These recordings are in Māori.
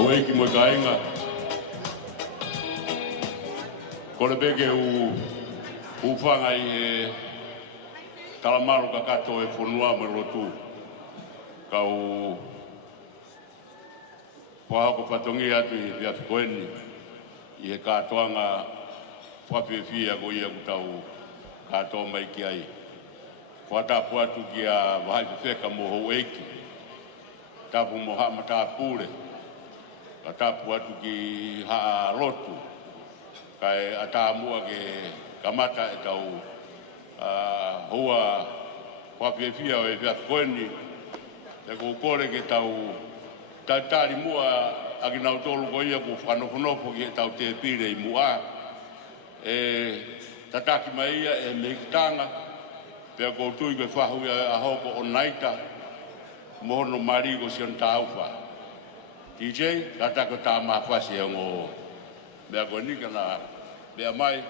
Oeki mo kainga. Kole beke u Fanga i Kalamaru ka kato e whanua mo Latu. Kau wahako whatongi atu i Ria Fikoeni i he katoanga whawhiwhia ko ia kutau katoa mai ki ai. Whatapu atu ki a wahai whiwheka mo hou eiki. Tapu mo hama tāpure. Ka tapu atu ki haa rotu. Kai ata mua ke kamata e tau hua whawhiwhia o e Ria Fikoeni. Te kukore ke tau tatari mua aki nau tolu ko ia ku whanofo ki e tau te pire i mua. E tataki mai ia e meikitanga. Pea koutu i koe whahui a hoko o naita. Mohono marigo si on tauwha. DJ, tatako tā mawhasi e ngō. Mea koe nika na mea mai.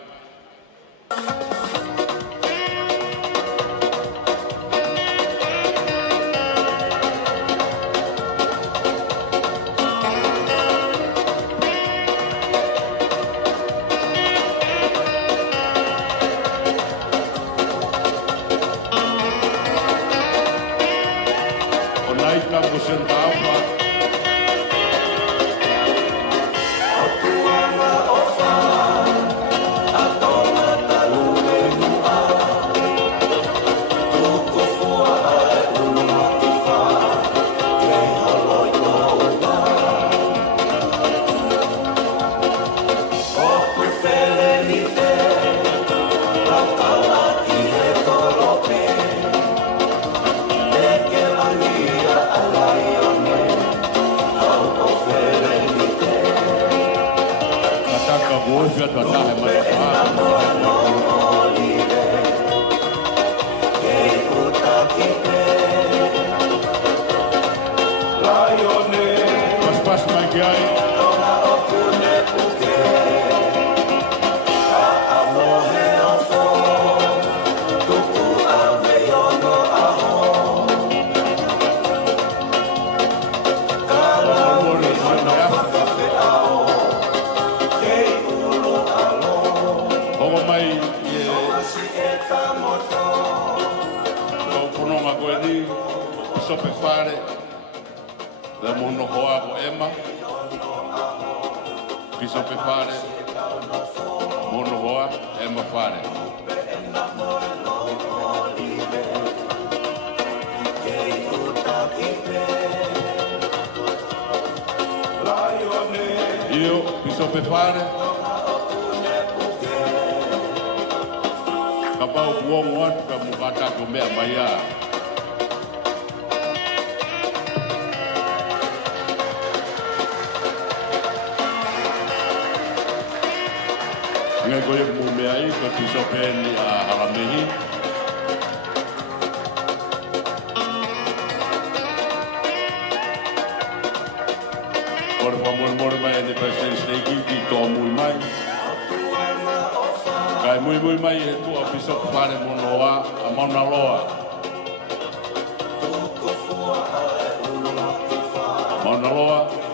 Ngai koe mu mea I ka piso pēni a Halamehi. Kore pa mori mai e te President Snakey ki tō Moimoi. Kai Moimoi mai e tua piso pāre monoa a Mauna Loa. Mauna Loa.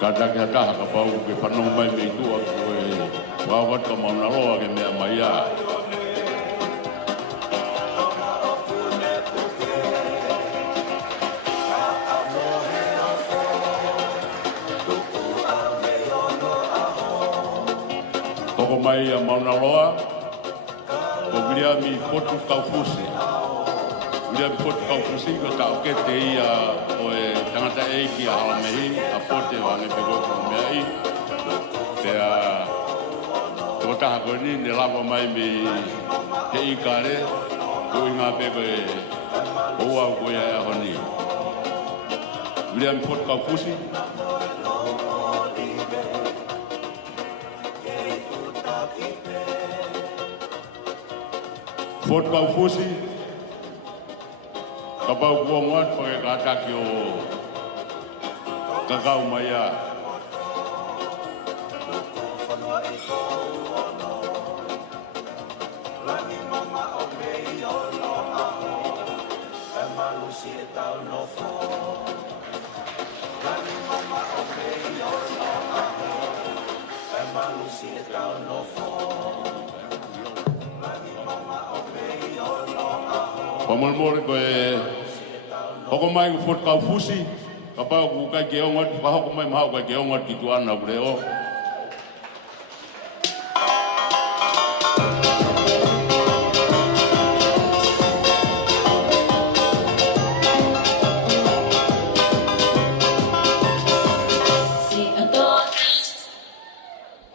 Kata kia taha ka pau ke whanau mai me tua koe wawata mauna roa ke mea mai a. Toko mai a mauna roa, ko Williami Potu Kaufusi. Williami Potu Kaufusi ko tau ke te ia o e tangata e ki a Halamehi, a pote wange pe koko mea i. Pea, toko taha koe ni, ne lapa mai me he i kare, ko i ngā pe koe oua koe a honi. Williami Potu Kaufusi. Potu Kaufusi. Ka pau kua ngoat pake ka taki o kakau mai a. Pamalmore koe hoko mai ko Potu Kaufusi, ka pau ku kai ke ongat, ka hoko mai mahau kai ke ongat ki tuana ure o.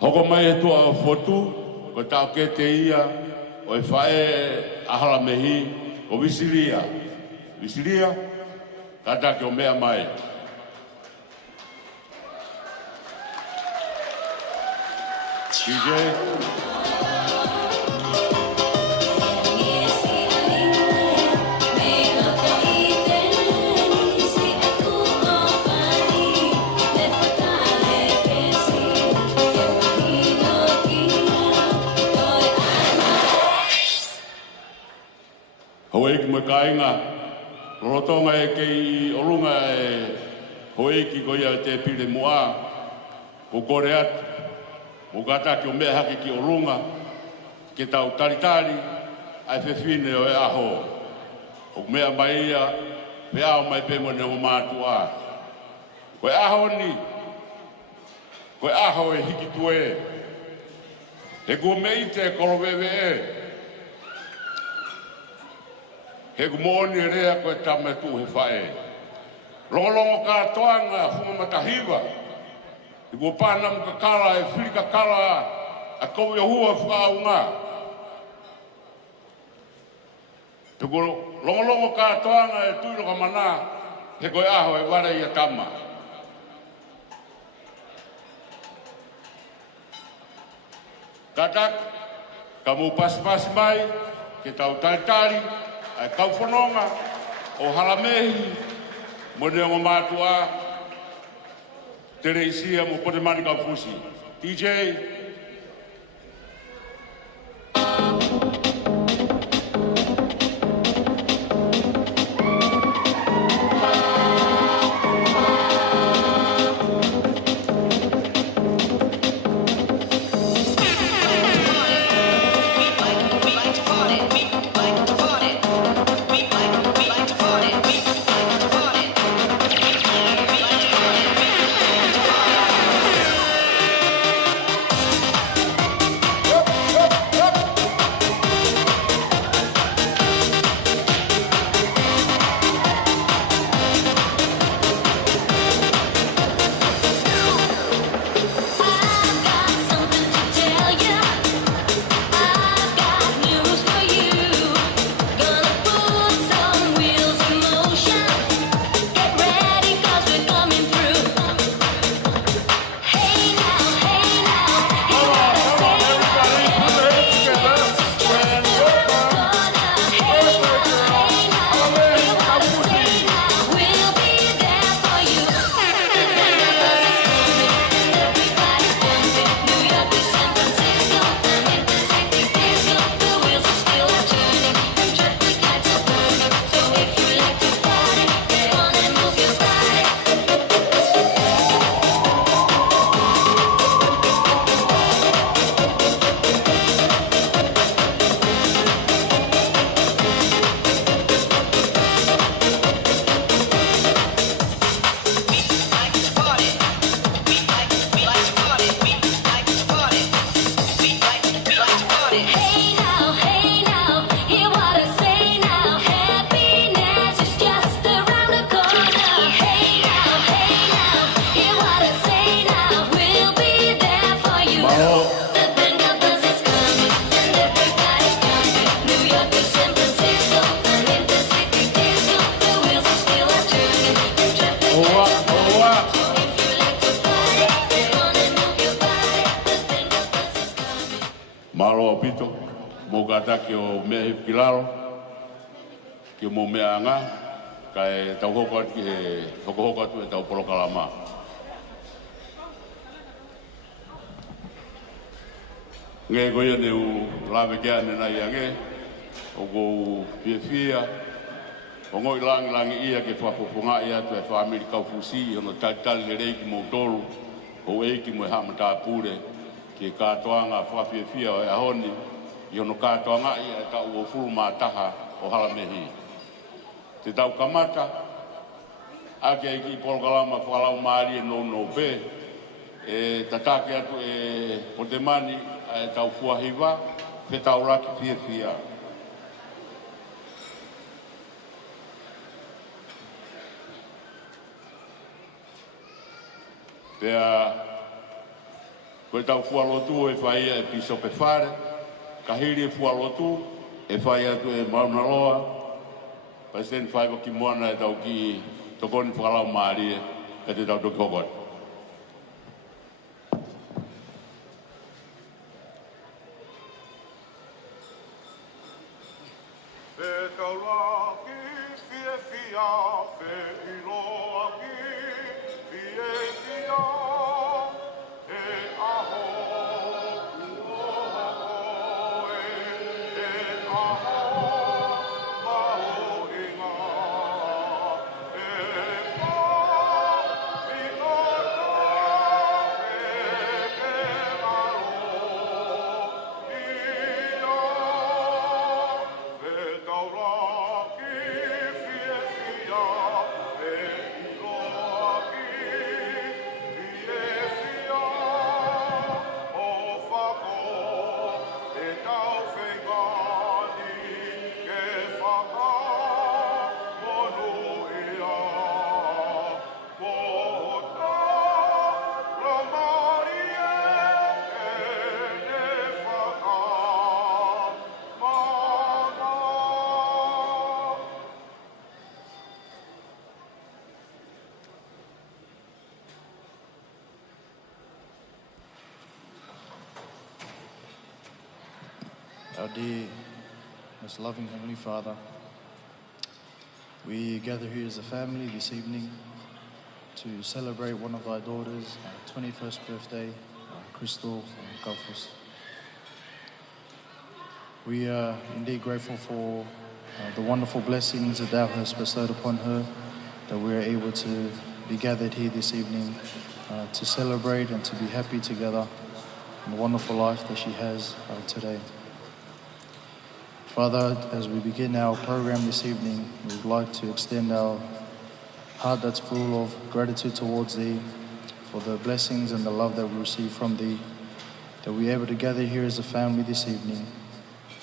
Hoko mai e tua fotu, ko tau ke te ia, o e whae a Halamehi, o Visiria. Visiria, kata ke o mea mai. DJ. Hoi ki mo kainga, rotonga e kei orunga e hoi ki koia te pile mua, ko kore atu, mo gata ki o mea hake ki orunga, ke tau taritari, ai whewhine o e aho. O mea mai ia, pe ao mai pe mo ne o mātua. Koe aho ni, koe aho e hiki tue, he kua mei te korowewe e, he kumoni rea koe tame tu he whae. Longolongo ka toanga hunga matahiwa. I kua pānam ka kala e whirika kala a kou hua whaaunga. Te kua longolongo ka toanga e tuiro ka mana he koe aho e ware i a tama. Tatak, ka mu pasi mai, ke tau taritari, ai kauwhanonga o Halamehi mo ne o mātua te reisia mo pote mani Kaufusi. DJ. Malo pito, mo kataki o mea hipkilaro, ki mo mea anga, kai tau hoko atu hokohoko atu e tau polokalama. Nge goia ne u lawe kia ne nai ange, o kou fia, o ngoi langi ia ke whapoponga ia tu e whamiri Kaufusi, ono taitali le reiki mo tolu, o eiki mo e hamata pure, ke katoanga whawhia o e ahoni, i ono katoanga ia e tau o fulu mātaha o Halamehi. Te tau kamata, ake eiki i polokalama whalau maari e no pe, e tatake atu e potemani e tau fuahiwa, pe tau raki fia. Pea, koe tau fualotu e whaia e piso pe whare, kahiri e fualotu e whaia atu e mauna loa, paisen whaiwa ki moana e tau ki tokoni whakalau maari e te tau toki hokot. Our dear, most loving Heavenly Father, we gather here as a family this evening to celebrate one of our daughters' 21st birthday, Christal and Kaufusi. We are indeed grateful for the wonderful blessings that Thou hast bestowed upon her, that we are able to be gathered here this evening to celebrate and to be happy together in the wonderful life that she has today. Father, as we begin our program this evening, we would like to extend our heart that's full of gratitude towards Thee for the blessings and the love that we receive from Thee, that we're able to gather here as a family this evening,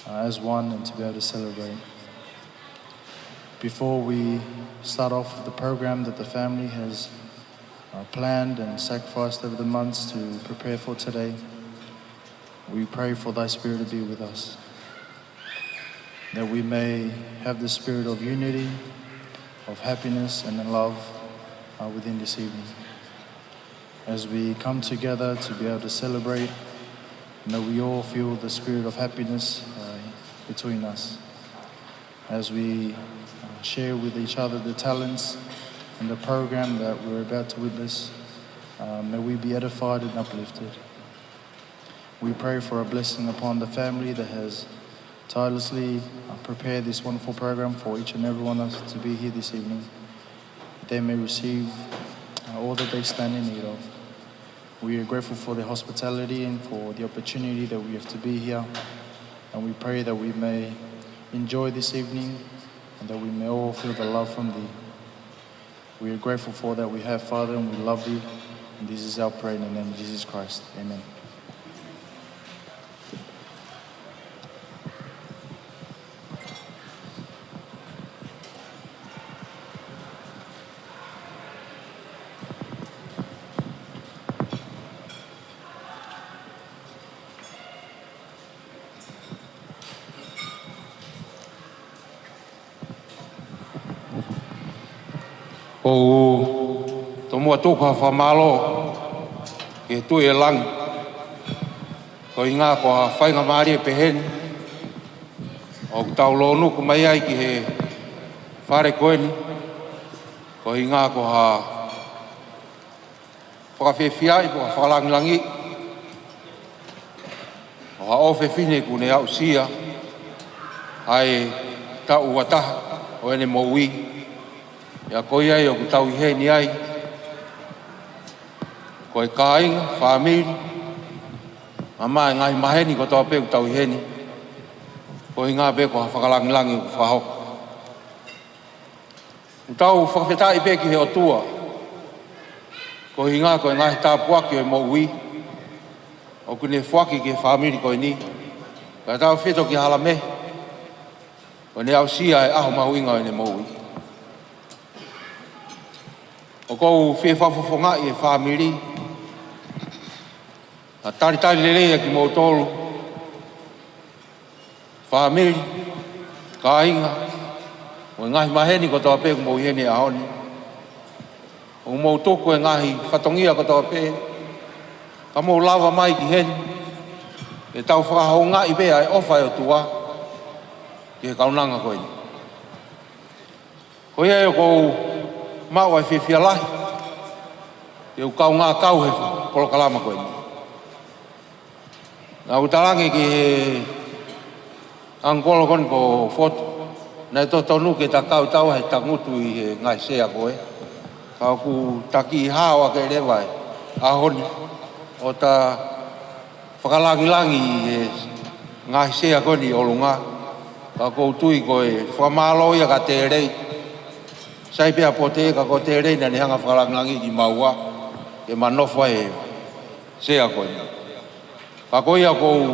as one, and to be able to celebrate. Before we start off the program that the family has planned and sacrificed over the months to prepare for today, we pray for Thy Spirit to be with us, that we may have the spirit of unity, of happiness and love within this evening. As we come together to be able to celebrate, may we all feel the spirit of happiness between us. As we share with each other the talents and the program that we're about to witness, may we be edified and uplifted. We pray for a blessing upon the family that has tirelessly prepared this wonderful program for each and every one of us to be here this evening. They may receive all that they stand in need of. We are grateful for their hospitality and for the opportunity that we have to be here. And we pray that we may enjoy this evening and that we may all feel the love from Thee. We are grateful for that we have, Father, and we love Thee. And this is our prayer in the name of Jesus Christ. Amen. O tomo toka whamalo e tue lang Ko inga ko ha whainga maari e peheni. O tau lo nuku mai ai ki he whare koeni. Ko inga ko ha whakawhiawhiai, ko ha whakalangilangi. O ha ofe fine ku ne au sia. Ai tau wataha o ene Moimoi. Ia koi ai o ku tau iheni ai. Ko e kāinga, whamiri. Mama ngai maheni ko toa pe ku tau iheni. Ko inga pe ko ha whakalangilangi ku whahoko. Tau whakawhetai pe ki he o tua. Ko inga ko e ngahi tāpuaki o e Moimoi. O kune whaki ki he whamiri ko e ni. Ka tau whito ki Halamehi. Ko ne au sia e aho mahuinga o e Moimoi. O kou whewhawhawhonga i e whamiri. A tari lelea ki mō tolu. Whamiri, kāinga. O ngahi maheni ko toa pe ku mō iheni a honi. O mō toko e ngahi whatongia ko toa pe. Ka mō lawa mai ki heni. E tau whakahonga i pe ai ofa e o tua. Ki he kaunanga koe ni. Ko ia e o kou mau ai whiawhialahi. E o kau ngā kau he polokalama koe ni. Nā utarangi ki he angkolo kon ko foto. Nai to tonu ke ta kau tau he tangutu i he ngai sea koe. Ka ku taki hawa ke rewai. Ahoni. O ta whakalangilangi i he ngai sea koe ni olunga. Ka kou tui koe whamalo ia ka te rei. Sai pia po te ka ko te rei na ni hanga whakalangilangi ki maua. Ke manofwa he sea koe ni. Ka koe ia kou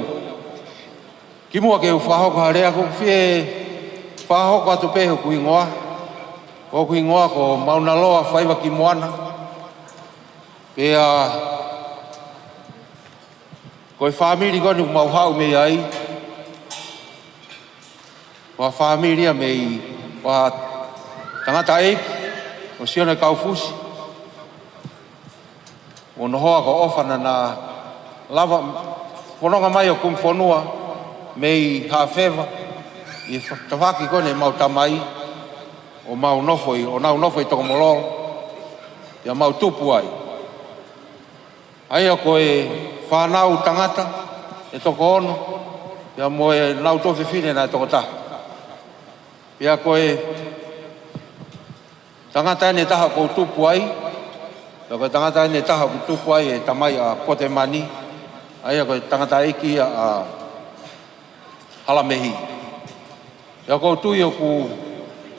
ki mua ke u whahoko harea kou whie whahoko atu peho ku ingoa. Ko ku ingoa ko mauna loa whaiva ki moana. Pea koe whamiri koni ku mauhau mei ai. Ko whamiri a mei wa tangata eiki o sione Kaufusi. O nohoa ko ofana na lava whanonga mai o kumwhanua mei hawhewa i tawhaki kone mau tamai o mau nofoi, o nau nofoi toko mololo ia mau tupu ai. Aia koe whanau tangata e toko ono ia moe nau tofi whine na toko taha. Ia koe tangata ene taha kou tupu ai, ia koe tangata ene taha kou tupu ai e tamai a pote mani. Aia koe tangata iki a Halamehi. Ia kou tui o ku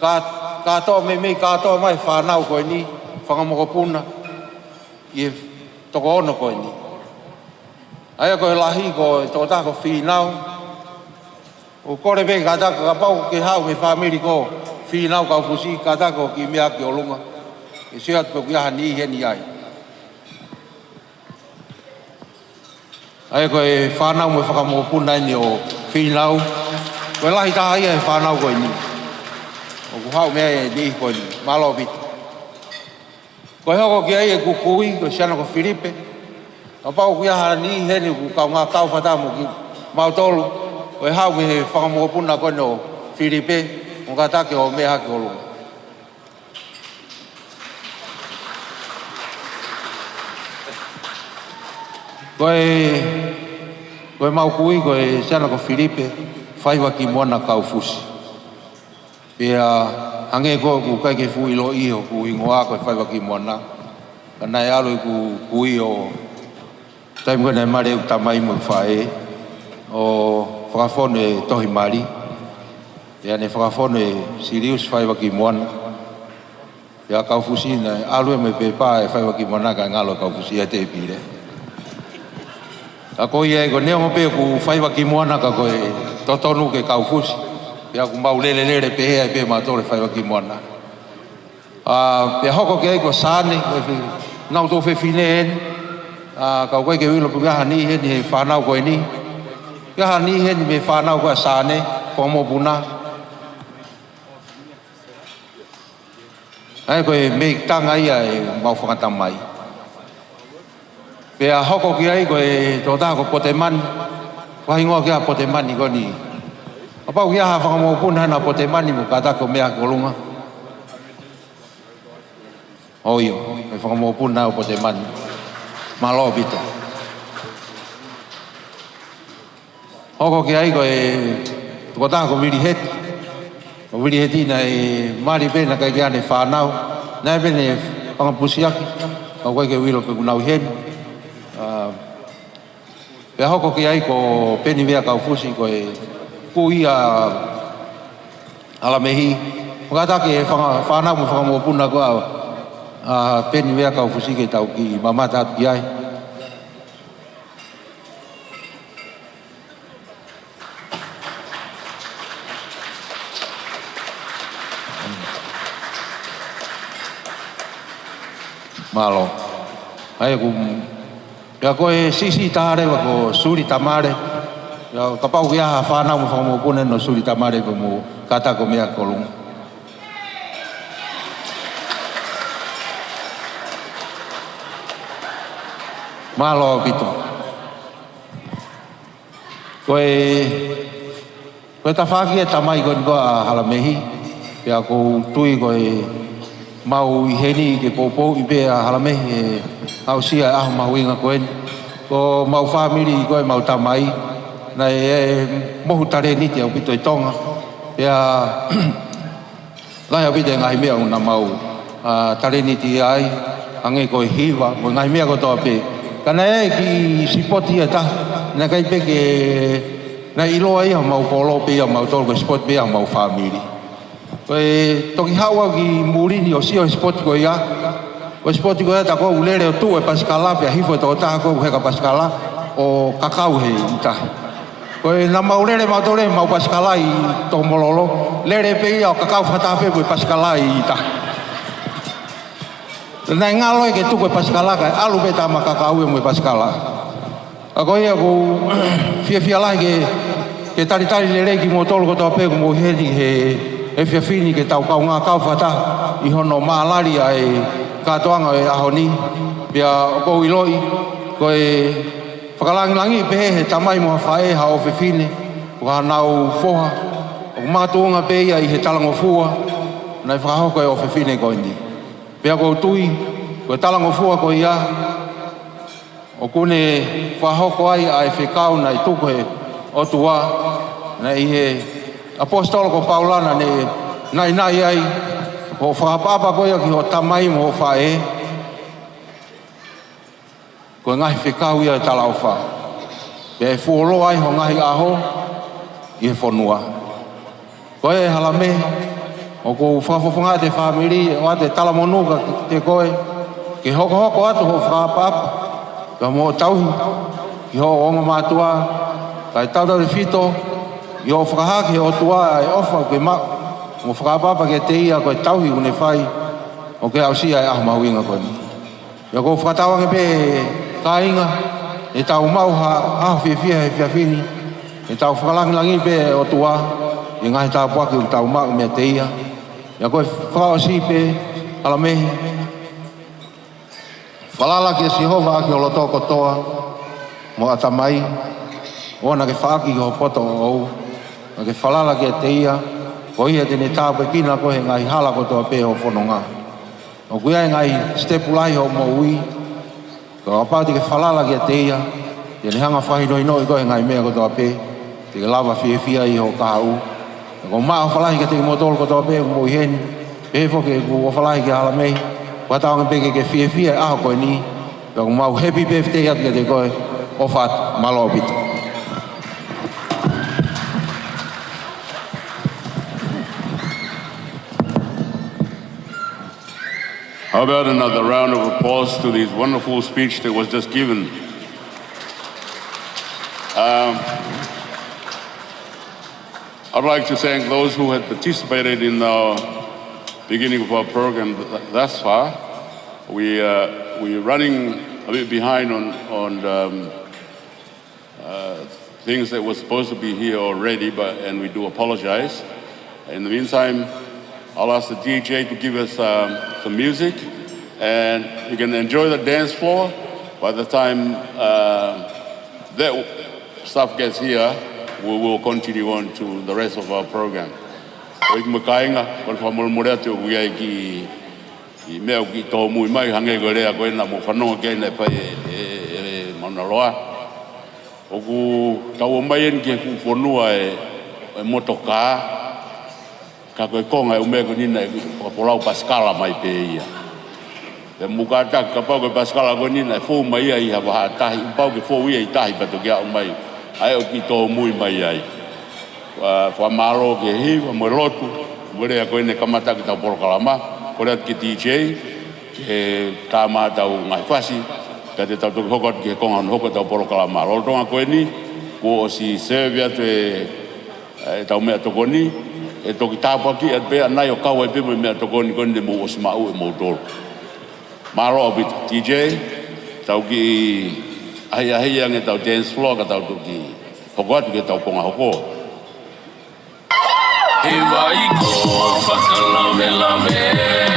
kātoa mei kātoa mai whanau koe ni, whangamokopuna, i toko ono koe ni. Aia koe lahi koe toko tako whinau. O kore pe kātako ka pau ke hau me whamiri ko whinau Kaufusi kātako ki mea ki olunga. E siat pe kuiaha ni heni ai. Ai koe whanau me whakamokopuna ni o whinau. Koe lahi taha ia e whanau koe ni. O ku hau mea e ni koe ni. Malo bit. Koe hoko ki ai e kukui, koe siana ko Filipe. Ka pau kuiaha ni heni ku kau ngā kau whatamo ki mautolu. Koe hau me he whakamokopuna koe no Filipe. O katake o mea haki olunga. Koe mau kui, koe siana ko Filipe, whaiwa ki moana Kaufusi. Pea hange koe ku kai ke fui lo iho ku ingoa koe whaiwa ki moana. Ka nai alo i ku kui o taim koe nai mare u tamai mo whae o whakafone tohi mari. Pea ne whakafone Sirius whaiwa ki moana. Pea Kaufusi nai alo e me pepa e whaiwa ki moana ka ngalo Kaufusi e te pire. Ka koe ia e ko neongo pe ku whaiwa ki moana ka koe totonu ke Kaufusi. Pea ku mau lele pe hea e pe matore whaiwa ki moana. Pea hoko ke ai ko sane, nau tō whiwhine heni. Ka koe ke wilo pu gaha ni heni he whanau koe ni. Gaha ni heni me whanau koe sane, whomo puna. Ai koe me tanga ia e mau whakatamai. Pea hoko ki ai koe tō tā ko pote mani. Wahingoa kia pote mani koni. Apau kia ha whakamopuna hana pote mani mo ka tako mea kolunga. Oio, e whakamopuna o pote mani. Malo bito. Hoko ki ai koe tō tā ko wiri heti. O wiri heti na e mari pēna kai kia ne whānau. Nai pēne whangapusiaki. Au koe ke wilo pe kunau heni. Pea hoko ki ai ko peni vea Kaufusi ko e kuia Halamehi. Wakatake e whanau mo whakamopuna koa peni vea Kaufusi ke tau ki mamata atu ki ai. Malo. Ai ku ya koe sisi tare wa ko suri tamare. Ya kapau kia ha whanau mo whakamopuna no suri tamare ko mo kata ko mea kolunga. Malo bito. Koe ta whaki e tamai koe a Halamehi. Ya ko tui koe mau I heni ke popo I be a Halamehi e au sia aho mahuinga koe. Ko mau whamiri koe mau tamai. Nei e mohu tare niti au pito I tonga. Pea lai au pito e ngai mea una mau tare niti ai. Ange koe hiwa. Mo ngai mea kotoa pe. Kana e ki sipoti e ta. Nā kai pe ke nā iloa ia mau kolo pe ia mau tolu ko spot pe ia mau whamiri. Koe toki hawa ki murini o sio spot ko ia. Ko spot ko ia ta ko ulere o tu e paskala pe hifo to ta ko heka paskala o kakau he ita. Koe nā maulere mau tole mau paskala I to mololo. Lere pe ia o kakau fata pe ko paskala I ita. Nā ngalo e ke tu ko paskala kai alu pe ta ma kakau e mo paskala. Ako ia ko fia lahi ke tari lere ki mo tolu ko tau pēku mo heri he fia ke tau kau ngā kauwhata I hono maalari ai katoanga e ahoni. Pia ko iloi ko e whakalangi pehe he tamai mo hawhae ha o fia ko hanau foha. O mātuonga pe ia I he talango fua nai whakahoko e o fia ko indi. Pia ko tui ko talango fua ko ia o kune whahoko ai ai whekau na I tuku he o tua na I he apostolo ko Paula na ne nai ai ho whakapapa koia ki ho tamai mo ho whae ko ngahi whekau ia tala o wha pe e fuolo ai ho ngahi aho I he whanua ko e Halamehi o ko whafofonga te whamiri o te talamonuka te koe ke hoko atu ho whakapapa ka mo tauhi, ki ho onga mātua, kai tautau fito, I ho whakahaki o tua e ofa ke ma, mo whakapapa ke te ia koe tauhi une whai, o ke au sia e aho mahuinga koe ni. Ia ko whakatawange pe ka inga, e tau mau aho fia he whiawhini, e tau whakalangi pe o tua, e ngahi tau puake u tau mau mea te ia. Ia koe whakaosi pe Halamehi, Walala ki Sihova ki o loto kotoa, mo atamai, ona ke whaaki ki ho poto o au, na ke walala ki te ia, ko ia tene tāpe pina ko he ngai hala kotoa pe ho whanonga. O kuia e ngai stepulai ho mo ui, ko apati ke walala ki te ia, tene hanga whahinoi ko he ngai mea kotoa pe, te ke lava fia I ho kahau. Ko maa o whalahi ke te motolo kotoa pe mo I heni, pe foke ku o whalahi ki Halamehi, Wataonga peke ke fia aho koe ni. Ka mau happy birthday atu ke te koe. O what malo bito. How about another round of applause to this wonderful speech that was just given? I'd like to thank those who had participated in the beginning of our program thus far. We're running a bit behind on things that were supposed to be here already, and we do apologize. In the meantime, I'll ask the DJ to give us some music, and you can enjoy the dance floor. By the time that stuff gets here, we will continue on to the rest of our program. Oi makainga, kon famulmure atu ia ki mea ki tō Moimoi hange gorea koe na mo whanonga kei nei pai Mauna Loa. Oku tau mai en ke ku whanua e motoka, ka koe konga e umea ko nina e polau paskala mai pe ia. E mukata ka pau ke paskala ko nina e fōu mai ia i hawa hatahi, pau ke fōu ia i tahi pato kia o mai, ai o ki tō Moimoi ai. Whamaro ke hi, whamoi lotu, mwere a koe ne kamata ki tau porokalama, kore at ki DJ, ke tā mā tau ngai whasi, ka te tau tuki hokot ki he konga hoko tau porokalama. Rotonga koe ni, ko o si serve atu e tau mea tokoni, e toki tāpaki at pēa nai o kaua e pēmoi mea tokoni koni de mō o si mau e mō tōru. Maro o bit DJ, tau ki ahi ange tau dance floor ka tau tuki hoko atu ke tau konga hoko. E vai ko Fakaola Latu.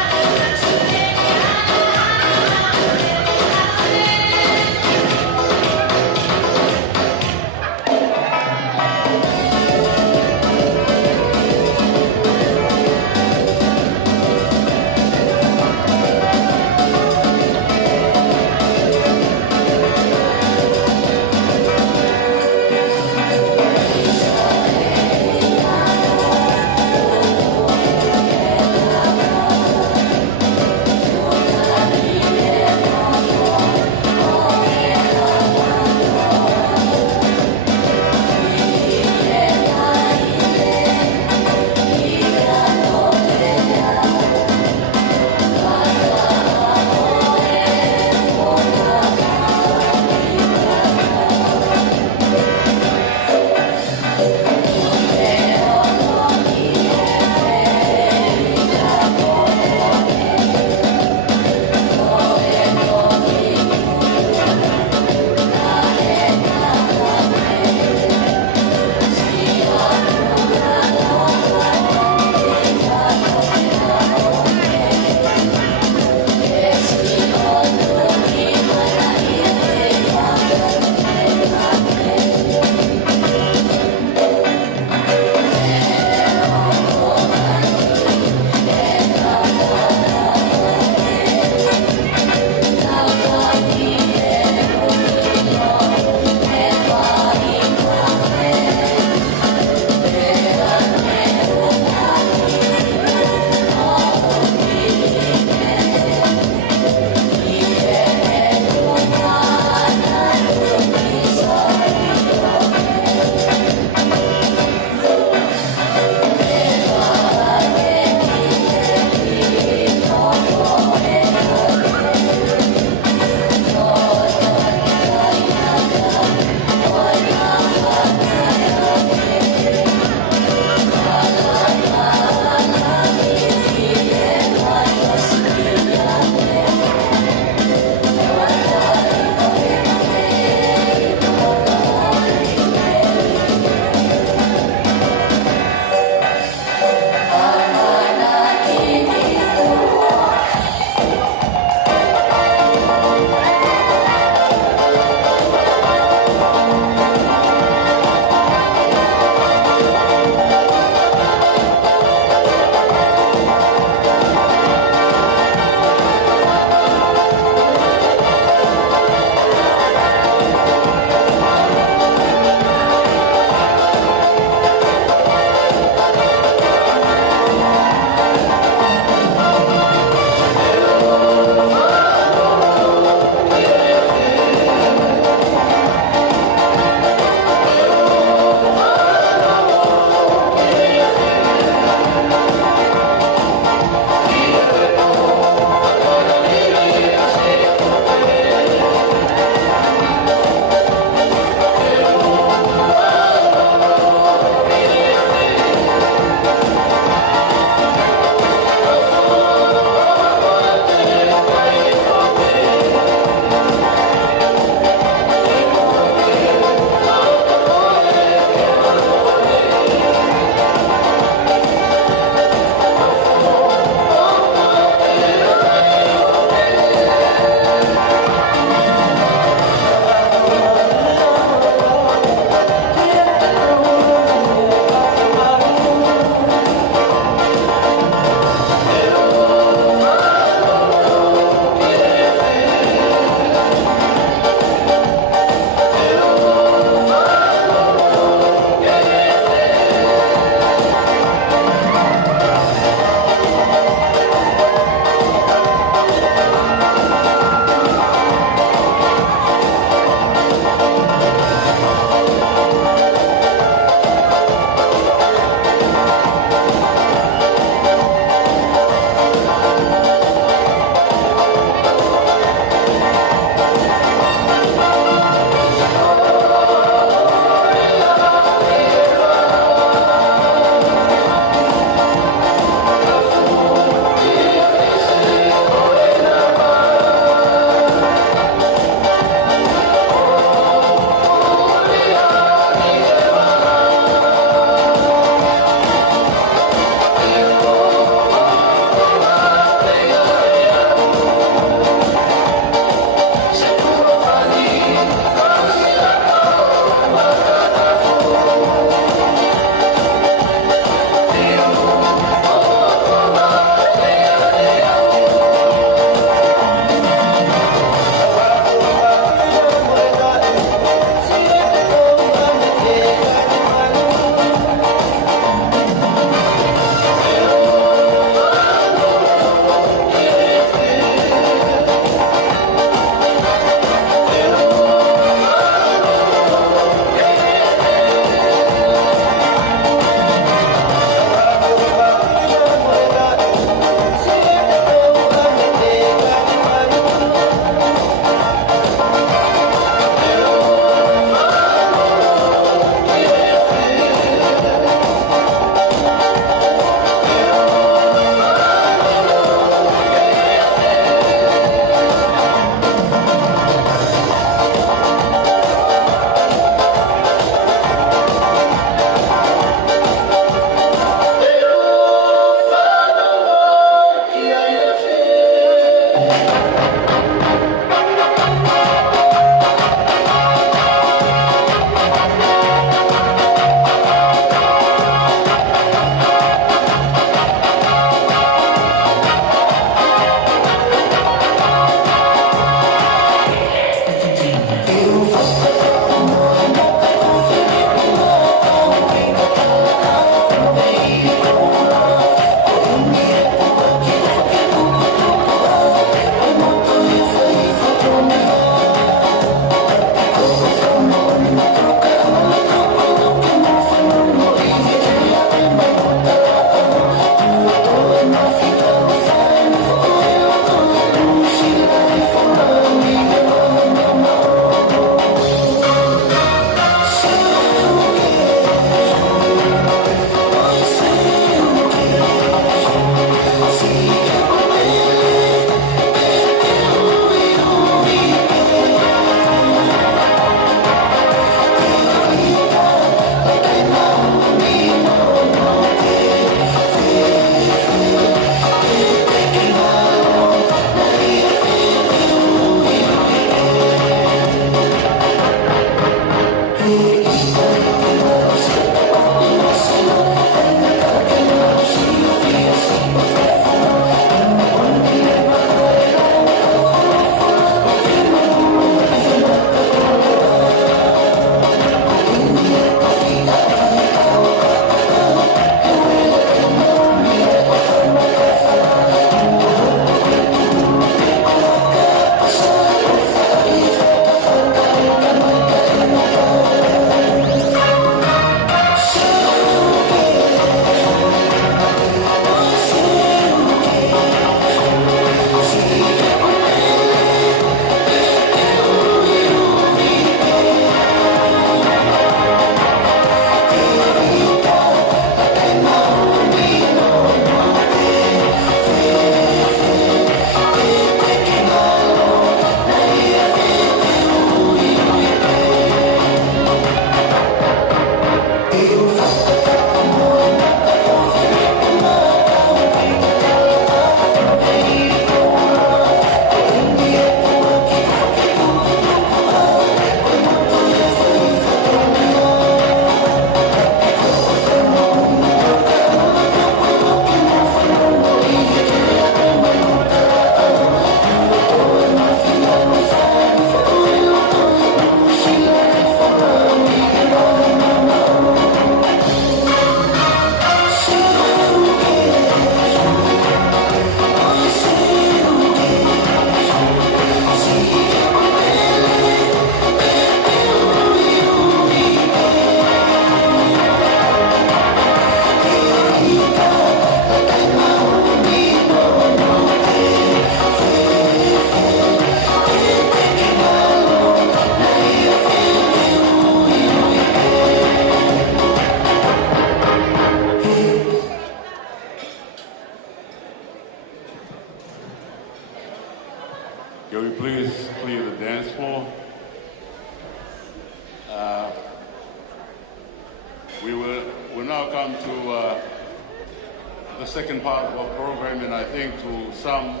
the second part of our program, and I think to some,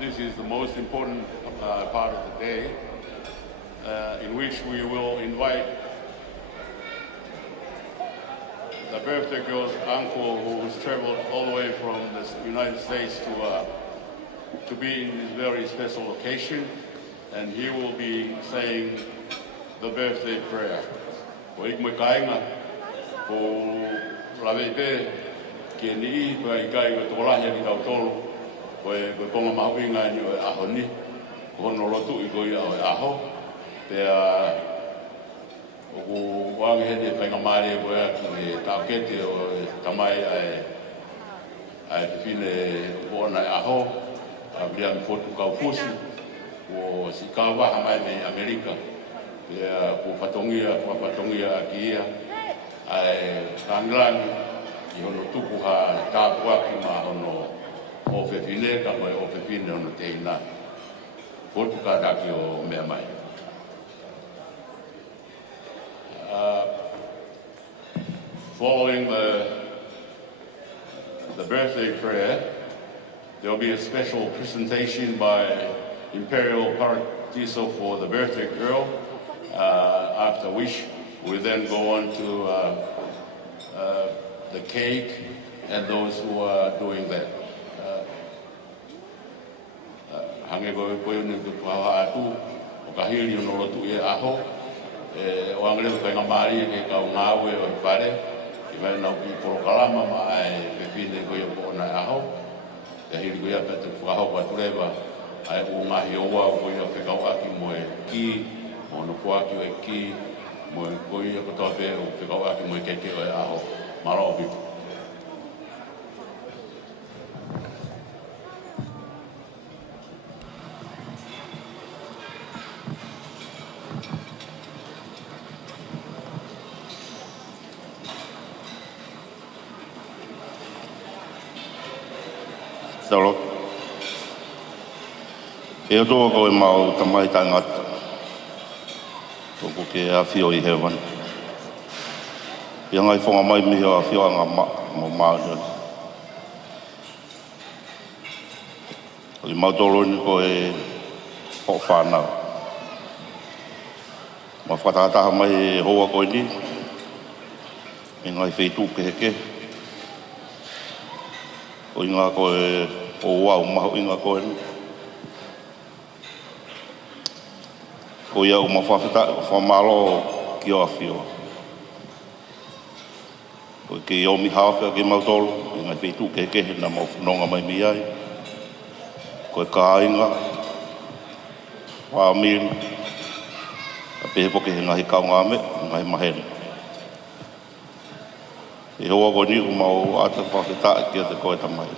this is the most important part of the day, in which we will invite the birthday girl's uncle, who's traveled all the way from the United States to be in this very special occasion, and he will be saying the birthday prayer. Ko ik kainga ko lawe pe ke ni ko ai kai ko tolahi ki tau tolu ko konga mahuinga ni o aho ni ko no lotu I ko ia o aho pe o wang he ni penga mare ko ia ki ta kete o tamai ai fine bona aho a brian fotu Kaufusi o si kawa hamai me Amerika ya ko patongia aki ia ai Fanga I hono tuku ha tāpua ki ma hono o whewhine ka koe o whewhine hono teina fotu ka raki o mea mai. Following the birthday prayer, there will be a special presentation by Imperial Paradiso for the birthday girl. After which we then go on to the cake and those who are doing that. Hange koe koe ni tu paha atu o ka hiri o noro tu e aho o angre koe ngā maari ke kau ngāwe o pare I mai nau ki koro kalama ma ai pepine koe o kona aho ka hiri koe a pete whakaho kwa turewa ai u ngahi oa o koe o whekau aki mo e ki o no kuaki o e ki mo e koe o kotoa pe o whekau aki mo e keke o e aho Malo pipo. Talo. E o tō koe mau tamai tangata. Tōku ke a whio I hewan. Ia ngai whonga mai mihi a whioanga mo Māori. I mautoro ni ko e ho whanau. Ma whatataha mai e hoa koe ni. I ngai whetū ke heke. O inga koe o wau mahu inga koe ni. Ko ia o ma whamalo ki o a whio. Ko ke omi hawhia ke mautolo, I ngai whetū ke kehe na mau whanonga mai mi ai. Ko e kāinga, whamiri, a pehe poke he ngahi kaunga me, ngahi mahene. E hoa koe ni ko mau ata whawhetaa kia te koe tamai.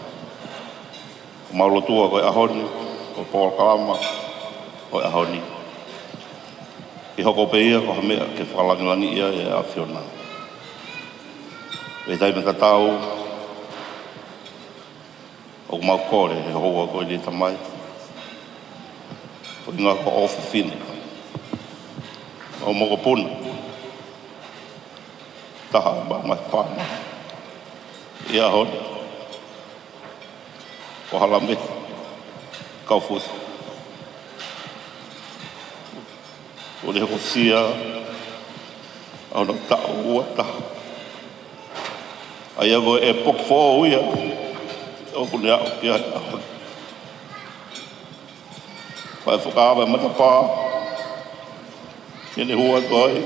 Ko mau lotua koe ahoni, ko Paula kalama, koe ahoni. I hoko pe ia ko hamea ke whakalangilangi ia e a whiona. E tai me tatau, o mau kore, he hoa koe ni tamai. Ko inga ko ofu whine. O moko puna. Taha mai whāna. Ia honi. Ko Halamehi. Kaufusi. O le hoko sia. Au na ta'o ua taha. Ai ago e pokfo o ia. O kune au ki ai au. Pai whakaawa matapā. Kene hua toi.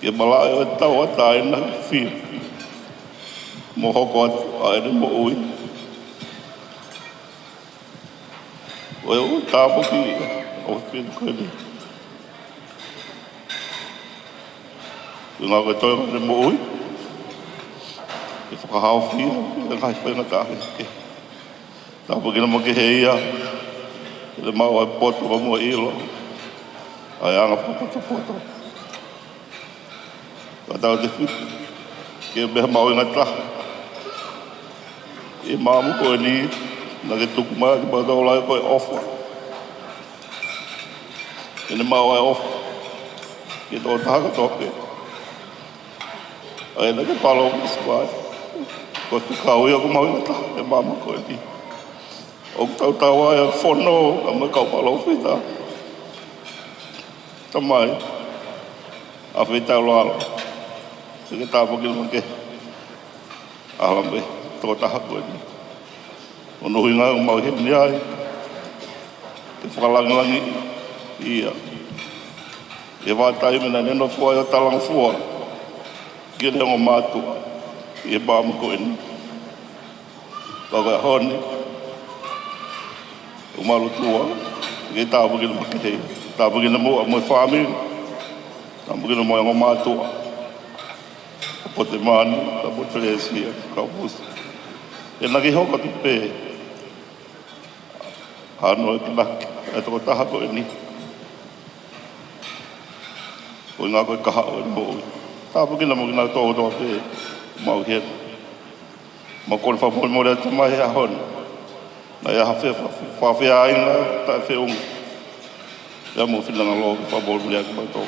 Ke malai o tau ata e na whiu. Mo hoko atu a ere mo ui. O e o tāpo ki o whiu koe ni. Ngā koe toi o ere mo ui. E whakahao whiu, e ngai whainga tāhe ke. Tāpo kina mo ke he ia. Ke le mau ai poto o mua ilo. Ai anga poto. Ka tau te whiu. Ke meha mau inga taha. E maamu koe ni, na ke tuku maa ki pata o lai koe ofa. Ke ne mau ai ofa. Ke tō taha ka toke. Ai na ke palo squad. Ko Fakaola ko mau ta e mama ko ni. O tau ai fono a ma ka palo fita. Tamai. A fita lo. Ke ta po ke ke. Halamehi to ta ko ni. Ono hinga mau he ni ai. Te whakalangalangi ia. E wātai mena neno fua e talang fua. Kia rengo mātua. E bāma ko eni. Waka honi. O maru tua. E tāpukina makehei. Tāpukina mua mo whāmi. Tāpukina mo ngō mātua. Po te mani. Tāpo Teresia. Kaufusi. E naki hoka tu pē. Hano e ki laki. E toko taha ko eni. O ngā koe kaha o eni mōi. Tāpukina mo kina tō toa pē. Mau hea. Mau kone whapoi mo rea te mai hea honi. Na ia hawhea whawhea ainga. Tai whea unga. Ia mo whilanga lō ki whapoi mo rea ki mai tō.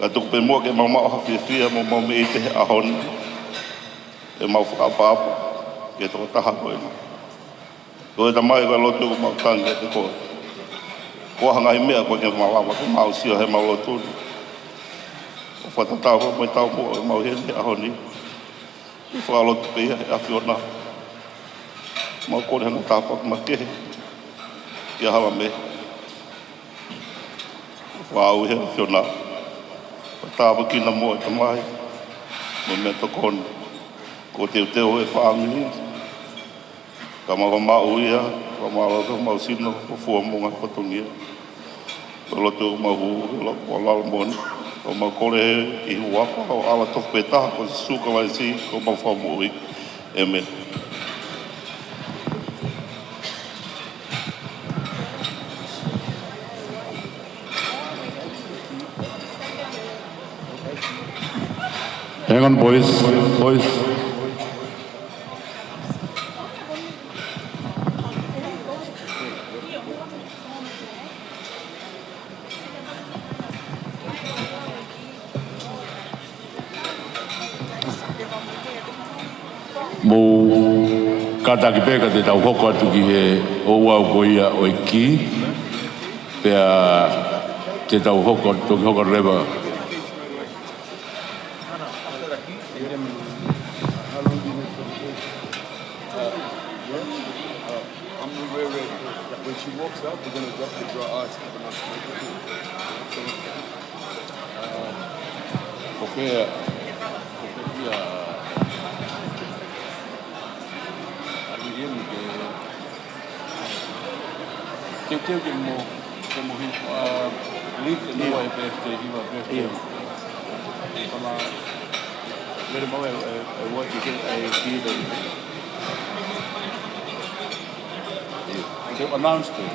Ka tuku pē mua ke mau mao hawhea whia. Mau me e te hea honi. E mau whakapapa. Ke toko taha ko eni. Ko e ta mai koe lotu ko mau tangi e te koe. Ko hanga i mea koe ke malawa ke mau sio he mau lotu. O whatatau ko mai tau mua e mau hene a honi. I whakalotu pe ia e a whiona. Mau kore hana tāpaka ma kehe. I a Halamehi. Whāu he a whiona. Tāpakina mua e ta mai. Mo mea tokoni. Ko teo e whaamini. Ka mau ia, ka mau sino, ko fua monga patungia. Ko lotu mau ko lalamoni, ko mau kore i huapa, o ala tofu e taha, ko suka lai si, ko mau whamui. Amen. Hang on, boys. Mo kata ki peka te tau hoko atu ki he o wau ko ia o i ki. Pea te tau hoko, toki hoko rewa. When she walks up, we're going to drop the draw arts. Okay. Ke mo link no ai birthday hiwa birthday. Kama mere mo e what you get a kid and they announced it.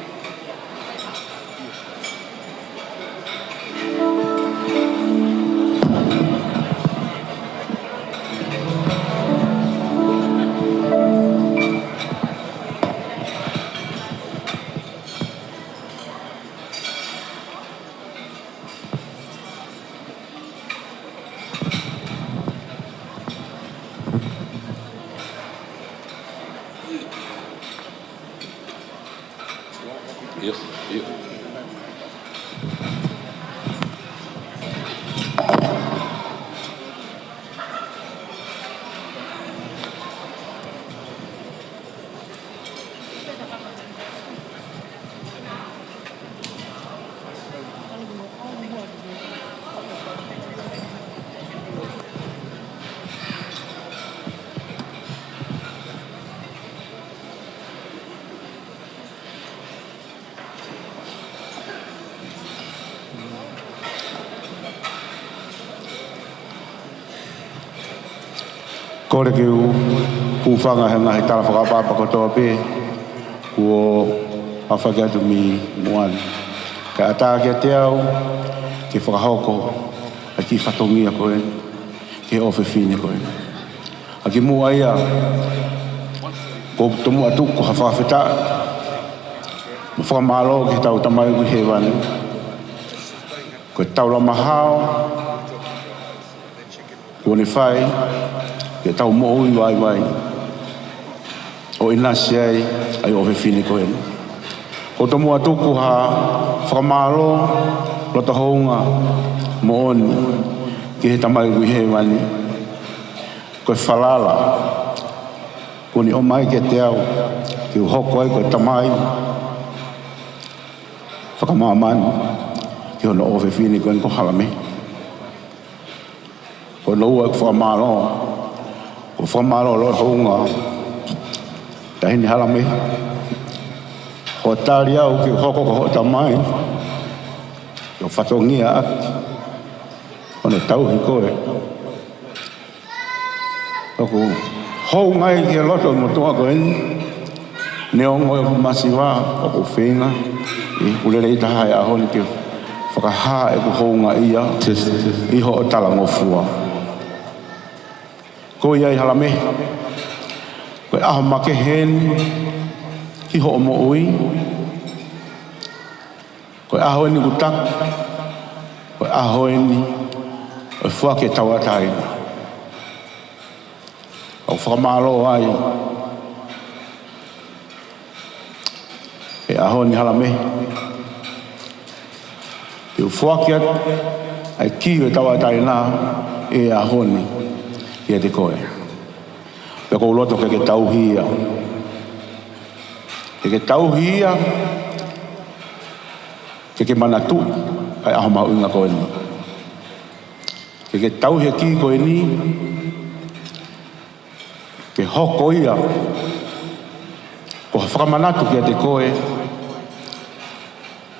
Kore ke u Fanga he ngahi tala whakapapa kotoa pē. Kua awhaki atu mi moani. Ka ata kia te au, ke whakahoko, a ki whatongia koe, ke ofe whine koe. A ki mua ia, ko tomu atu ko hawhawhita, ma whakamalo ke tau tamai ku he wani. Ko tau la mahao, Kone whai, ke tau mo ui wai. O inasi ai o whiwhine koe. Ko tomo atuku ha whakamalo lota hounga mo oni ki he tamai ui he wani. Koe whalala. Kone o mai ke te au ki hoko ai koe tamai. Whakamamani ki hono o whiwhine koe ko Halamehi. Ko loa ko whamalo. Ko whamalo lota hounga. Tahini Halamehi. Ko tari au ki hoko ko ho tamai. Ko whatongia aki. Kono tauhi koe. Ko hou ngai ki loto motua koe ni. Neongo e masiwa o ko whenga. I ulele i taha e ahoni ki whakaha e ko hou ngai ia. I ho o tala ngofua. Ko iai Halamehi. Koe aho make hen ki ho o mo ui. Koe aho ni kutak. Koe aho ni o fua ke tawatai. O whakamalo ai. E aho ni Halamehi. E o fua ke ai ki o tawatai na e aho ni i te koe. Pe ko loto ke tauhia. Ke tauhia. Ke manatu ai aho mau inga koe ni. Ke tauhia ki koe ni. Ke hoko ia. Ko whakamanatu ki te koe.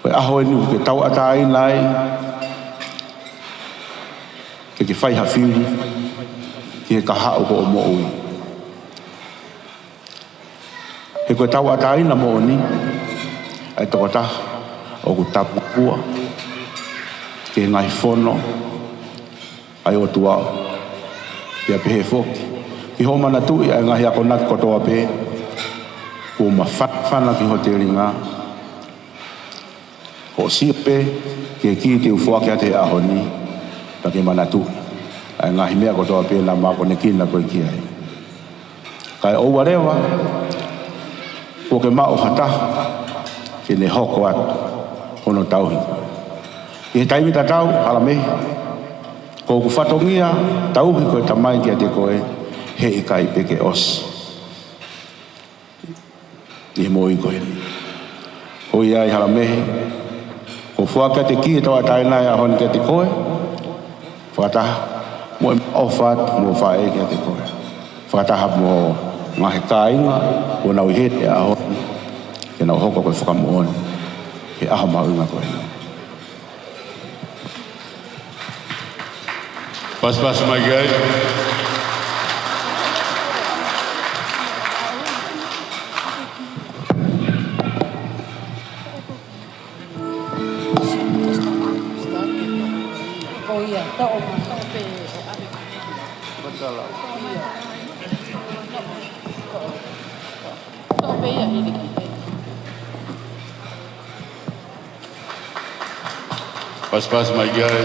Koe aho ni ke tau atai nai. Ke whai hawhiuri. Ki he kaha o ko o mo ui. He koe tau atai na mo ni. Ai toko taha o ku tapu pua. Ke ngai whono. Ai o tua. Pia pehe whoki. Ki ho mana tui ai ngahi ako naki kotoa pe. Ko ma whana ki hoteli ngā. Ko sipe. Ke ki te ufuake a te aho ni. Pa ke mana tui. Ai ngahi mea kotoa pe na mako ne kina koe ki ai. Kai o warewa. Ko ke mao hata. Ke ne hoko atu. Hono tauhi. I he taimita tau, Halamehi. Ko ku whatongia, tauhi koe tamai ki a te koe. He i kai peke os. I mo i koe. Ko iai Halamehi. Ko whuaka te ki e tawa tainai a honi ki a te koe. Whakataha. Mo e ofat mo whae ki a te koe. Whakataha mo ngahe kāinga. Ko nau i hete a honi. Ke nau hoko koe whakamooni. Ke aho maunga koe. Pas mai gai. Pas mai gai.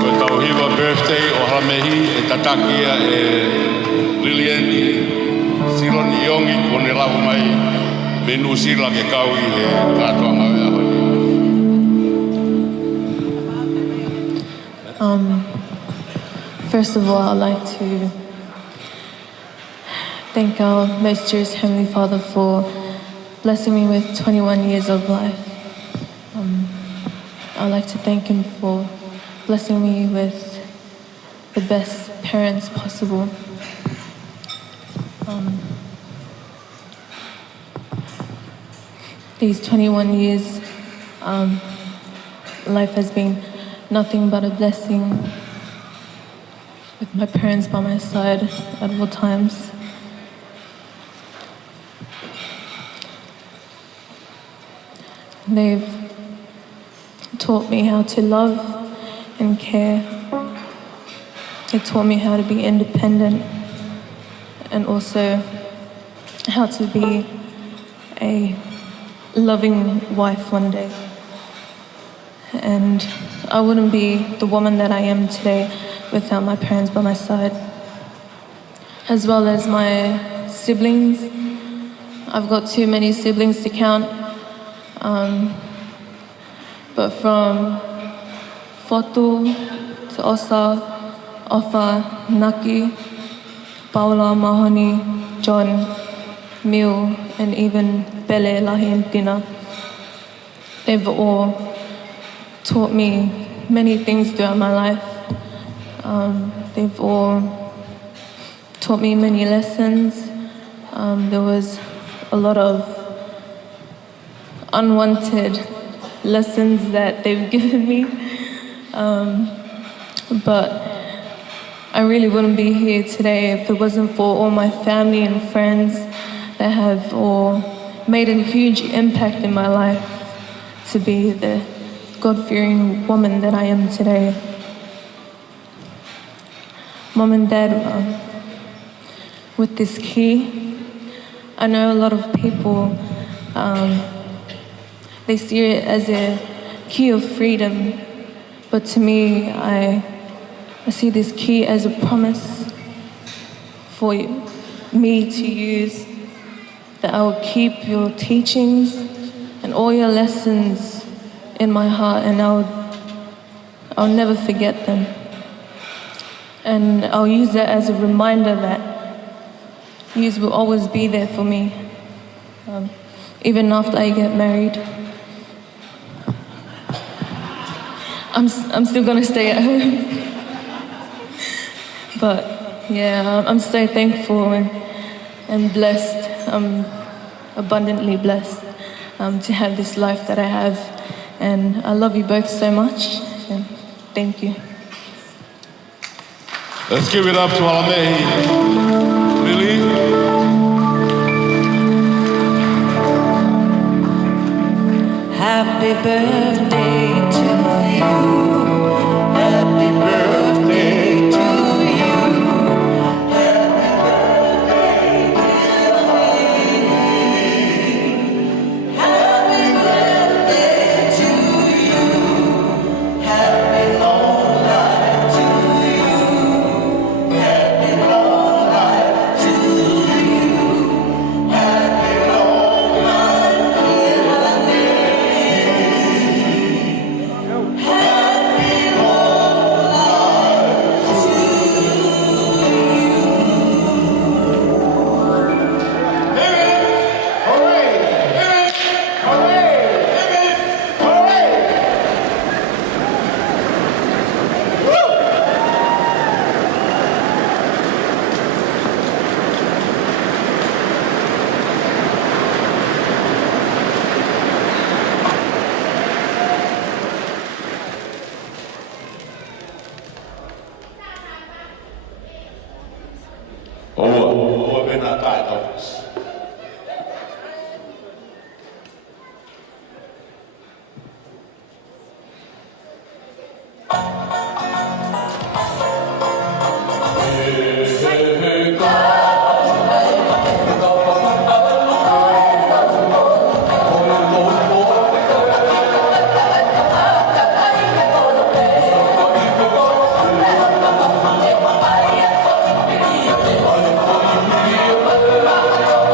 Ko tau hiwa birthday o Halamehi e tatakia e Liliani Siloni Iongi ko ne lau mai menu sila ke kau i e katoa ngawe ahoi. First of all, I'd like to thank our most dearest Heavenly Father for blessing me with 21 years of life. I'd like to thank Him for blessing me with the best parents possible. These 21 years, life has been nothing but a blessing with my parents by my side at all times. They've taught me how to love and care. They taught me how to be independent and also how to be a loving wife one day. And I wouldn't be the woman that I am today without my parents by my side, as well as my siblings. I've got too many siblings to count, but from Fotu to Osa, Ofa, Naki, Paula, Mahoni, John, Miu, and even Bele, Lahi, and Tina. They've all taught me many things throughout my life. They've all taught me many lessons. There was a lot of unwanted lessons that they've given me, but I really wouldn't be here today if it wasn't for all my family and friends that have all made a huge impact in my life to be the God-fearing woman that I am today. Mom and Dad, with this key, I know a lot of people, they see it as a key of freedom, but to me, I see this key as a promise for me to use, that I will keep your teachings and all your lessons in my heart, and I'll never forget them. And I'll use that as a reminder that you will always be there for me, even after I get married. I'm still gonna stay at home. But yeah, I'm so thankful and blessed. I'm abundantly blessed to have this life that I have. And I love you both so much. And thank you. Let's give it up to Halamehi. Lily. Happy birthday to you. Happy birthday to you. Happy birthday, dear Lily. Happy birthday to you. Happy long life to you. Happy long life to you. Happy long life, dear Lily. Oa pena tai toks. Happy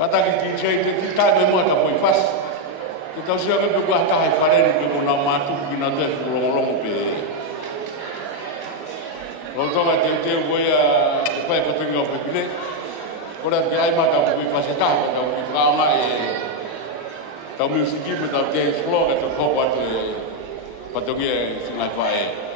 Pataki ki chei te tai me mo ta poi fas. Ke tau sia ke ko ta hai fareri ke ko na matu ki na te long pe. Lo toka te voia e pai ko tinga pe pile. Ko ra ke ai ma ta ko fas ta ta ko ka ma e tau music me tau te explore to ko wa te patogia singa pai.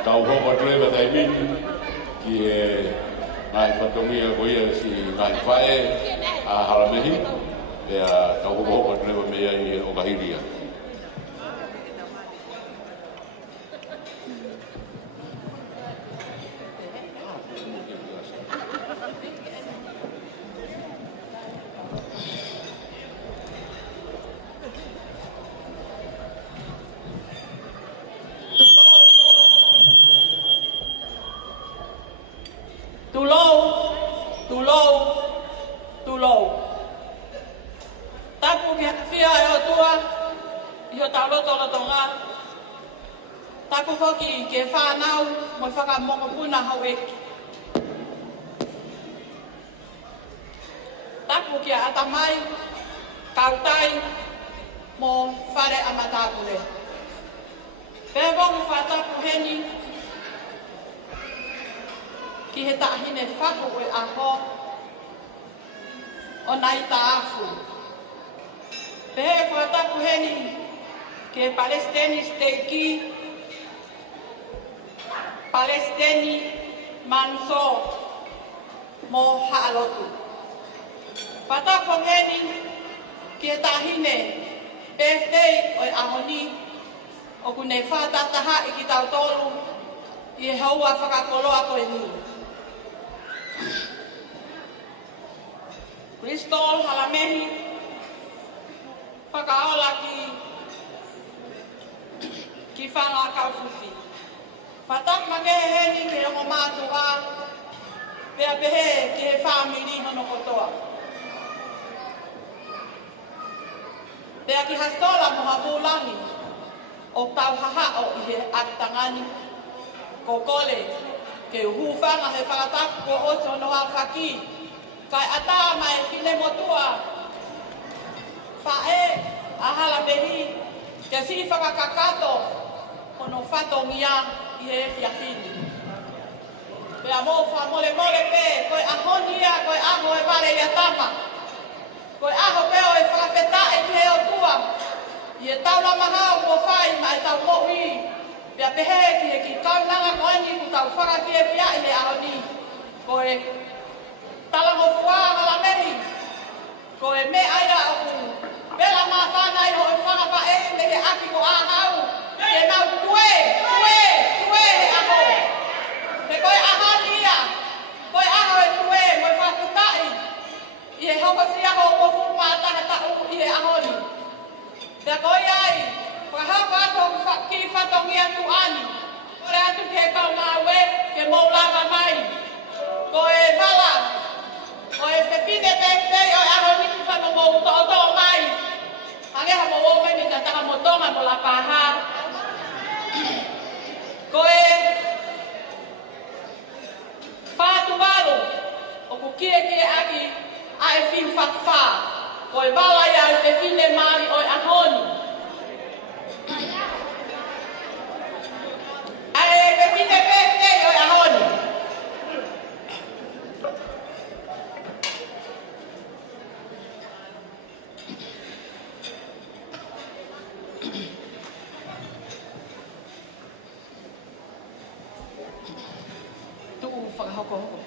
Tau hoko treva dai min ki e ngai whatongia koia si ngai whae a Halamehi e a tau hoko treva mea i o kahiria. Tulou. Tapu ki fia e o tua, i o tau loto nga. Tapu foki ke whanau, mo i whakamongo puna hau eki. Tapu ki a atamai, kautai, mo whare amatapure. Pēwongu whatapu heni, ki he tahine whaku e aho, o nai taafu. Pehe whatapu heni ke Palestini steiki, Palestini manso mo haalotu. Whatapu heni ke tahine birthday o ahoni o kune whatataha i ki tau tolu i he haua whakakoloa koe ni. Christal, Halamehi, Fakaola ki Fanga Kaufusi. Patak makeheni ke o mātua, pea pehe ki he whamiri hono kotoa. Pea ki hastola mo hapulangi, o tau hahao i he akitangani, ko kole, ke uhufanga he whakataku ko oto no hawhaki, kai ata mai fine motua, whae a Halamehi, ke si whakakakato, kono whatongia i he whiawhini. Pea mō whamole pe, koe ahonia, koe aho e ware i atama, koe aho peo e whakawheta e ki he o tua, i e taula mahao mo whai mai tau mohi, pea pehe ki he ki kaunanga koeni ku tau whakawhia pia i he ahoni, koe talango fua Halamehi, koe me aira o ku, pela maa whanai ho e whakawha e me he aki ko ahau, ke mau kue, he ahoni. Te koi ai, whakahapa ato ki whatongi atu ani. Kore atu ke kau ngā we, ke maulanga mai. Ko e wala, ko e te pine pēpei o e ahoni ki whanongo uto mai. Hange ha mo ome ni tataha mo tonga mo la paha. Ko e whātu walo, o ku kie aki a e whiu whakwha. Ko e wala ia o te whine mari o e ahoni. A e te whine pēpei o e ahoni. Tu'u whakahoko.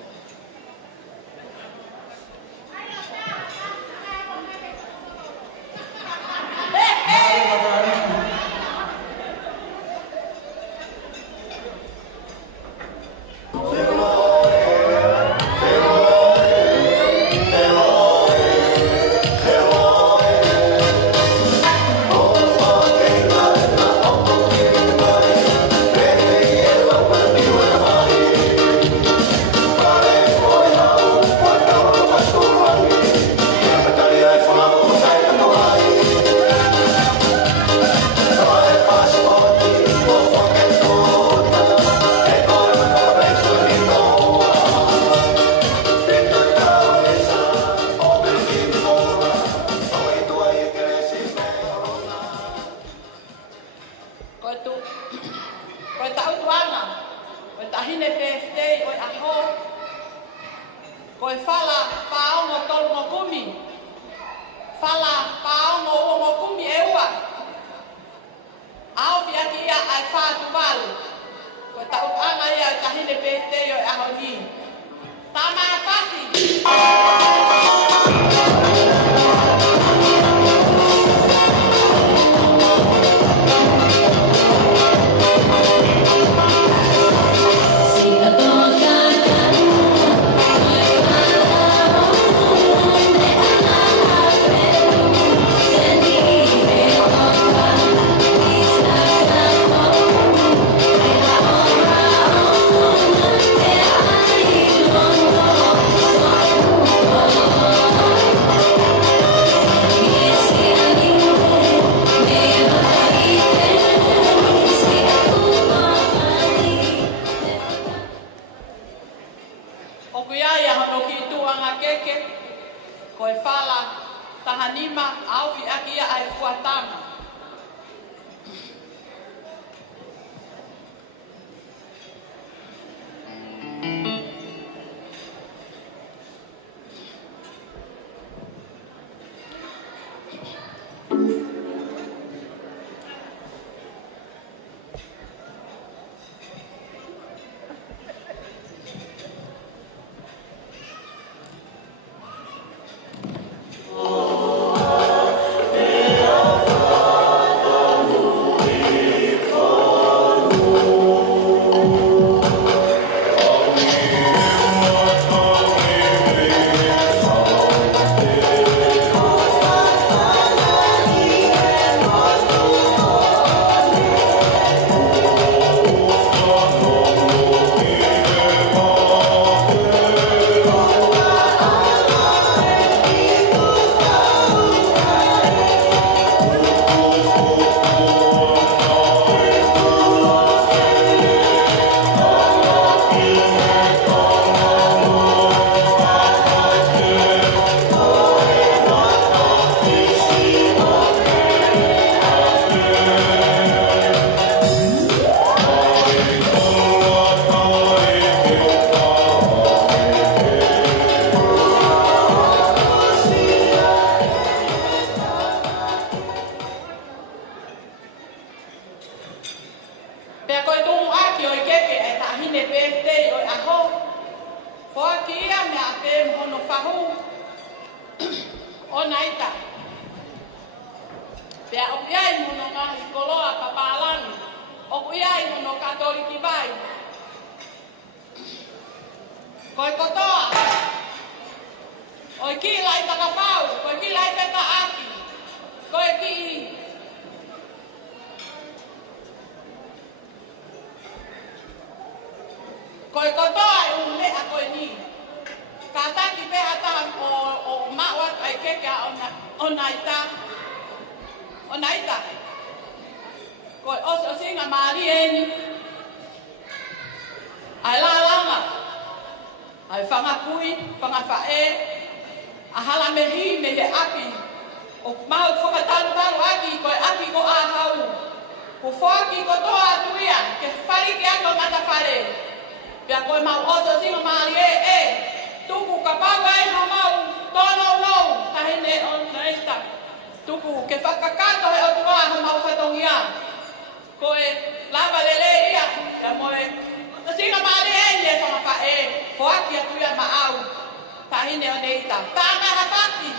Koe ki koe kotoa e ule a koe ni. Ka taki pe ata o mawa ai keke a ona ita. Ona ita. Koe oso singa maari eni. Ai la lama. Ai fanga kui, fanga fae. A halamehi me he api. O mau whakataru aki koe api ko a hau. Ko whaki ko toa atuia, ke whari ke ako matawhare. Pia koe mau oso singa maari e. Tuku ka pawa e ha mau, tono nou, tahine o neista. Tuku ke whakakato he o tua ha mau whatongia. Koe lava lele ia, ya moe. Singa maari e le whangawha e, whaki atuia maau. Tahine o neista. Tanga ha whaki.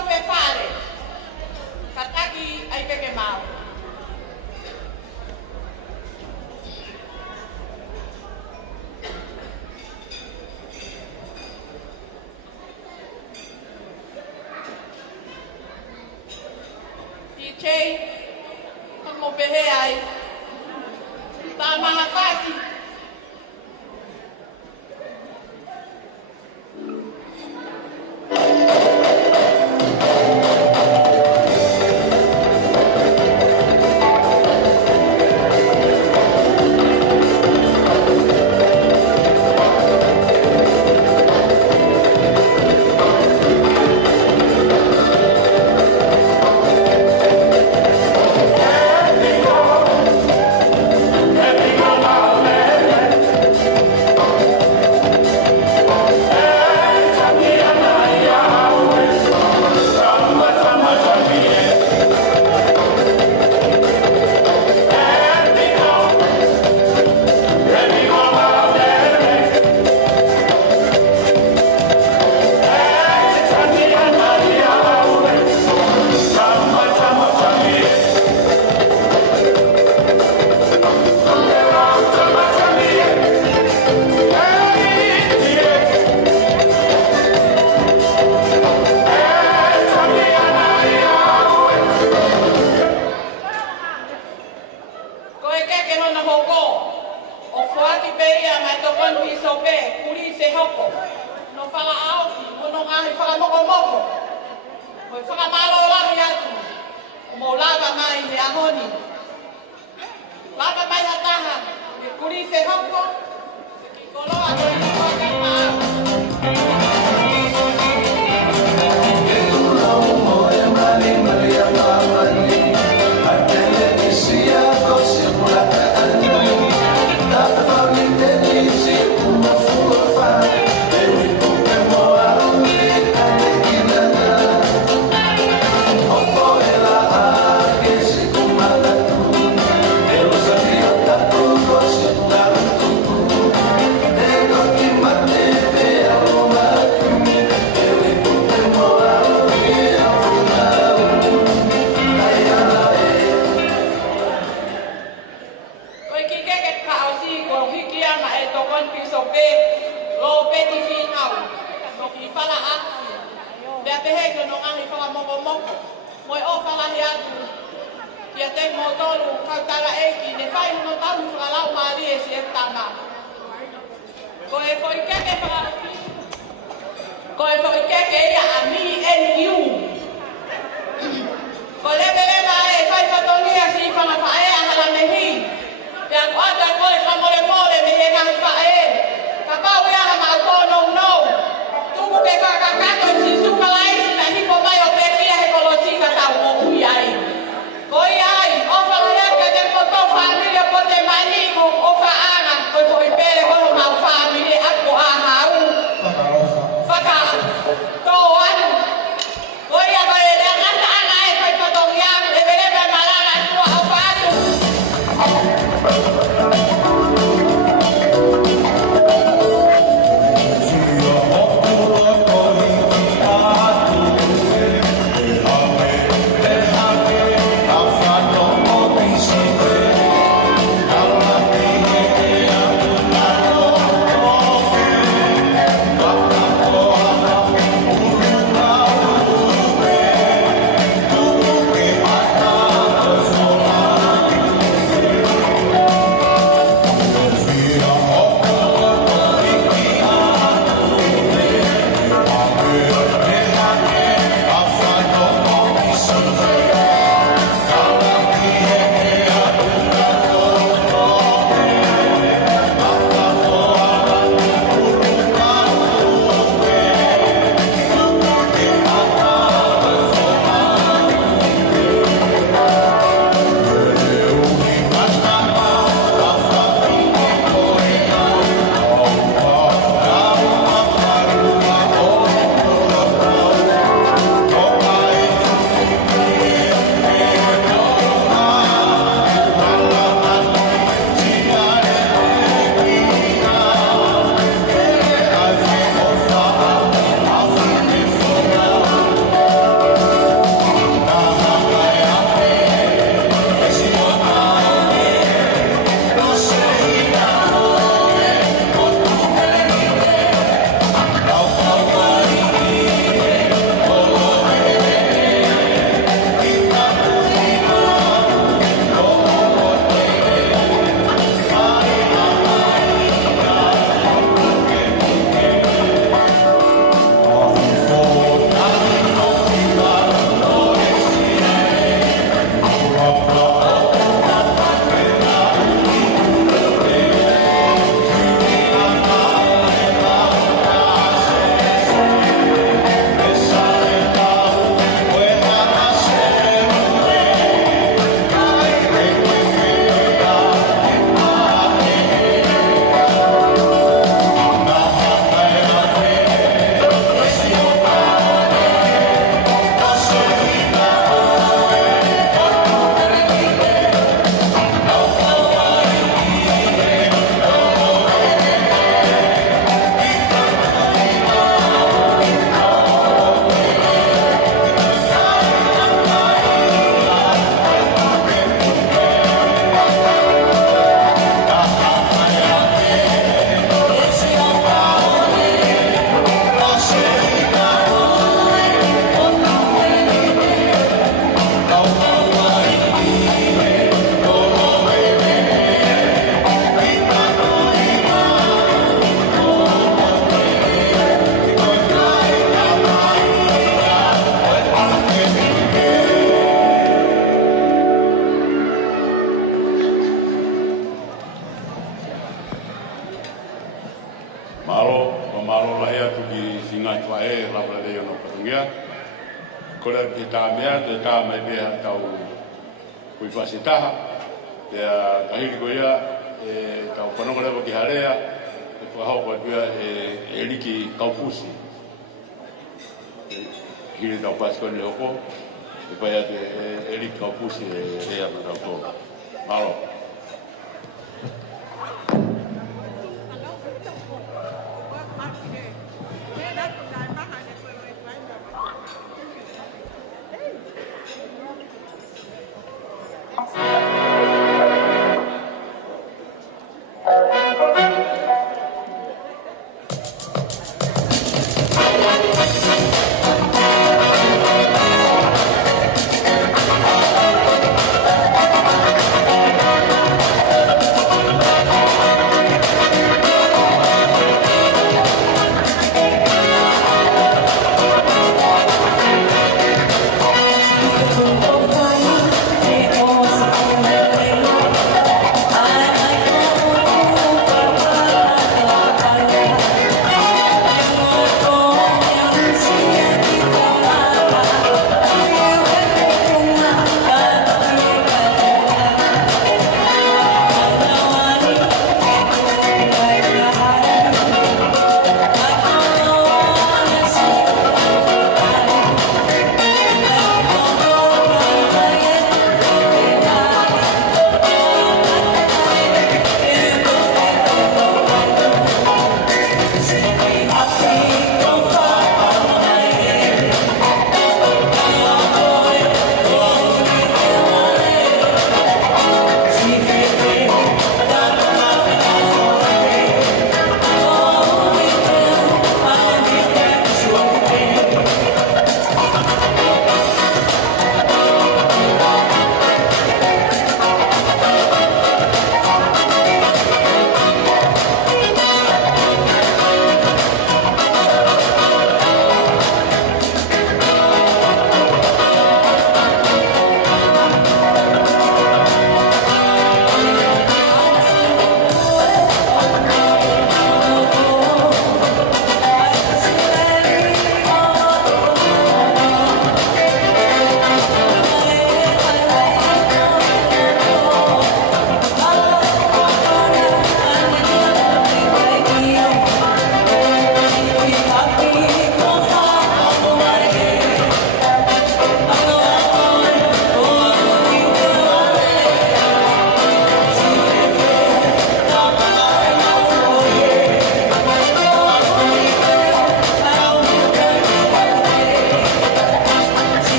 tau pe whare. Kataki ai peke mau. Chei, mo pehe ai. Ta maha kasi. te ono patungia. Kora te tā mea, te tā mai mea tau kui whasitaha. Te kahiri ko ia, tau whanonga lewa ki harea, e whahau koe pia e riki Kaufusi. Hiri tau pasikoni le hoko, e pai ate e riki Kaufusi e rea na tau tōna. Malo.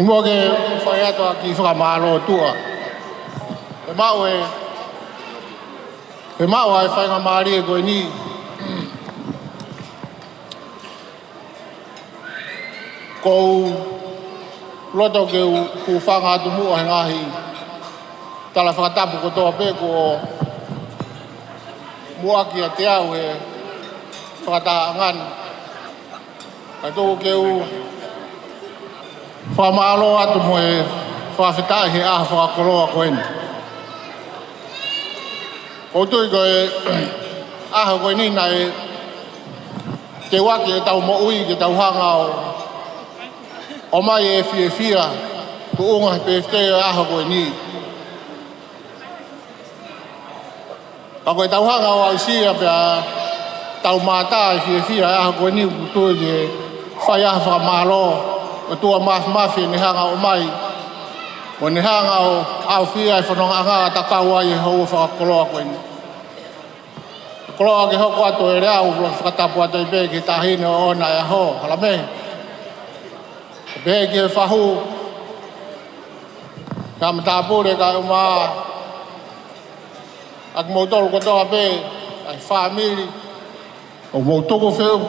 I mua ke whai ato ki whakamaro tua. E mau e whainga maari e koe ni. Kou loto ke ku whanga atu mua he ngahi. Tala whakatapu ko toa pe ko mua ki a te au e whakataha ngan. Kai tōku ke u whamalo atu mo e whawhitai he aha whakakoroa koe ni. Koutui koe aha koe ni na e te waki e tau mo ui ke tau hanga o mai e whia ku unga he pefte e aha koe ni. Ka koe tau hanga o au sia pia tau mātā e whia e aha koe ni kutui ke whai aha whakamalo o tua mafi ni hanga o mai. O ni hanga o au whia e whanonga anga takau ai e hau whakakoloa koe ni. Koloa ke hoko ato e rea u whakatapu ato i pē ki tahine o ona e ho, Halamehi. Pē ki e whahu, ka matapure ka uma ak mautoru kotoa pē, ai whamiri, o mautoko whiu,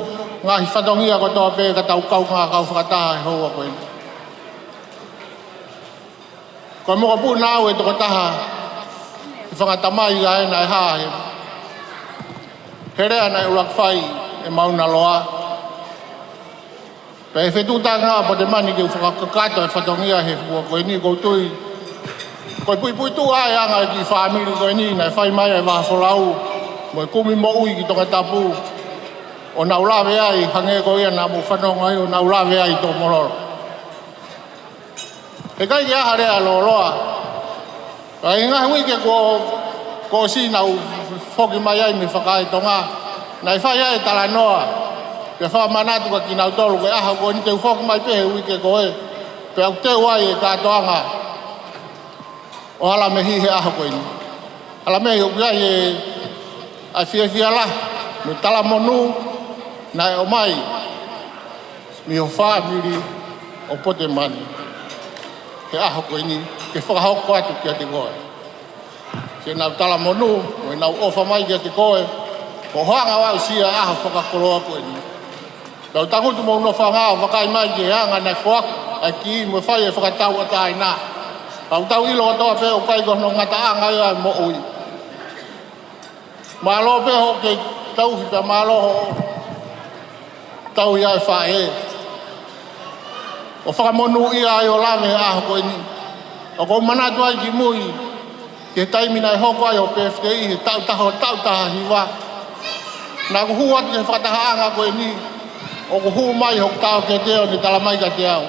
ngahi whatongia kotoa pē ka tau kau ngā kau whakataha e hoa koe. Koe moka pū nāu e toko taha, i whangatamai ka e nai hāhe. Herea nei urak whai e mauna loa. Pei whetūtā ngā po te mani ki whakakato e whatongia he fua koe ni koutui. Koe pui tū ai anga ki whamiri koe ni nei whai mai e whafolau. Moe kumi mo ui ki tonga tapu. O nau lawe ai, hange ko ia nā mu whanonga ai o nau lawe ai tō mororo. He kai ki aha rea loa. Kai ngā hui ke ko si nau whoki mai ai me whakai tonga. Nai whai ai tala noa. Pe wha manatu ka ki nau tolu koe aha koe ni te whoki mai pehe ui ke koe. Pe au teu ai e kātoanga. O Halamehi he aha koe ni. Halamehi uki ai e ai whia la. Me tala monu. Nai o mai. Mi o whamiri o pote mani. He aha koe ni. Ke whakahoko atu ki a te koe. Se nau tala monu, o nau ofa mai ki a te koe, ko hoanga wau sia aha whakakoroa koe ni. Tau tangutu mo no whanga wakai mai ki hanga nei whak, ai ki mo whai e whakatau a tai nā. Tau ilo atoa pe o kai kono ngata anga ia mo ui. Malo pe ho ke tau hita malo ho tau ia e whae. O whakamonu ia ai o lame aha koe ni. O ko manatu ai ki mui, ke taimina e hoko ai o PFTI, he tautaha hiwa. Nā ku huu atu ke whakataha anga koe ni, o ku huu mai hok tau ke teo ni tala mai ka te au.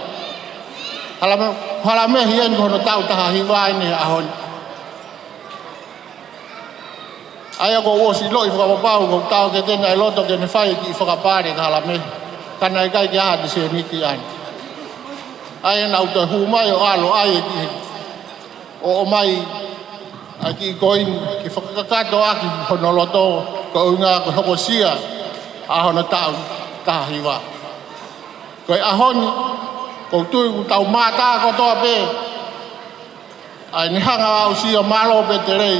Halamehi en kono tautaha hiwa ai ni ahoni. Ai ako uosi loi whakapapau hok tau ke te ngai loto ke ne whai ki whakapare ka Halamehi. Kana i kai ki aha di se niki ani. Ai nau te huu mai o alo ai e ki o mai aki koin ki whakakato aki honoloto ko unga ko hoko sia a hono tau tahiwa. Koe ahoni ko tui ku tau mata ko toa pe ai ni hanga au sia malo pe te rei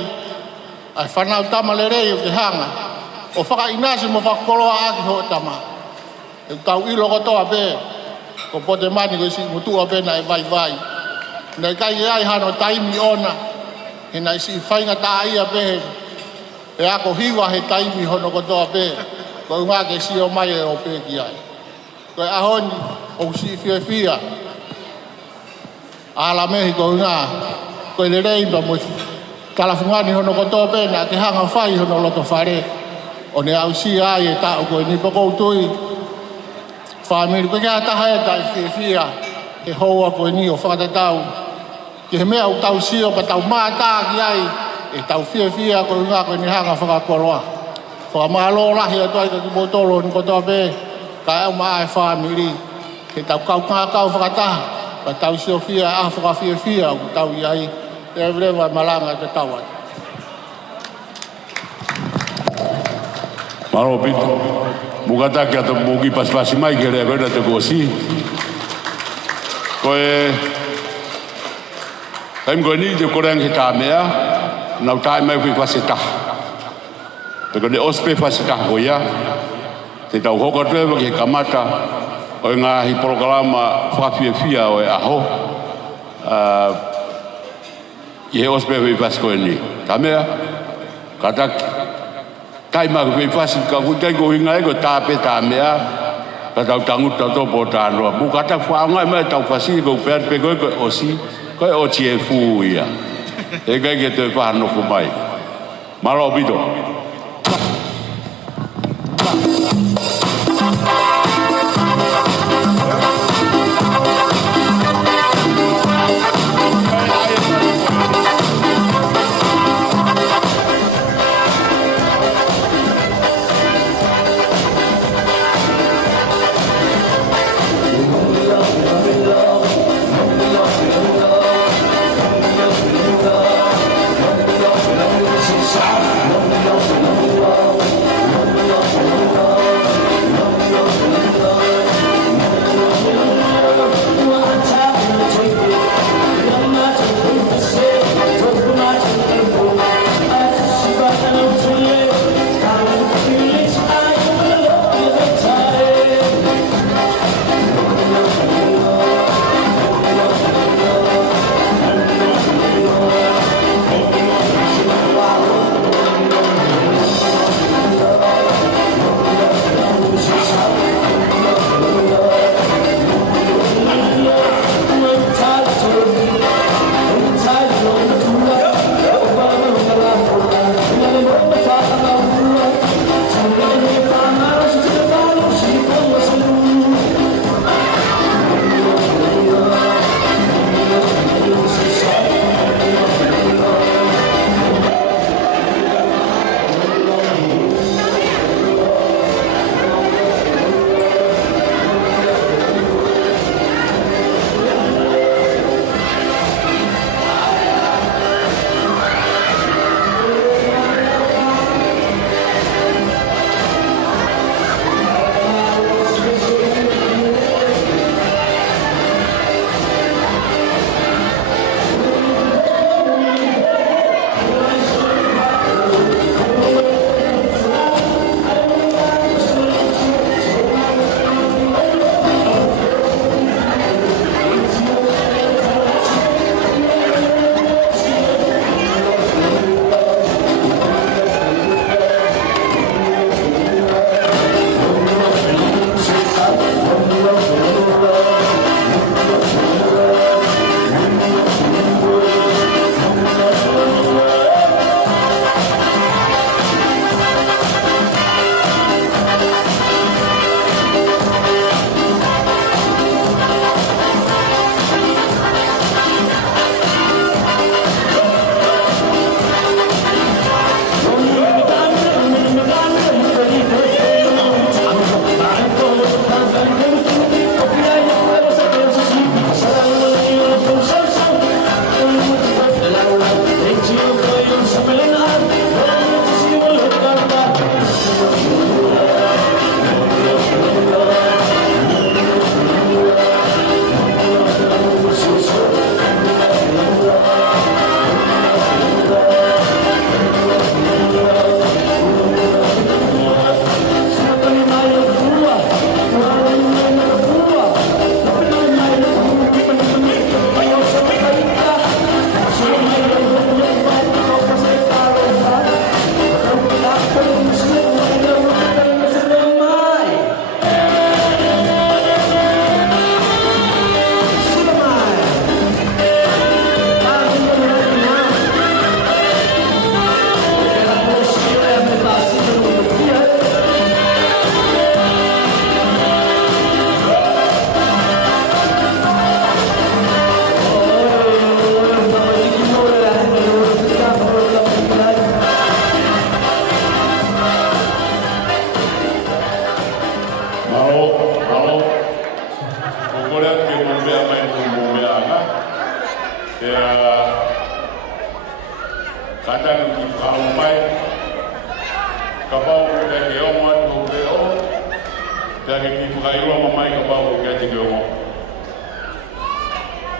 ai whanau tama le rei o te hanga o whaka inasi mo whakoloa aki ho tama e tau ilo ko toa pe ko pote mani ko isi mutua pe na e vai nei kai ai hano taimi ona he nai si whainga tā ia pehe. E ako hiwa he taimi hono kotoa pe. Ko ngā ke si o mai e o pe ki ai. Ko e ahoni o si whia. Halamehi ko ngā. Ko le reimba mo kalafungani hono kotoa pe na ke hanga whai hono loto whare. O ne au si ai e tāu koe ni pakou tui. Whamiri ko kia taha e tai whia. Ke hoa koe ni o whakatatau. Ke he mea o tau sio pa tau mātā ki ai e tau whia ko ngā koe ni hanga whakakoroa. Whakamalo lahi atua i ka ki motoro ni kotoa pe ka au maa e whamiri. Ke tau kau whakataha pa tau sio whia aha whakawhia o tau i ai. Te evrewa malanga te tau ai. Maro pito. Mugata ki ato mugi paspasi mai ke rea koe te kosi. Koe Kaim koe ni te koreng he tā mea Nau tae mai kui whaseta Peko ne ospe whaseta ko ia Te tau hoka tuewa ki he kamata O ngā hi porokalama whawhia whia o e aho I he ospe hui whas koe ni Tā mea Kataki Tai maku hui whas ka kui kai ko hinga eko tāpe tā mea Ka tau tanguta topo tānoa Mu kataki whaongai mai tau whasi ko pean pe koe koe osi Koe o tie fu ia E kai ke te whahano fu mai Maro bito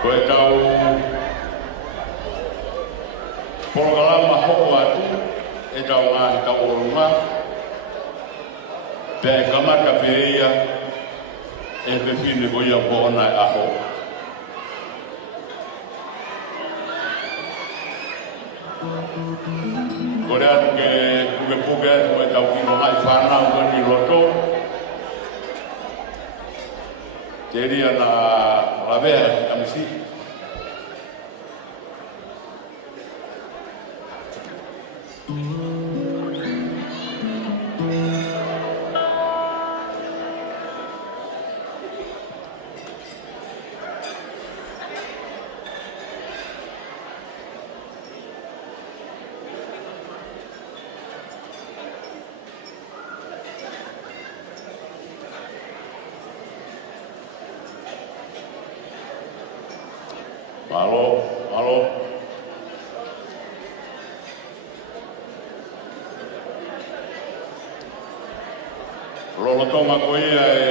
Koe tau Porokalama hoko atu e tau ngā he tau orunga pe e kamata pe ia e pe whine ko ia po ona e aho. Kore atu ke puke atu e tau kino mai whanau ko ni roto te ria na ravea ki kamisi. Malo. Rolo tonga ko ia e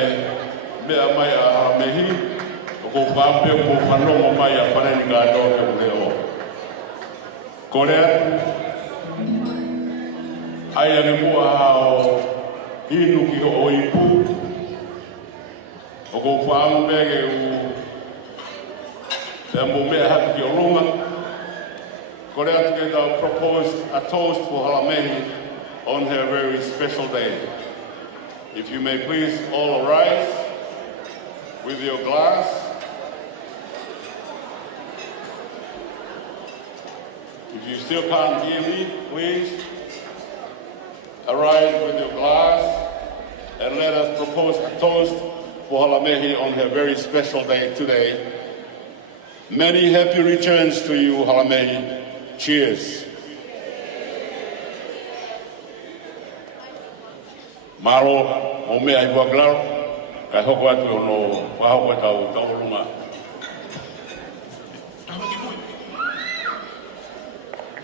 mea mai a Halamehi, o ko whaape o ko whanongo mai a whaneni ka ato ke o leo. Korea, ai ane mua o inu ki o ipu, o ko whaape ke o te mo mea hatu ki o lunga. Korea together proposed a toast for Halamehi on her very special day. If you may please all arise with your glass. If you still can't hear me, please arise with your glass and let us propose a toast for Halamehi on her very special day today. Many happy returns to you, Halamehi. Cheers. Malo, o mea i waklau, kai hoko atu ono wahoko tau runga.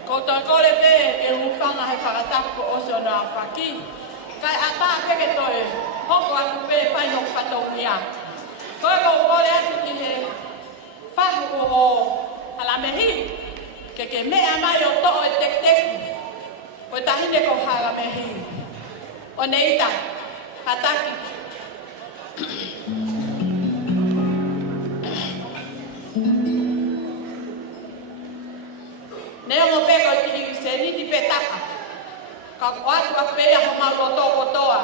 Ko tau kore te e Fanga he whakatako o se ona whaki. Kai ata peke toe, hoko atu pe whaino whataunia. Koe ko kore atu ki he whahoko o Halamehi. Ke mea mai o to'o e tek-tek. Ko tahine ko Halamehi. O neita, hataki. Nea mo peko i se niti pe taka. Ka kuatu a pea ho mau o toko toa.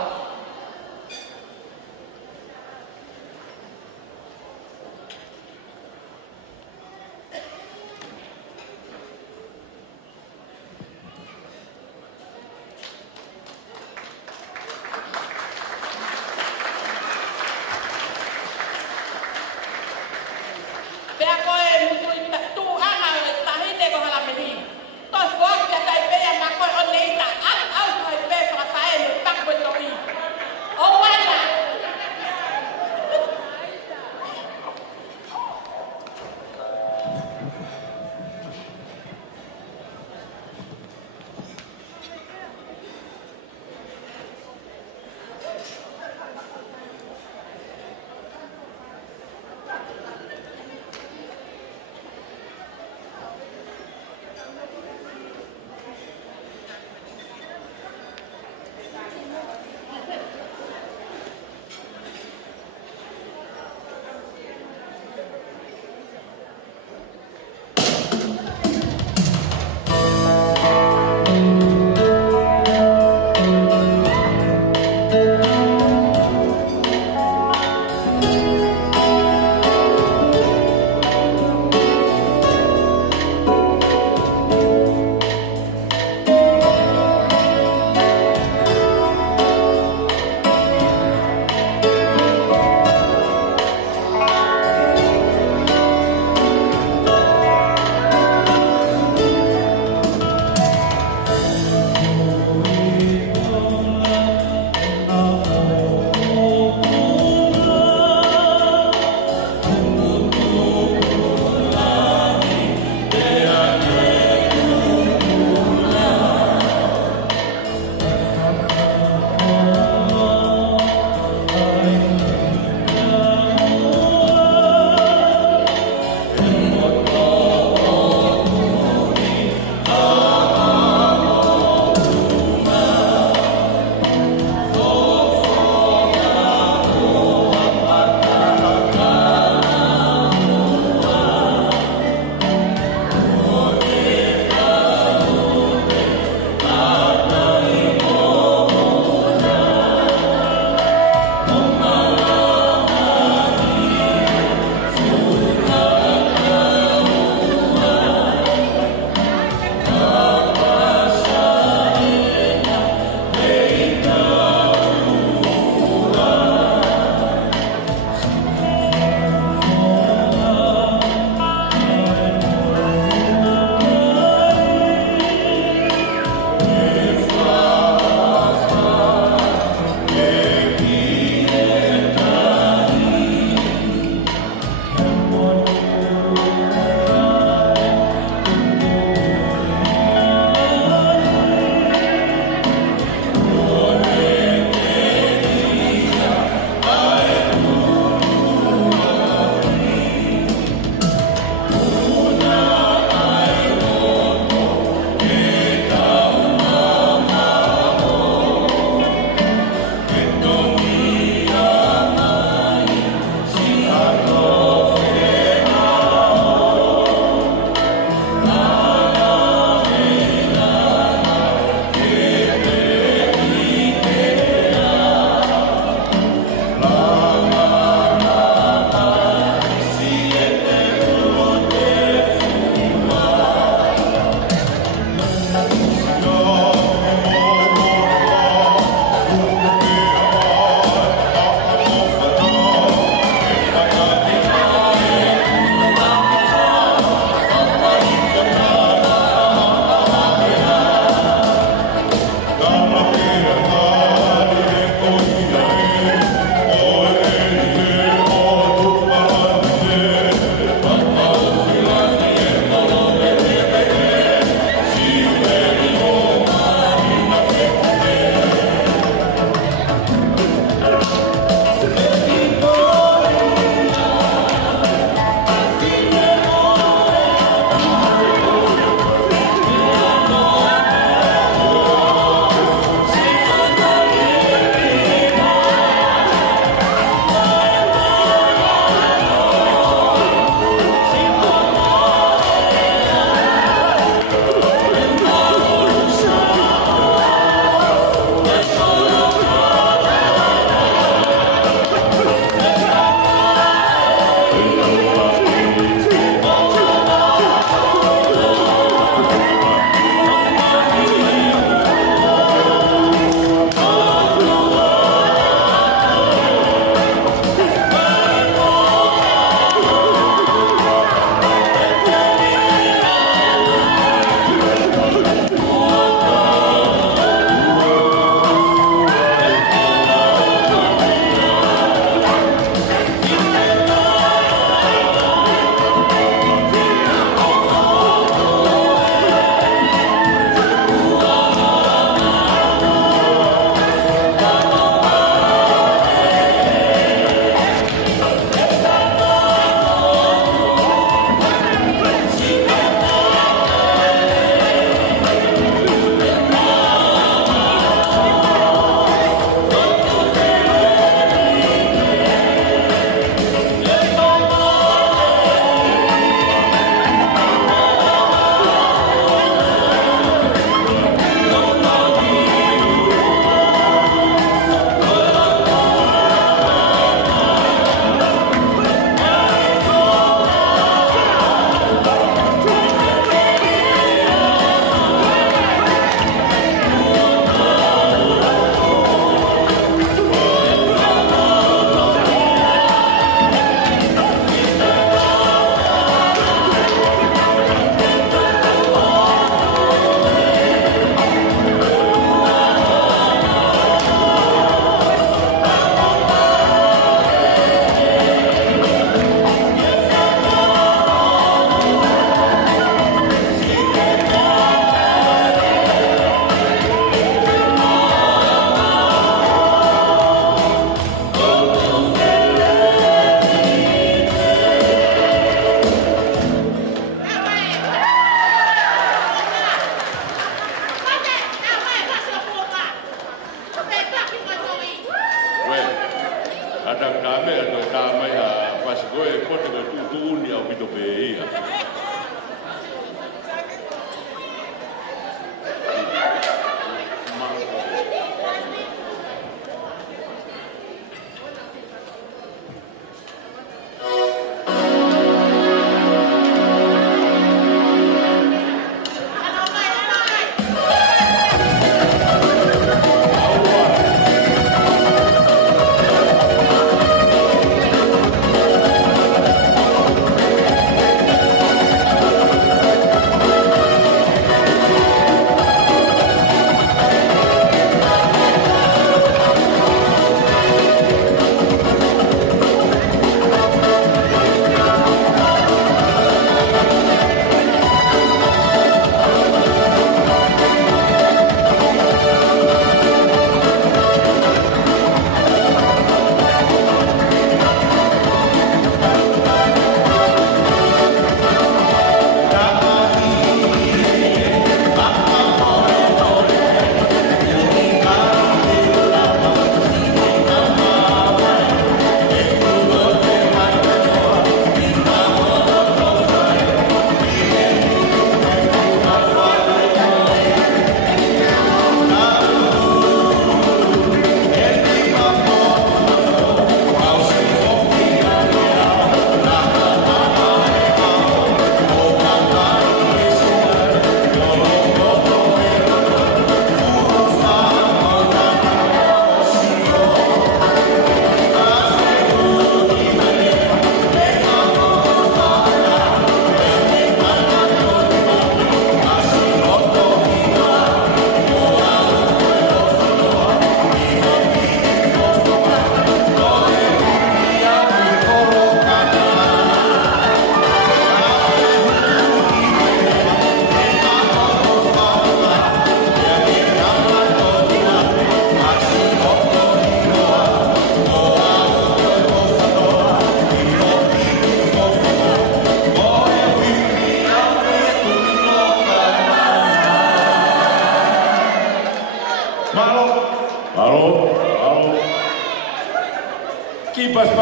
Ada kame ada kame ya pas gue pote ke tu ni au pito pe ia.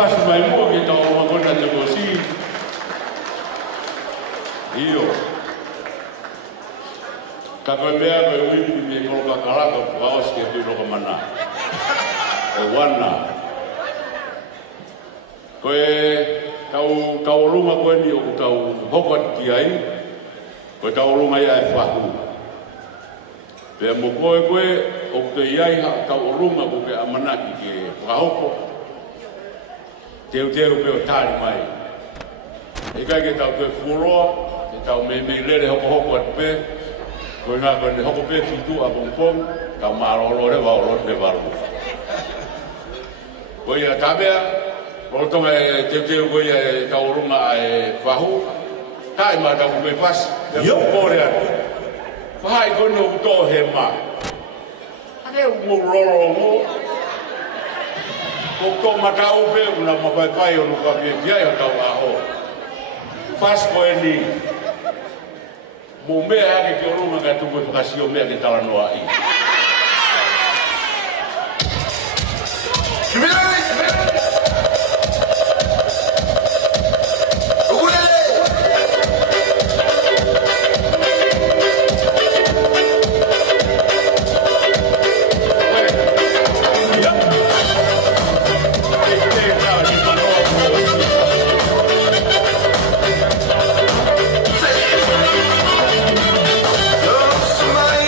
pas mai mo ki tau makona te kosi. Iyo. Ka koe mea koe uipi me kolo ka kalaka paos ke pino ka mana. O wana. Koe tau runga koe ni o tau hokot ki ai. Koe tau runga ia e whahu. Pea mo koe o te iai ha tau runga ko ke amanaki ke whahoko. Teu peo tāri mai. E kai ke tau koe furoa, ke tau me lere hoko atu pe, koe ngā koe ne hoko pe fitu a pongpong, tau mārolo re wao rot me waru. Koe ia tāmea, rotonga e teu koe ia e tau runga e whahu, tāi mā tau me pas, e kore atu. Whahai koe no kuto he mā. Ake mo roro mo, ko matau pe una mapai o no ka pia o tau aho. Pas ko ni. Mo mea ke ke runga ka tu ko kasio mea ke tala no ai. Los mai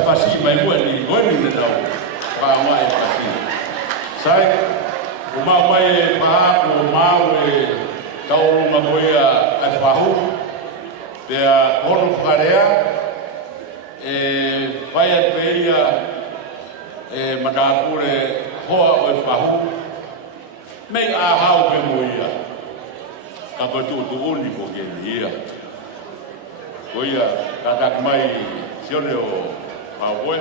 pasi mai mua ni ngoni na tau pa mai pasi sai o mai e pa o mau e tau ma moia a fahu pe a kono farea e vai a peia e madapure hoa o fahu mei a hau pe moia ka tu uni ko ke ia koia katak mai sione o paue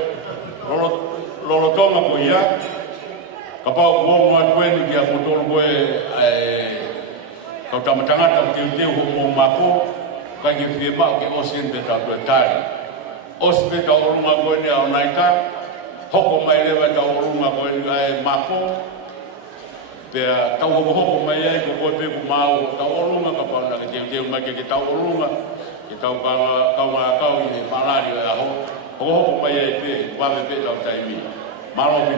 lolo tonga ko ia ka pa o mo atweni ki a motoro koe ka tamatanga ta te o mako ka ke fie ma ke o sen de ta do tai os be ta o runga koe ni a naika hoko mai lewa ta o runga koe ni ai mako pe ta o hoko mai ai ko koe pe ku mau ta o runga ka pa na ke te mai ke ta o runga ke ta ka i malari a ho hoko mai ai pe pa me pe ta tai mi malo mi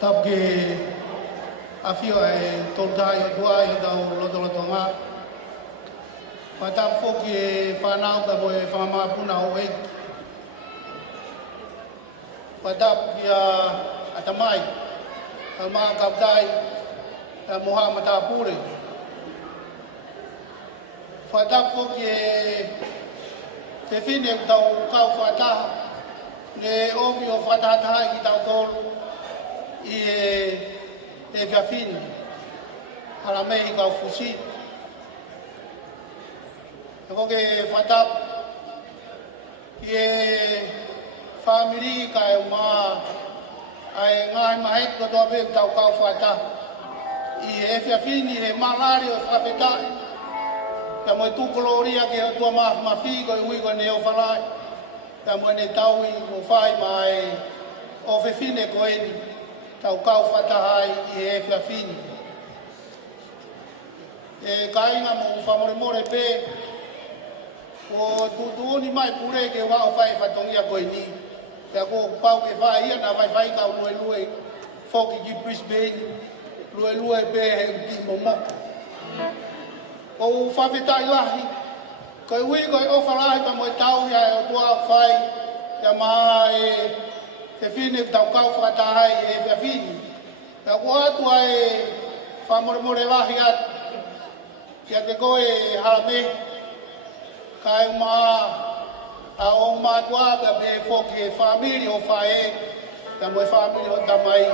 Tap ke afio e toltai o dua i dau loto nga. Pa tap fo ke whanau ka boe whamama puna o e. Pa tap ki atamai, alma kaptai, moha mata pure. Pa tap fo ke te fine dau kau whata, ne omi o whatatai i dau tolu. I e fiafini Halamehi Kaufusi e koke whatap i e whamiri ka e ma ai ngai mahet ko toa pek tau kau whata i e fiafini e malari o whawhetai ka moe tukoloria ke o tua mawhi ko i ui ko ne o whalai ka moe ne tau i o whai mai o fefine ko eni tau kau whatahai i e whiawhini. E kainga mo whamoremore pē, o tutuoni mai pure ke wao whai whatongia koe ni. Pea ko pau ke whai ia na whai kau lue whoki ki Brisbane, lue pē he ki momoko. O whawhetai lahi, koe ui koe ofalahi pa moe tau ia e o tua whai, ia maa e te whine tau kau whakatahai e te whine. Pea kua atua e whamoremore lahi atu. Kia te koe Halamehi. Kai maa a o maa tua pea me whoki e whamiri o whae. Pea moe whamiri o tamai.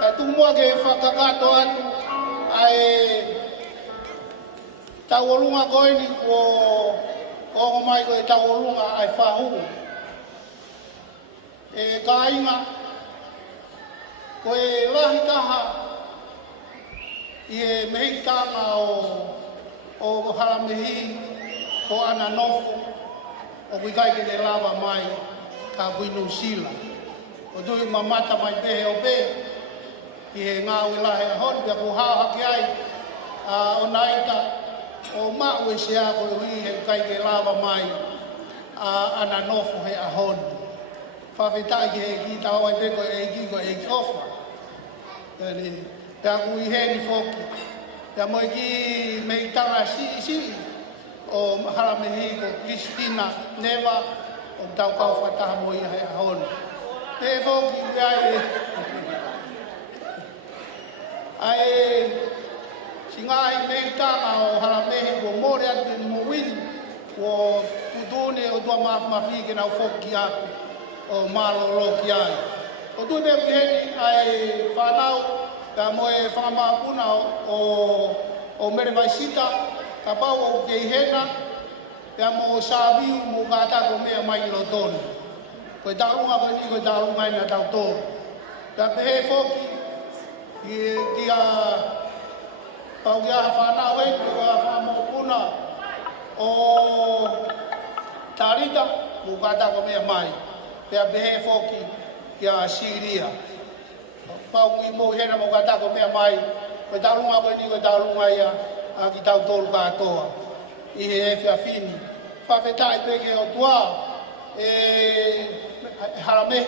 Kai tumua ke whakakato atu. Ai tau olunga koe ni o mai koe tau olunga ai whahu. E kainga, koe lahi taha i e meitanga o Halamehi, ko ana nofo, o kui kai ke te lava mai, ka kui Nusila. O tui mamata mai pehe o pe, i e ngā ui lahi a honi, pia ko haha ki ai, o naita, o mau e se a koe hui he kai ke lava mai, ana nofo he a honi. Whawhetai ke e ki tau ai peko e ki ko e ki ofa. Pea kui heni whoki. Pea moe ki meitanga si o Halamehi ko Kristina Neva o tau kau whataha mo ia he ahon. Te whoki ai, ai, singa ai meitanga o Halamehi o more atu mo wini o utone o tua mafi ke nau whoki aku o malolo ki ai. O tu me kiheni ai whanau ka moe whangamapuna o mere mai sita ka pau o keihena ka mo sabiu mo gata ko mea mai lo tonu. Koe taunga koe ni koe taunga ina tau tō. Ka pehe whoki ki a pau ki a whanau e ko a whangamapuna o tarita mo gata ko mea mai. Pea pehe whoki ki a Siria. Pau i mo hena mo gata ko mea mai. Koe taunga koe ni koe taunga ia a ki tau tōru katoa. I he e whiawhini. Whawhetai peke o tua Halamehi.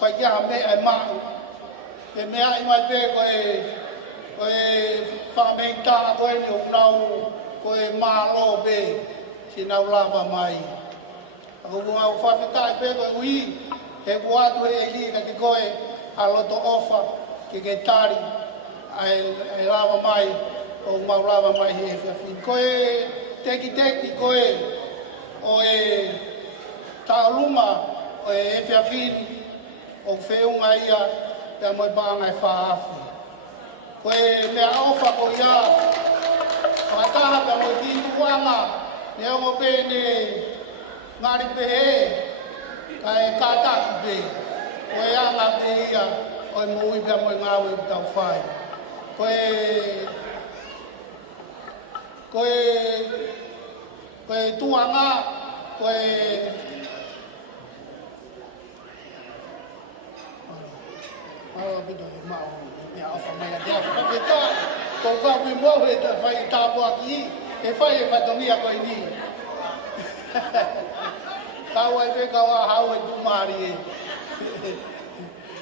Koe kia Halamehi ai mau. E mea i mai pe koe whamehi taa koe ni o nau koe malo pe. Si nau lava mai. Ako kunga o whawhetai pe koe ui. He kuatu he li ka te koe a loto ofa ke tari. Ai lava mai. O mau lava mai he whiawhini. Koe teki koe o tauluma o whiawhini o whiunga ia pia moe banga e whaafu. Koe mea ofa ko ia whataha pia moe tinuanga ne ongo pene ngari pehe kai kātaki pe. Koe anga pe ia o mui pia moe ngawe tau whai. Koe tuanga, koe bido e mao, e awha mai a dea whaketa, ko kawi mo e ta whai tāpo aki, e whai e whatongia koe ni. Kawa e pe kawa hau e tumari e.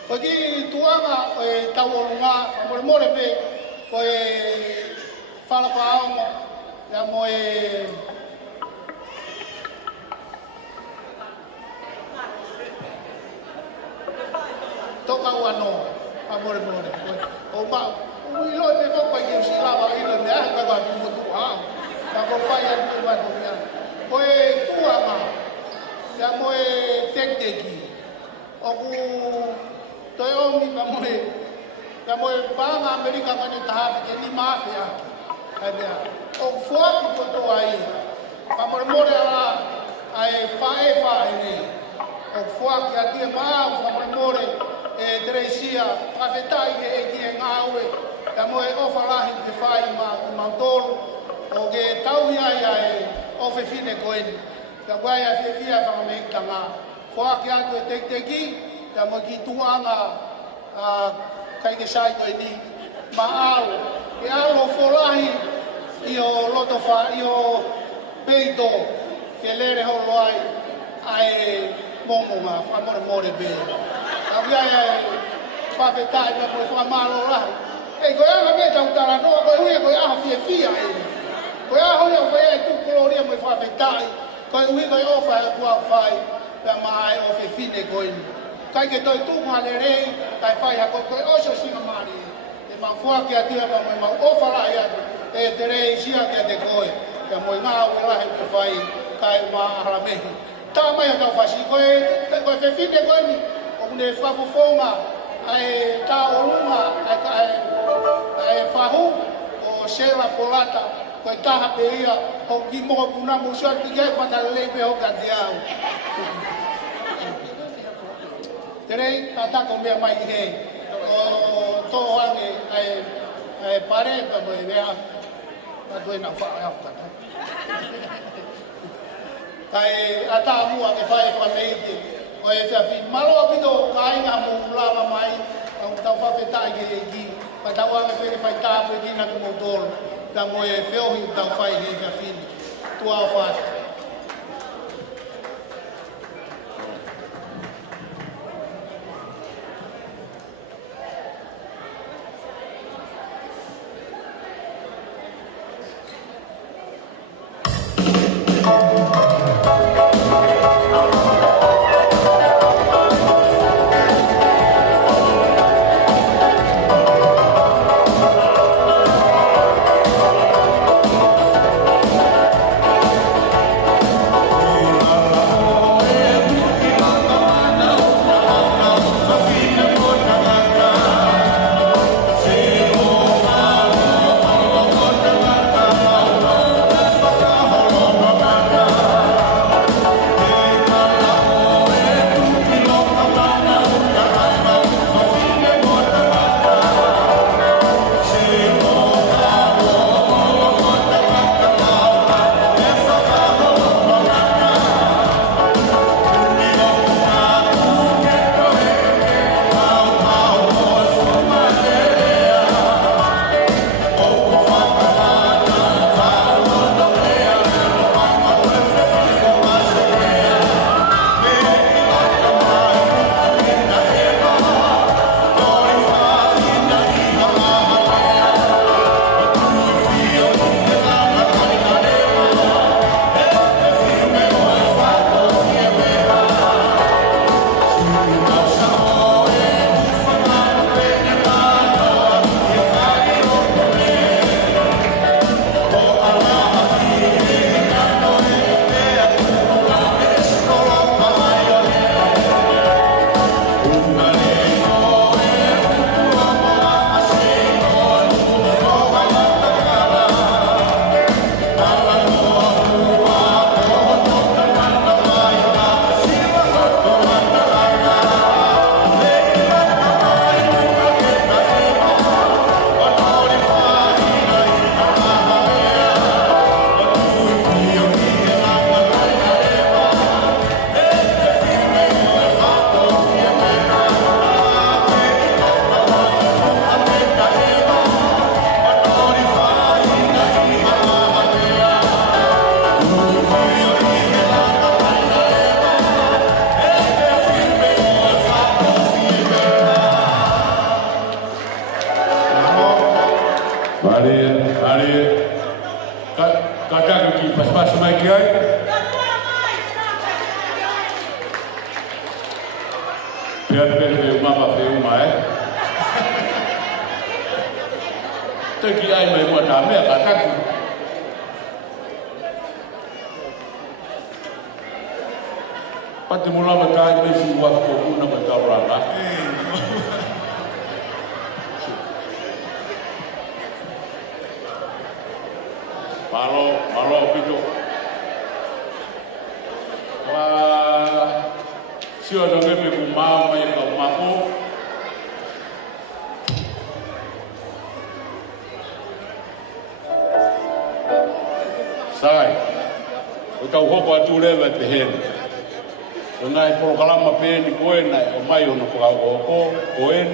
Koe ki tuanga, koe tau olunga, more pe, koe whalapa aongo, ya moe toka wano amore o ma ui lo me ko pa ki silava ilo me a ka ba mo tu ha ka ko fa ya tu ba tu ya ko e tu ama ya mo e tekeki o ku to yo mi ka mo e ya mo e pa ma amerika ka ni ta ke ni ma ya ai ya o fo ko to ai pa mo ala ai fa ni o fo ki a ti ma fa mo e Teresia, whawhetai e ki e ngāue, ka moe ofa lahi te whai ma tōru, o ke tauhi ai ai ofe whine koeni. Ka wai a whiawhia whangamehi ta ngā. Whaake atu e teki, ka moe ki tuanga kai ke sai koeni, ma au. Ke au o wholahi i o loto wha, i o peito, ke lere holo ai momonga, whamore bea. Ia whawhetai ka koe whamalo rahi. Ei, koe aha mea tau tara noa, koe huia koe aha whiawhia e. Koe aha hoia o whaia e tukoloria moe whawhetai, koe hui koe ofa e kua whai, pia mai o whiawhine koe ni. Kai ke toi tūma le rei, kai whai hako koe oso sima mari e. E ma whuake a tia pa moe mau ofa rahi atu, e te rei sia kia te koe. Pia moe ngā ue rahi koe whai, kai ma Halamehi. Tā mai a tau whasi, koe whiawhine koe ni, ne whafofonga ai tā orunga ai whahu o sela polata koe taha pe ia o ki moa puna mo sua tigai pata leipe o ka te au. Terei, atako mea mai hei o tō ange ai pare ka moe mea atue na wha au kata. Kai ata mua ke whae whameite o e whiawhini. Malo apito ka inga mo lava mai, au tau whawhetai ke e ki, pa tau ame pere whai tāpu e kina ku mo tōru, ka mo e whiohi tau whai he whiawhini. Tua o whātu. kiai. Pia mama peuma Teki ai mai mua tā mea ka taku. Pate mo lava tāi mai si waka ko kuna ma tauranga. Malo pito. Sio na ngepe kumama ya kaumako. Sai. O tau hoko atu lewa te hene. O ngai porokalama pēni koe nai o mai ono whakauhoko, koen,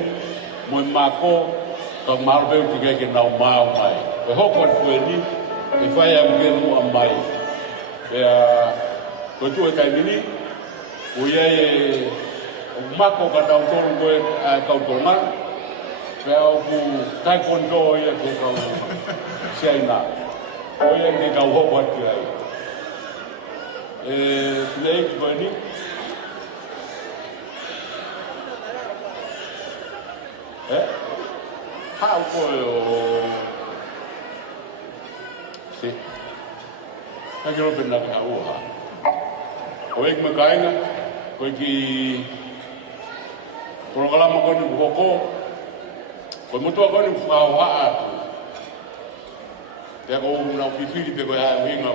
Moimoi, ka marubeu te keke nau māo mai. E hoko atu e ni, e whai au ke mua mai. Pea, koe tu e taimini, o iei o mako ka tau toru koe kautonga, pea o ku taekwondo ia ke kau siaina. O iei te kau hoko atu ai. Nei ki koe ni, hao koe o si hake rope nake hauha o eki me kainga koe ki porokalama koe ni kuhoko koe motua koe ni whakauha atu pea ko unau whiwhiri pe koe hae winga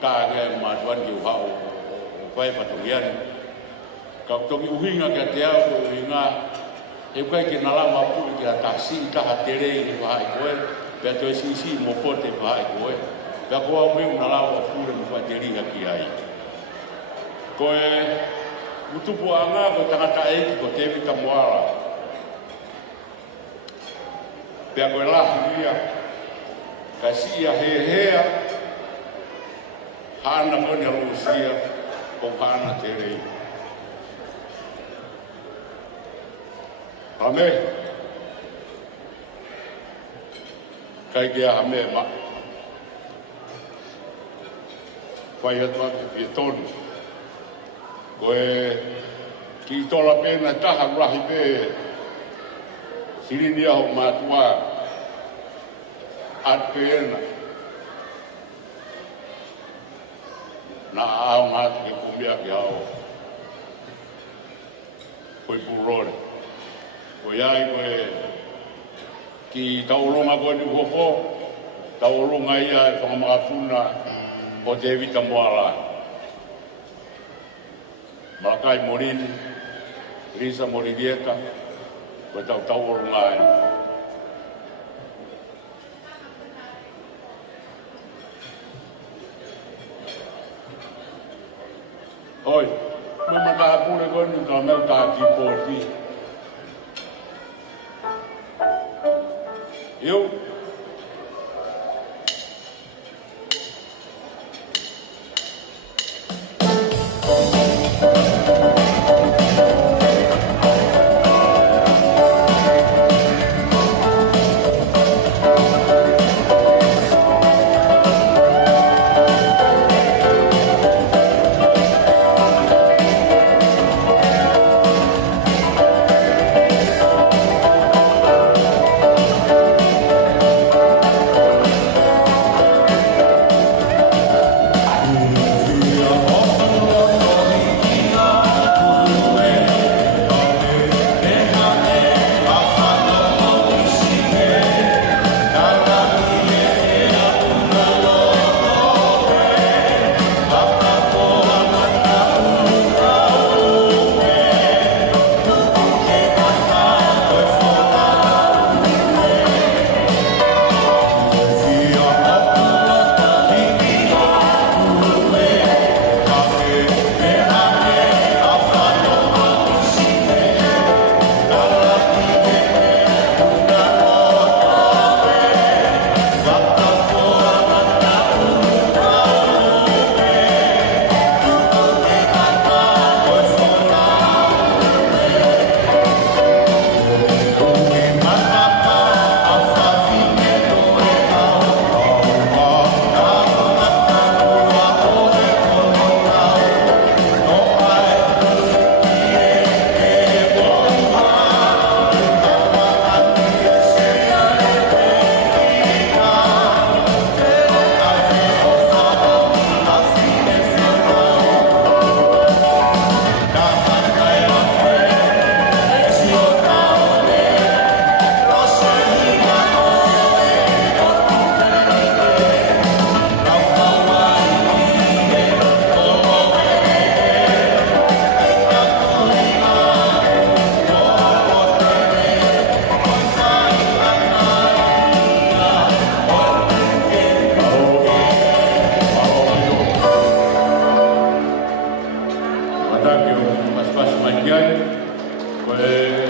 kānga e mātuan ki uhao o whai patongiani ka toki uhinga ki a te au koe uhinga e koe ke nalama pui ki a tasi taha terei ni wahai koe, pea toi sisi mo pote wahai koe. Pea koa meu nalama pui ni wahai teri haki ai. Koe utupu anga ko tangata eiki ko te vita moara. Pea koe lahi ria, ka sia hea, hana koe ni alusia, ko hana terei. Halamehi. Kai kia halamehi ma. Whai atua ki pia tonu. Koe ki tola pēna taha rahi pē. Sirini aho mātua. At pēna. Na aho ngātu ke kumia ki ao. Koe purore. Ko iai koe ki tauronga koe ni hoko, tauronga ia e whakamātuna o te evita moala. Malakai Morini, Risa Moririeta, koe tauronga e. Oi, koe mata apure koe ni ka meu tāti pōti. Eu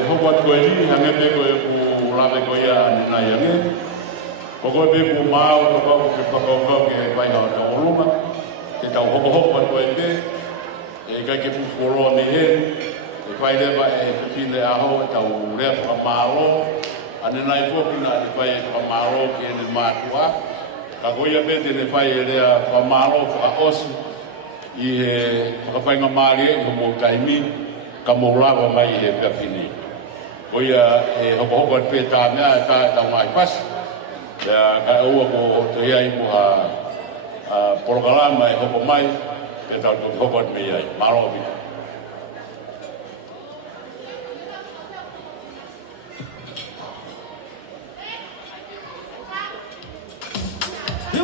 hoko atu koe li, hange pe koe ku lave koe ia ane nai ange. Ko koe pe ku māu, ko koe ke whakaola ke pai hao te olunga. Ke tau hoko atu koe pe, e kai ke pukoroa me he, e pai lewa e whine aho, e tau rea whakamālo. Ane nai fōkina e pai e whakamālo ke ene mātua. Ka koe ia pe te pai e rea whakamālo whakaosi. I he whakawhainga māri e homo taimi. Ka moulawa mai he pewhini. O ia e hoko at pētā mea e tā mai pas. Ka ua ko te iai mo ha porokalama e hoko mai. Pe tau tu hoko at me iai. Marobi. You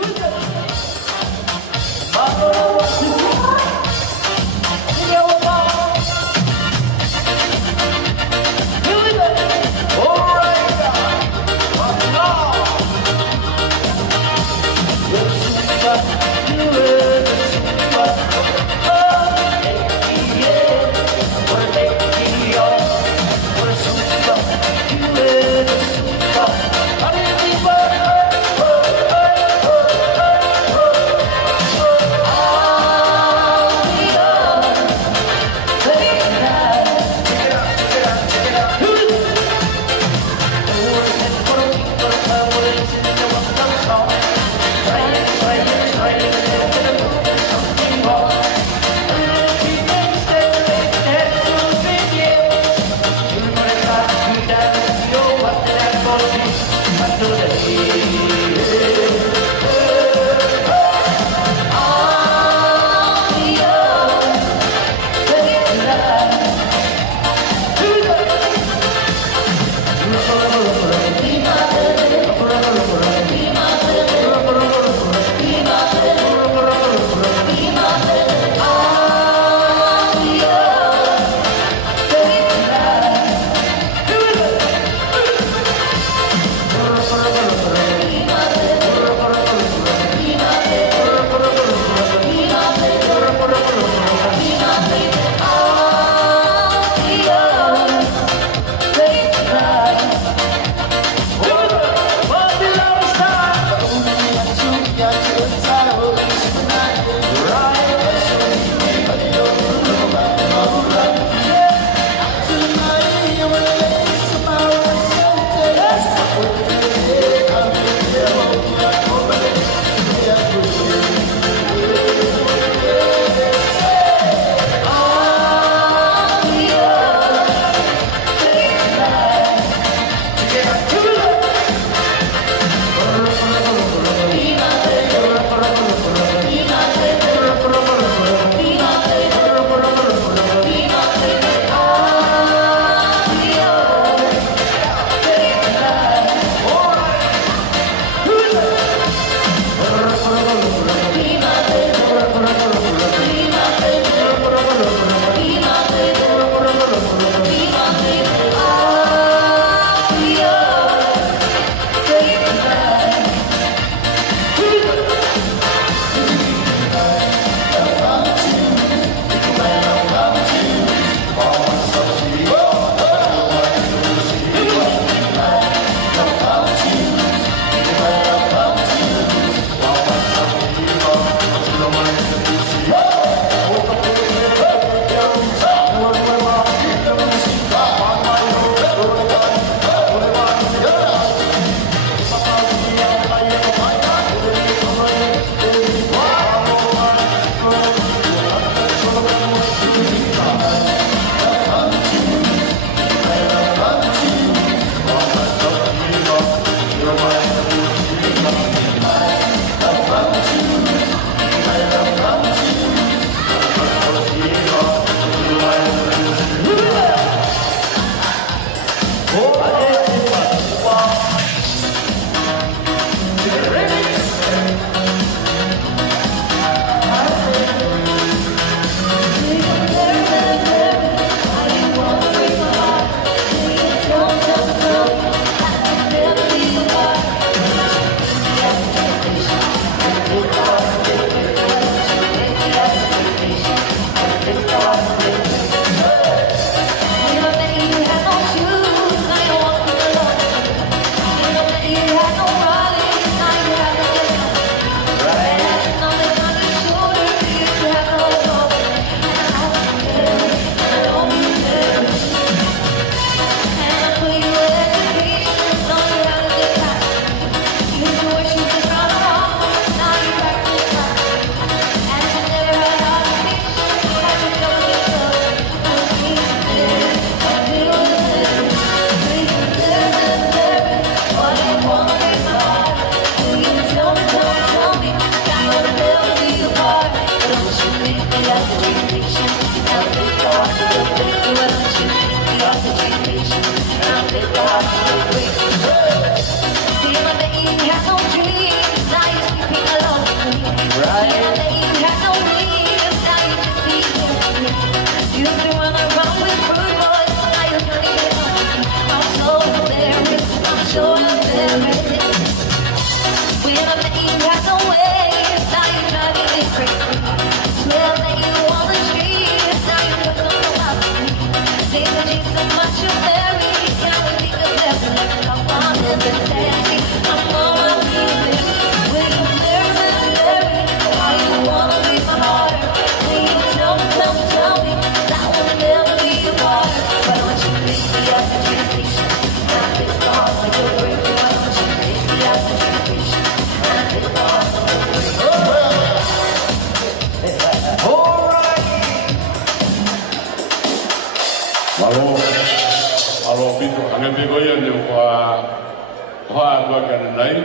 Alo bito ane bego ia ne hoa tua kane nai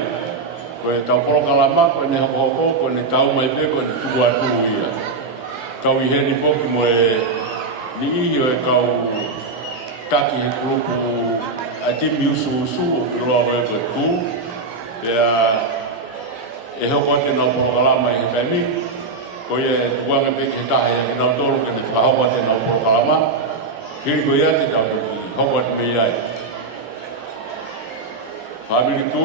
koe tau porokalama koe ne hoko koe ne tau mai pe koe ne tuku atu ia kau i heni poki mo e ni iyo e kau taki he kurupu a timi usu o kiroa koe koe ku e hoko te nau porokalama i he tani koe e tukuanga pe ki he tahe e nau tolu kene whahoko te nau porokalama hiri koe ia te tau ki hoko te me iai family tu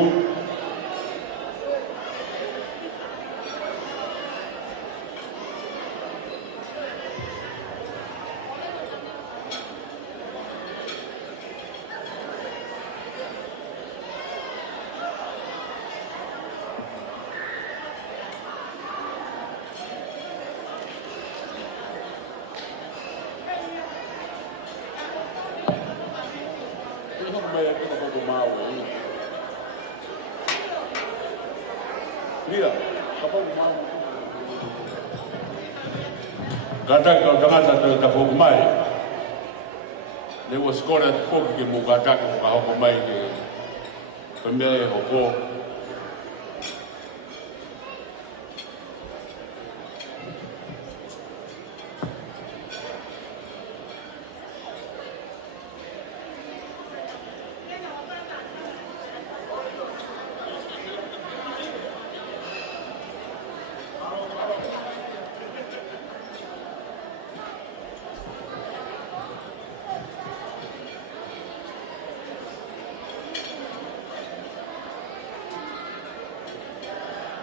Kata kau tangata tu tak fokus mai. Lepas sekolah tu fokus ke muka tak kau fokus mai ke pemilik hoko.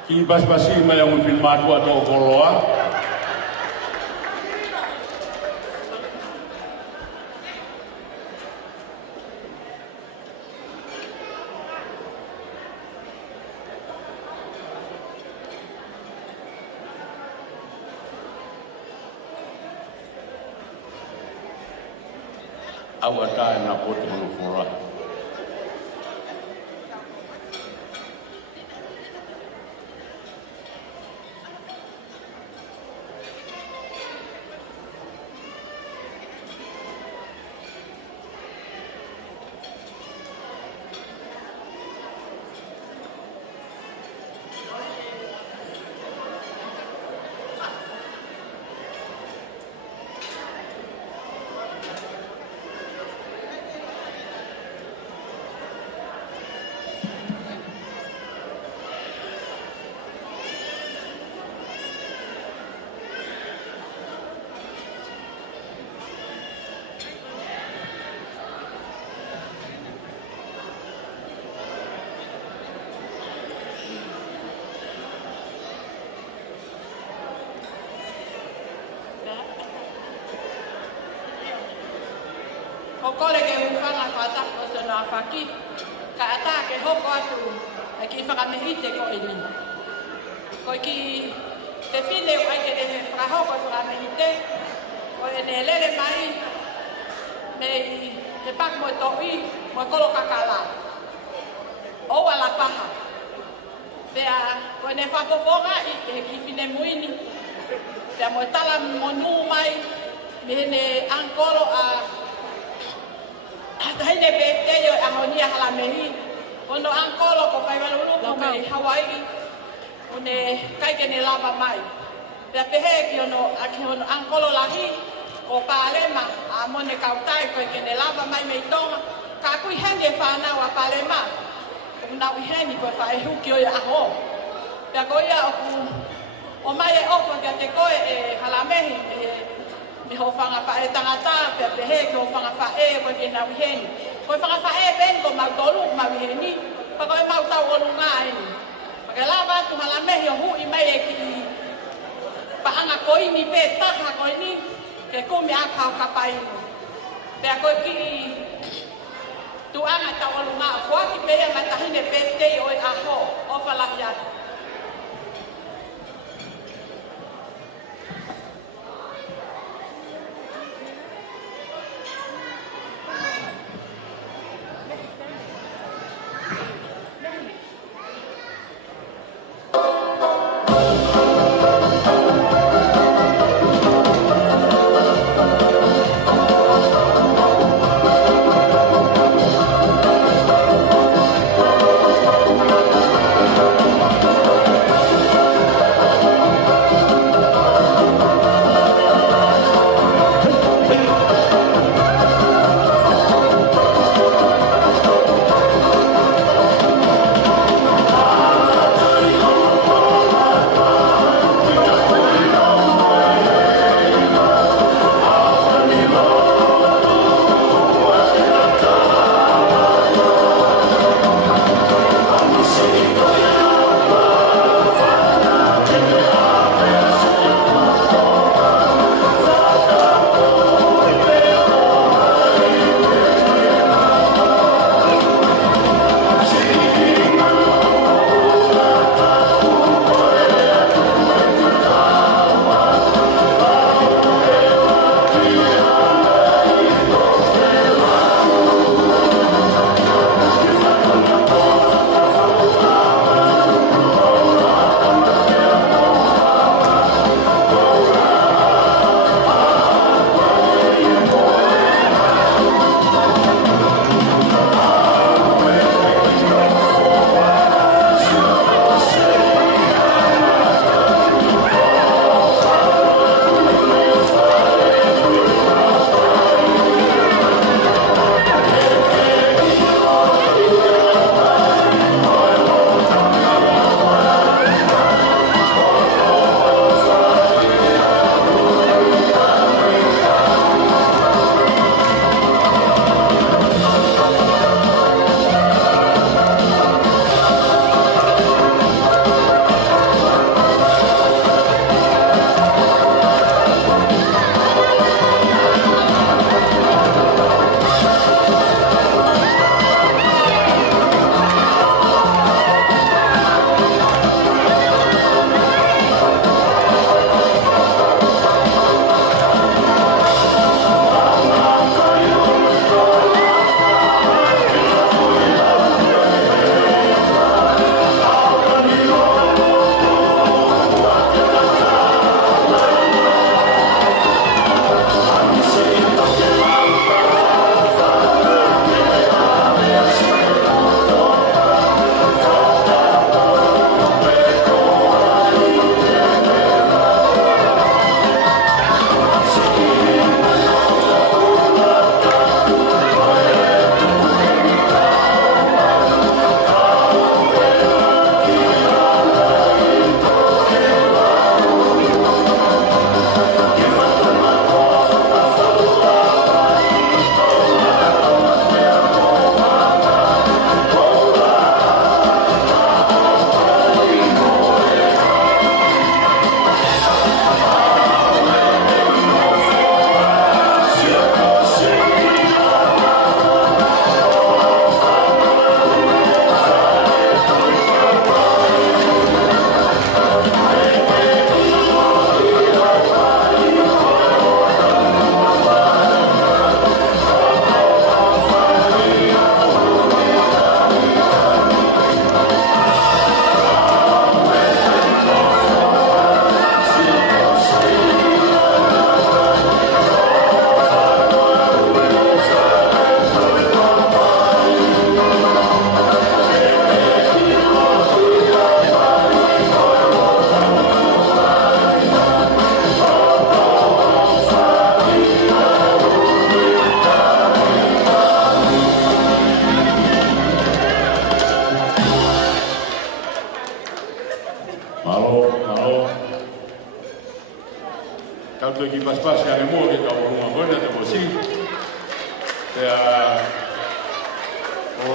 Ki bas-basi mai ang filmado atau koloa. Awata na poti mo fora. Kole ke Fanga kata ko na faki ka ata ke hoko atu ki Halamehi te ko ini ko ki te fine ai ke ne fra hoko Halamehi te ko ne lele mai me te pak mo to i mo kolo kakala o wala paha pea ko ne fa fofoga i ki fine muini te mo tala mo nu mai me ne ankoro a Hai ne bete yo amonia Halamehi. Kono angkolo ko pai walulu ko mai Hawaii. One kai ke ne lava mai. Pe pehe ki ono aki ono angkolo lahi ko palema amone kautai ko ke ne lava mai me tonga Kakui hene whanau a palema. Nau hene koe whae huki o ia aho. Pea koe ia o mai e ofa kia te koe e halamehi mi ho whanga whae tangata pea pehe ki ho whanga whae koe ke nau hene. Koe whanga whae ben ko mau tolu mau hene. Pa koe mau tau olu ngā hene. Pake la watu halamehi o hui mai e ki paanga koe ni pe taha koe ni ke kumi a kau kapai. Pea koe ki tuanga tau olu ngā whaki pehe matahine pe tei oi aho o whalahi atu.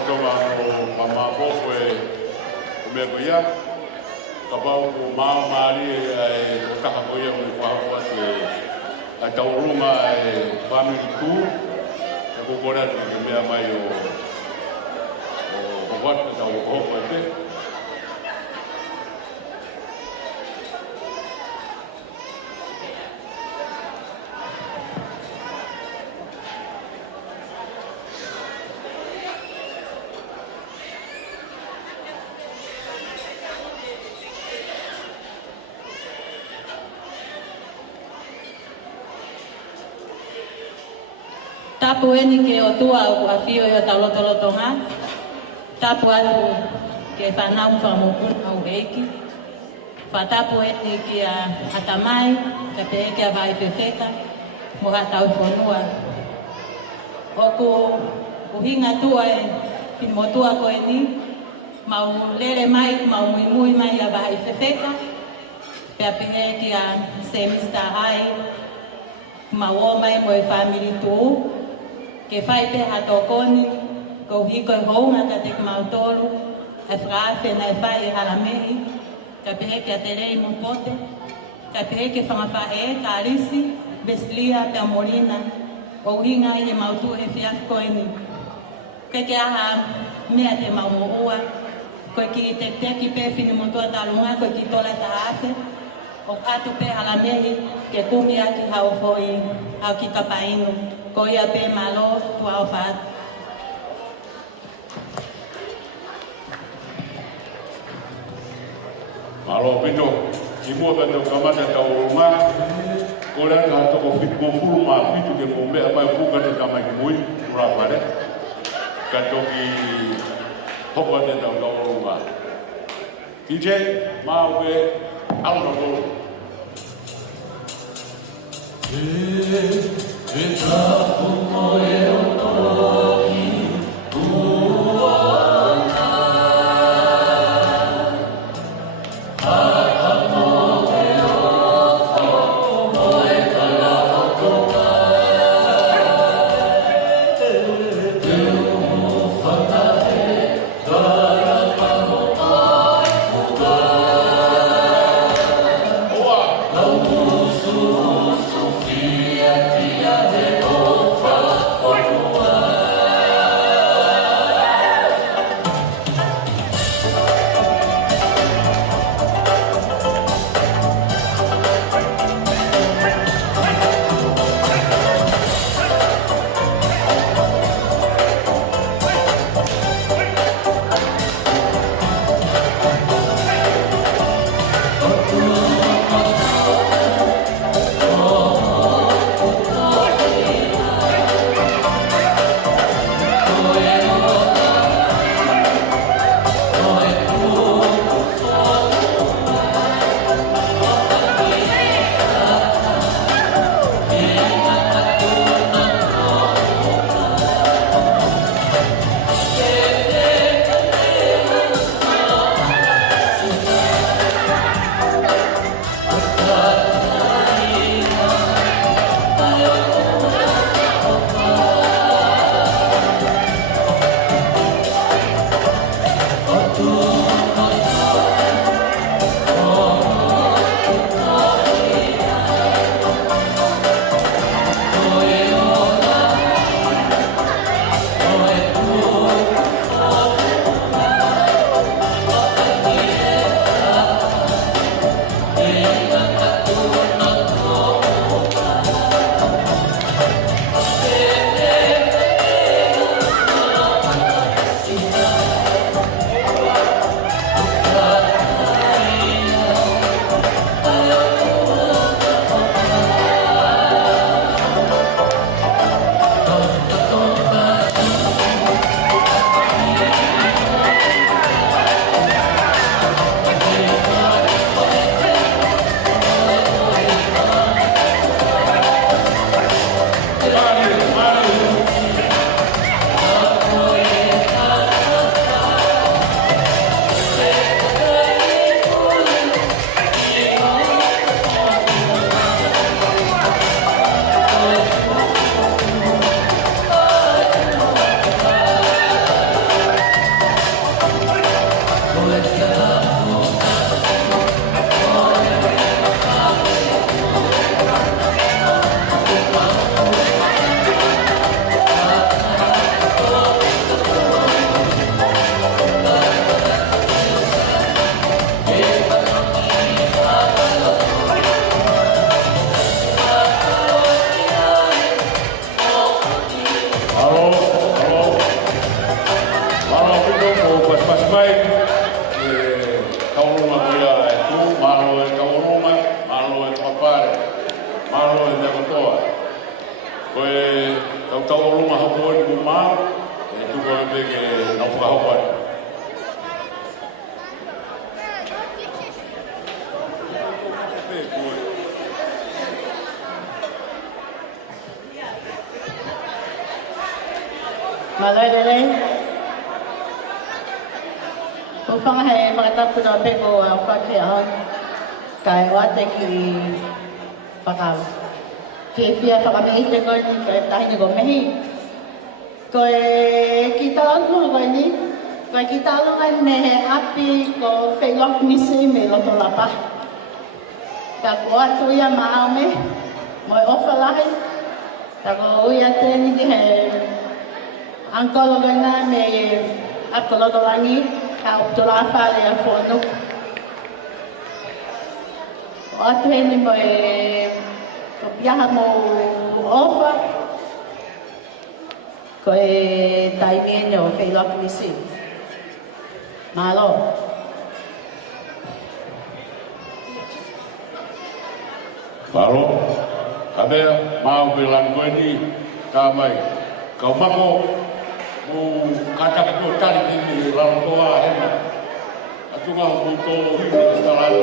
tonga o mamapoko e mea koia. Ka pau o maa maari e o kaha koia o kwa hoa te a taurunga e family tour. E kukora te mea mai o wata tau o hoko e te. Tapu eni ke o tua o afio e o taulotolotonga. Tapu atu ke whanau whamukun au heiki. Whatapu eni ke a atamai, ka te eke a vai pewheka, mo hatau whanua. O ko uhinga tua e pini mo tua ko eni, mau lere mai, mau muimui mai a vai pewheka. Pea pinge ke a semester hai, mau o mai mo e family tuu. Ke whai pe hatokoni, ko hiko e hounga ka te mautolu, e whaafe na e whai e Halamehi, ka pehe ke a te rei mo pote, ka pehe ke whangawhae, ka arisi, beslia pe a morina, o hinga i e mautu e whiafkoini. Ke aha mea te maumoua, ko ki te teki pe whini motua talunga, ko ki tola ta afe, o atu pe Halamehi, ke kumi aki hau foi, au ki kapainu. Ko ia pe malo tua o fat. Malo pito, si mua ka tau kamata tau runga, ko rea ka toko fitu mo furu maa fitu ke mo mea mai puka te tamai ki mui, ura pare, ka toki hoka te tau runga. TJ, maa uke, aluna tolu. Fia de mai kauruma kuia tu malo e kauruma malo e papare malo e jagotoa koe kauruma hapo ni malo e tu koe bege na ufahamu Malai dere. Fanga hai makata puno pego Fakaola. Kai wate ki Fakaola. Ki pia Halamehi te koi kai tahi go mehi. Koi kita lalu koi ni. Koi kita lalu kan ne api ko felok misi me loto lapa. Tak kuat tu ya mau me. Moi offer lahi. Tak ko ya te ni di hai. Angkolo gana me apolo dolangi kau tolafa le fono. Atu ni mo ko biaha mo ofa ko taimi no felok misi. Malo. Malo. Kabe mau bilang ko ni kamai. Kau mako kata itu tadi di lalu tua hebat. Aku nggak butuh ini selalu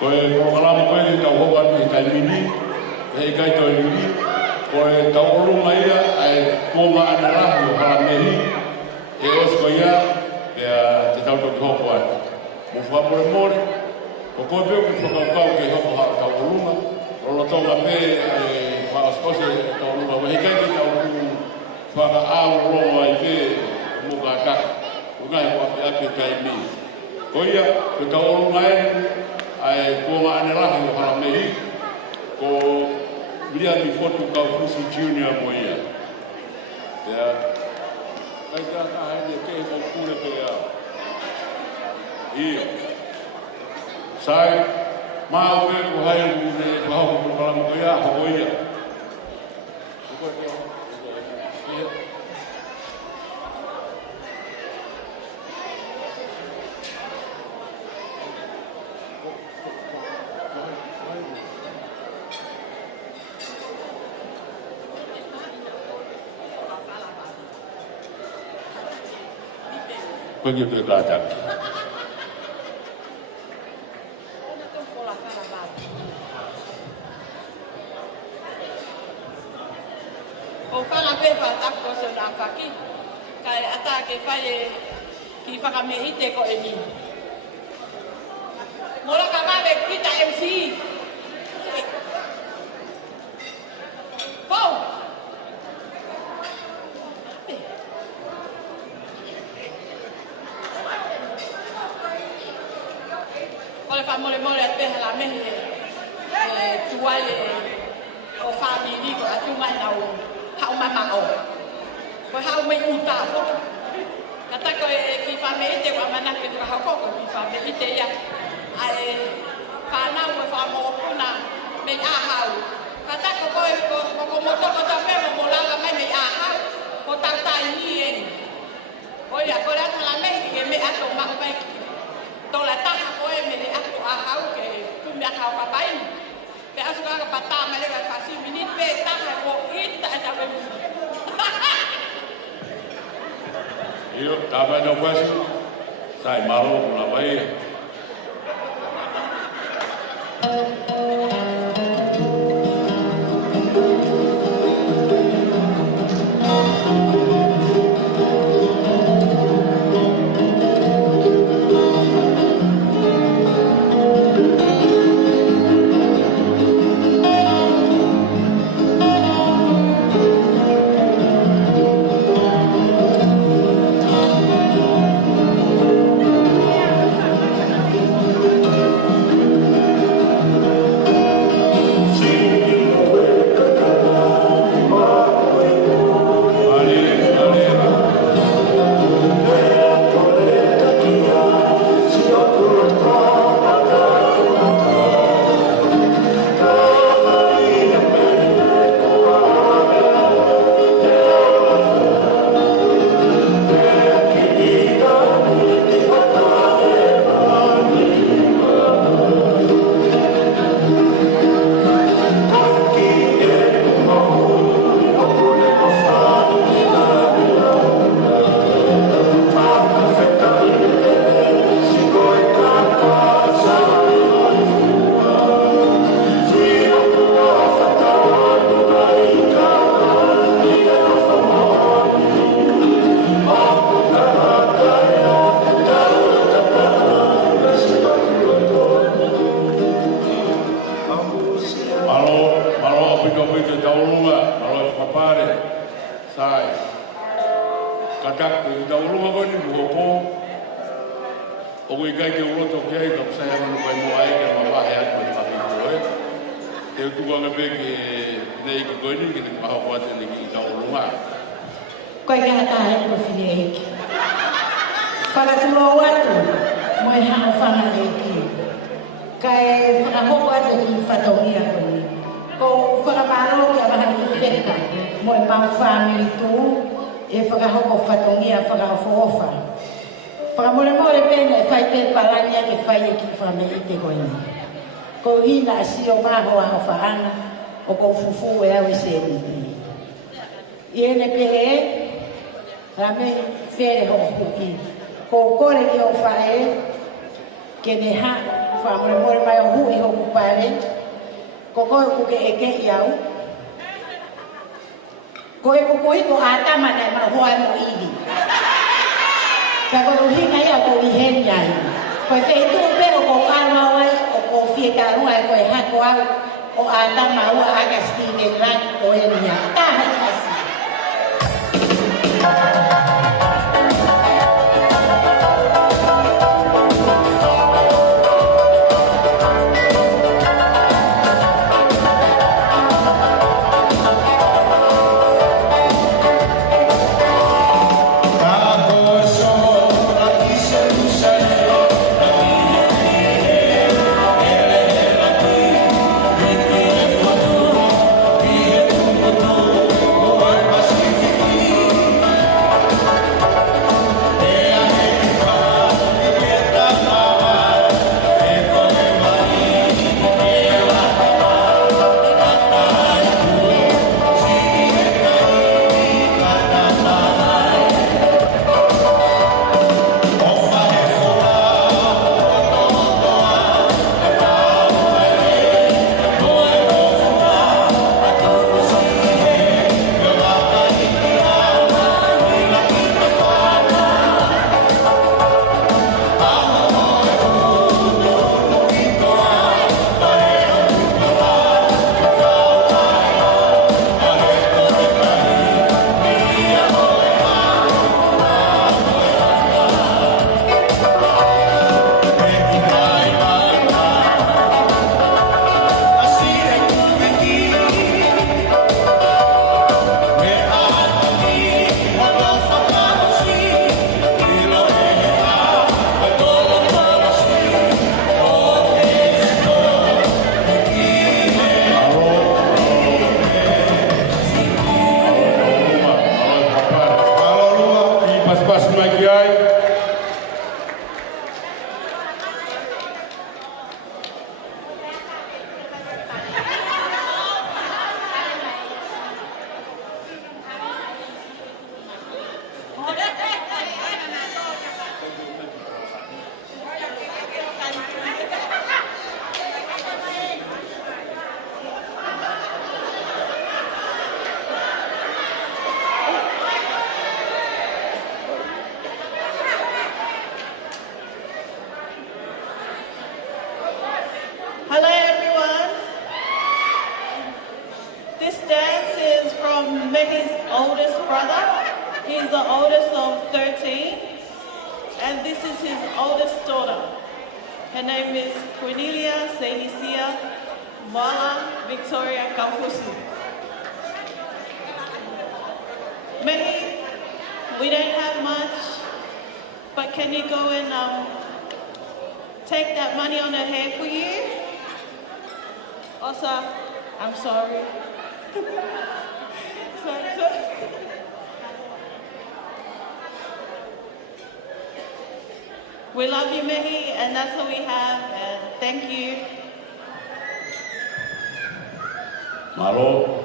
Koe program koe ni tau hoa ni kai mini, hei kai toi mini, koe tau olunga ia ai kuonga ana rahi o Halamehi, e osko ia, te tau toki hoko ai. Mo whamore more, ko koe peo ki whakaukau ke hoko ha tau olunga, rolo tonga me whaaskose tau olunga, hei kai ki tau whaka ao rongo ai te muka kaka, ungai wapi api kai mi. Ko ia, ko tau olunga ai kuonga ane rahi o Halamehi, ko viria mi fotu Kaufusi Junior mo ia. Tea, kai te ata haine ke o kure pe a. Ia. Sai, maa ue ko hai une ko hau ko kalamu ko ia, hoko ia. Koe ki te kātaki. O whanga pewa tako se nā whaki, kai ata ke whai ki whakamehite ko e ni. Mora ka mawe pita MC. Pau! Ole fa mole at pe Halamehi tuai o fa bi ni ko atu mai na o hau mai ma o ko hau mai uta ko kata ko ki fa me te wa mana ke fa ko ki fa me te ya ai fa na o fa mo kuna me a hau kata ko ko mo to ko ta me mo la mai me a hau ko ta ta ni en o ya ko la Halamehi ke me ato ma mai tau la taha koe me le aku a hau ke kumia hau papai. Pe asu kaka pata me le vai fasi minit pe taha ko ita e tawe musu. Iyo, tawa no kwasi, sai malo kula vai. Ko hina si o maho a Fanga o ko fufu e awe se ni. Iene pehe rame fere ho kuki. Ko kore ki o fae ke ne ha whamore mai o hui hoku pare. Ko koe kuke eke iau. Ko e kukui ko atama nei ma hoa mo iwi. Ka ko ruhinga ia ko ihen iai. Ko e wheitu pero ko karma wai o ko fie karua e ko e hako au o atama ua aga Steven Rani ko e nia. Taha kasi. Kaufusi. Maybe we don't have much, but can you go and take that money on her head for you? Also, I'm sorry. sorry. We love you, Mehi, and that's all we have, and thank you. Malo.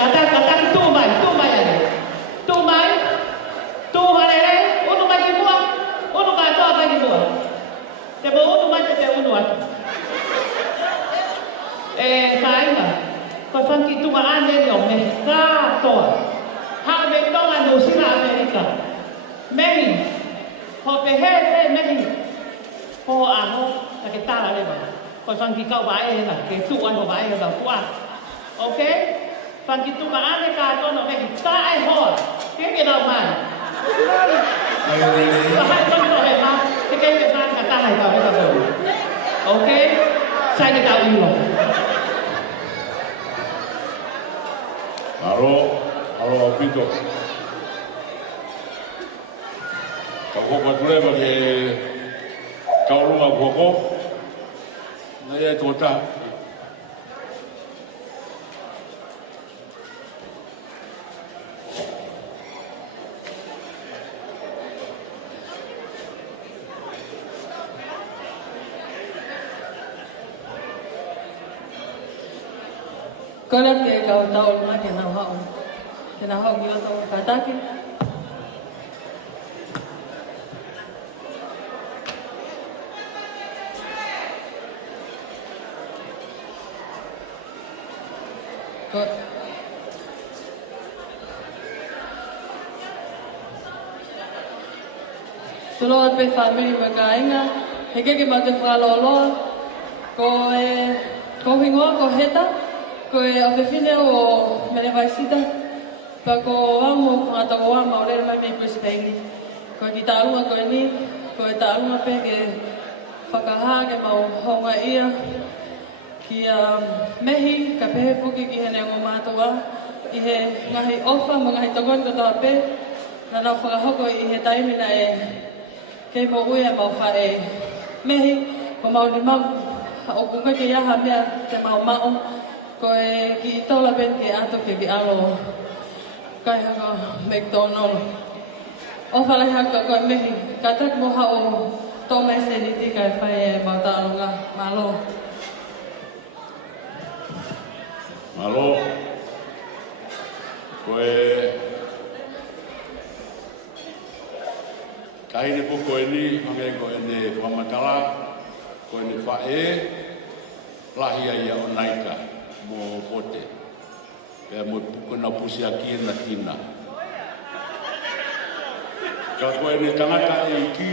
Kata tu mai ane. Tu mai. Tu halere, unu mai ki mua. Unu ka toa mai ki mua. Te mo unu mai te unu atu. Kainga. Ko fanki tu ma ane ni o me ka toa. Ha me tonga no sina Amerika. Mehi. Ho pe he mehi. Ho amo ta ke tala le ba. Ko fanki kau ba e na ke tu anu ba e ba kuat. Okay? Fanki tu ma ane ka tono mehi ta ai ho. Ke ke na mai. Hai con nó về mà cái Việt Nam cả ta hay vào bây giờ rồi, ok, sai cái đạo yêu rồi. Alo, Pito. Kau kau tu le bagi kau rumah kau, naya tu ta. Có lớp kia cầu tàu mà cái nào hậu như tàu cả ta kia. Có Solo pe family mà cái nga, cái mà te fra lo ko hingo ko heta. Ko e awhewhine o mele vaisita, pa ko amo whakatawa maurere mai me Brisbane. Ko ki tālunga ko ni, ko e tālunga pe ke whakaha ke mau honga ia, ki mehi ka pehe puki ki hene ngō mātua, i he ngahi ofa ma ngahi tongon ko tā pe, na nau whakahoko i he taimina e kei mo uia mau wha e mehi, ko mau ni mau, o kunga ke iaha mea te mau mao, ko e ki tola ben ke ato ke ki alo kai haka McDonald. O whalai haka ko e mehi, ka tak moha o tō mai se ni ti kai whai e mauta alonga malo. Malo, ko e kahine po ko e ni, hange ko e ne whamatala, ko e ne whae, lahia ia o naika. Mo pote e mo pukuna pusi aki na tina ka koe ne tangata e ki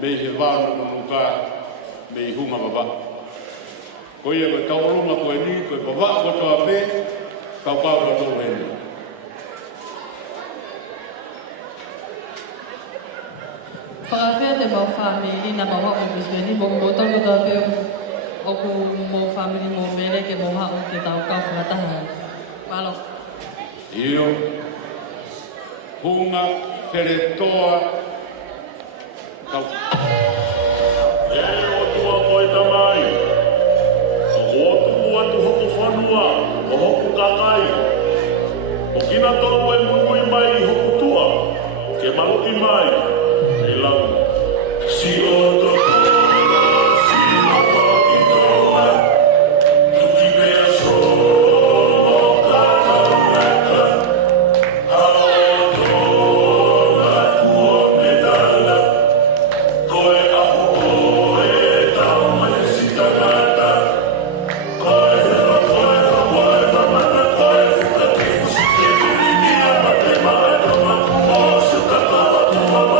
me he wānu nuka me i hunga baba koe e koe tauruma koe ni koe baba ko toa pe kau kau ko toa hene Whakawhea te mau whāmi na mau hau Brisbane, mo toko toa pe oku mo family mo mele ke mo hau ke tau kau whakataha. Malo. Io, hunga pere toa kau. E o tua moi tamai. O tu atu hoku whanua, o hoku kakai. O kina tau e mui mai hoku tua, ke maruti mai, e lau. Si o to Come on.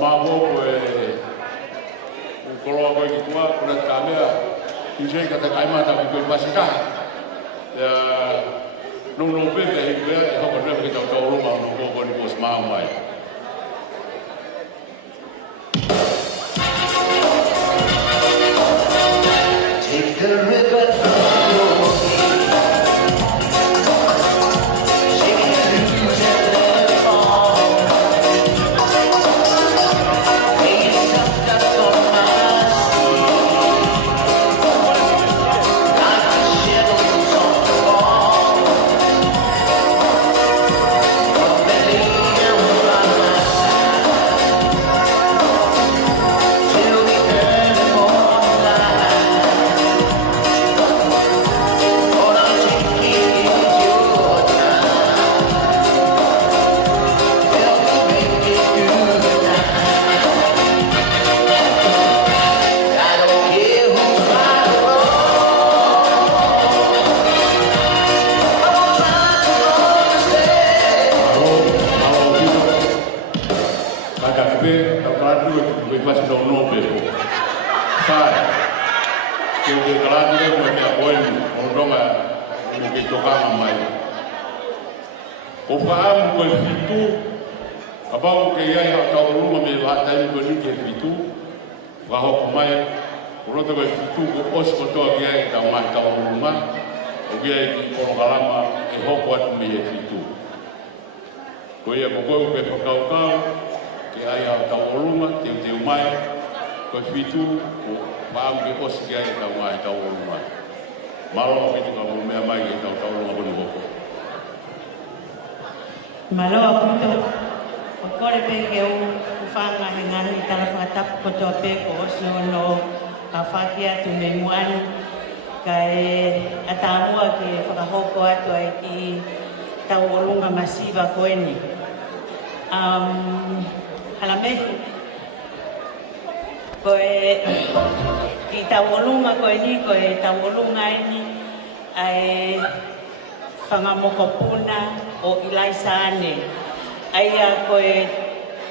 Mamoko koloa koe ki tua, kona ka mea, ki sei ka te kaimata ki koe pasikaha. Nung peke i koe, e hoko newe ki tau tau roma, nung koko ni kos Moimoi. Take the ribbon from your o whaamu koe whitu, a pau ke iai a tau runga me whātai koe ni ke whitu, whahoko mai, o rota koe whitu ko osi ko toa ki ai tau mai tau runga, o ki ai ki kono kalama e hoko atu me e whitu. Ko ia ko koe ke whakaukau, ke ai a tau runga, teu mai, koe whitu, o whaamu ke osi ki ai tau mai tau runga. Malo ki tuka mo mea mai ki tau runga kono hoko. Maloa puto, o kore pe ke u Fanga he ngani tala whakatapu kotoa pe ko oso no ka whakia tu me muani ka e atamua ke whakahoko atu ai ki tau olunga masiva koeni. Halamehi, ko e ki tau olunga koeni, ko e tau olunga eni ai whangamokopuna o Ilaisane. Aia koe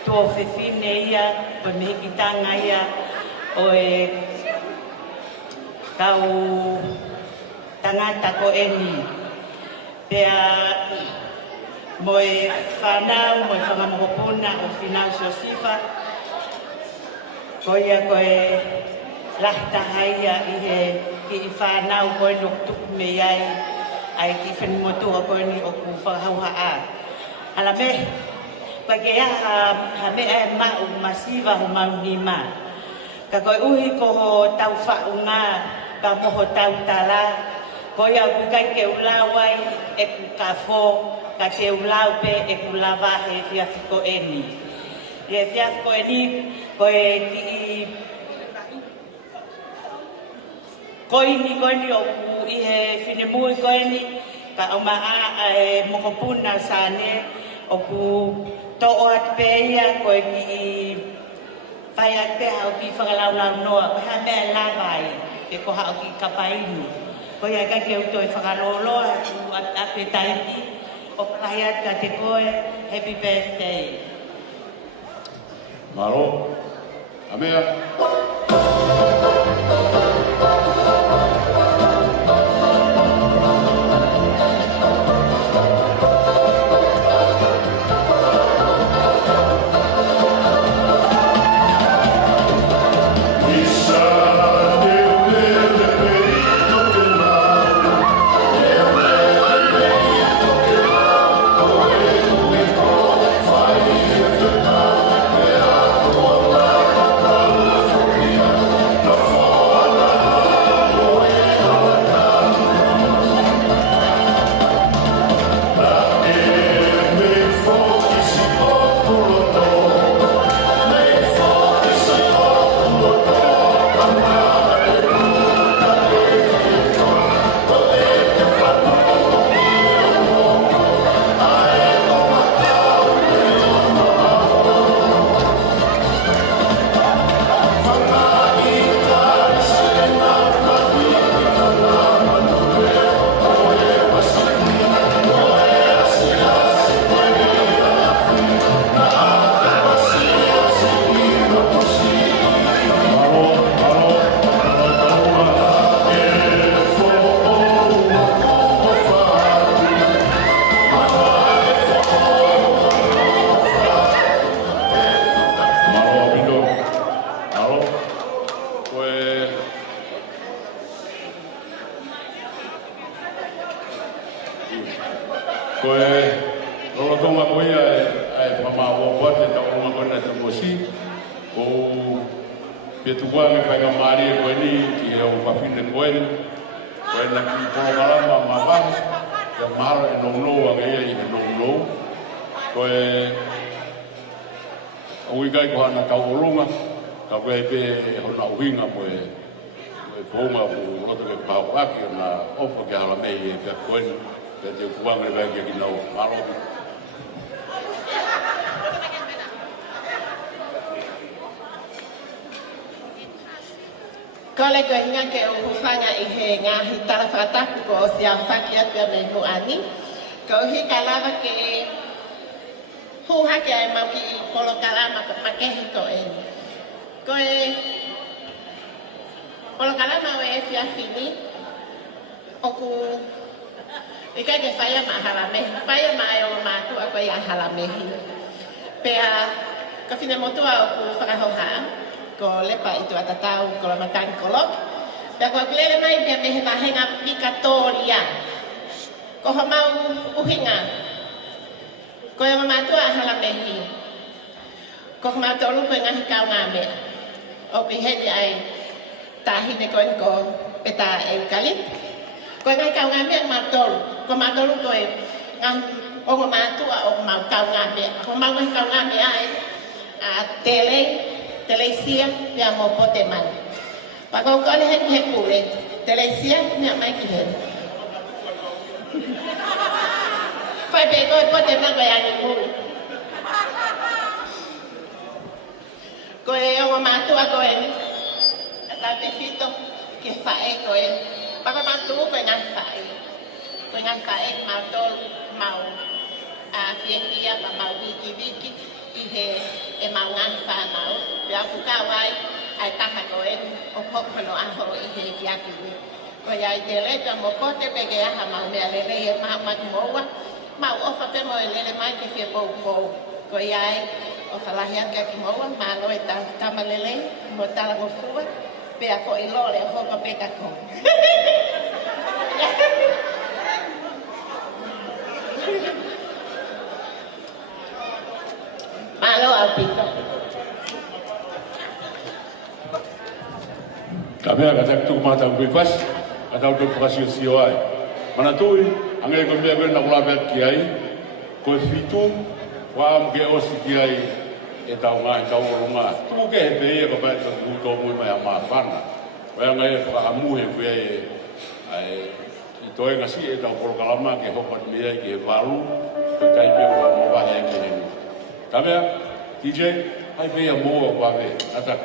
tō whewhine ia, koe mehikitanga ia, o e kau tangata ko eni. Pea moe whanau, moe whangamokopuna o Whinau Sosifa, koe ia koe lahtahaia i he ki i whanau koe no tuku me iai, ai ki whenimotua koe ni o ku whakahauha a. Halamehi, koe ke ha mea e mau masiva ho mauni ma. Ka koe uhi ko ho tau whaunga, ka moho tau tala, koe au kukai ke ulau ai e ku ka fō, ka te ulau pe e ku lava he whiawhiko eni. He whiawhiko eni, koe ki koini koini o ku i he whinemui koini, ka o maa e mokopuna sane, o ku to'o atu pe ia koe ki i whai atu pe hao ki whakalaulau noa, koe ha mea lawai, e ko hao ki kapainu. Koe ia kai ke uto e whakaloloa atu ape taiti, o kahi atu ka te koe, happy birthday. Maro, amea. Fire. tu kwa me kai mari ko ni ki e o papine koe koe na ki polo kalama ma ba ya maro e no no a ngai e no no koe o i kai ko ana ka olunga ka koe pe ho na winga koe koe ma ko roto ke pa wa ki na ofo ke Halamehi e ka koe pe te kwa me ba ki no maro Kole ko hinga ke o Fanga I he ngahi tara whataku ko o siang whaki atua me muani. Ko hi kalava ke huha ke ai mau ki polo kalama ko pakehi ko e. Ko e polo kalama o e fia fini o ku ika ke whaia ma Halamehi. Whaia ma e o mātua ko I a Halamehi. Pea ka whina motua o ku whakahoha. Ko lepa itu atatau ko la matang kolok. Pea ko klele mai pea me he mahenga pikatoria. Ko ho mau uhinga. Ko e mamatua Halamehi. Ko mau tolu ko ngahi kau ngame. O pihedi ai tahine ko ko peta eukalip. Ko ngahi kau ngame mau tolu. Ko mau tolu ko e ngahi o mamatua o mau kau ngame. Ko mau ngahi kau ngame ai a telesia ya mo pote man. Pagau ko he pure. Telesia nya mai ki he. Fai be ko pote man ko ya ni mu. Ko e o matu a ko en. Ta te fito que fae ko en. Pagau matu ko ngan fae. Ko ngan fae mau tol mau a fiefia pa mau wiki I he e mau ngan fa mau. Pea puka wai ai taha ko en o pokono aho I he fiafi ni. Ko ia I te lepa mo pote peke aha mau mea lele e maha maki moua. Mau ofa te mo e lele mai ke fie pou pou. Ko ia e o whalahian ka ki moua. Malo e tama lele mo tala mo fua. Pea fo I lole o hoko peka ko. Malo al pito. Kami akan tu mata bebas atau tu kasih sioi. Mana tu angai kau biar nak ulama kiai, kau fitu, faham ke osi kiai, etau ngai tau rumah. Tu ke hebe kau baca tu tu Moimoi ama Fanga. Kau angai fahamu hebe ai itu yang ngasih etau program ke hokat biar ke baru, kita ibu mau bahaya ke ini. Kami DJ, hai biar mau apa be, atak.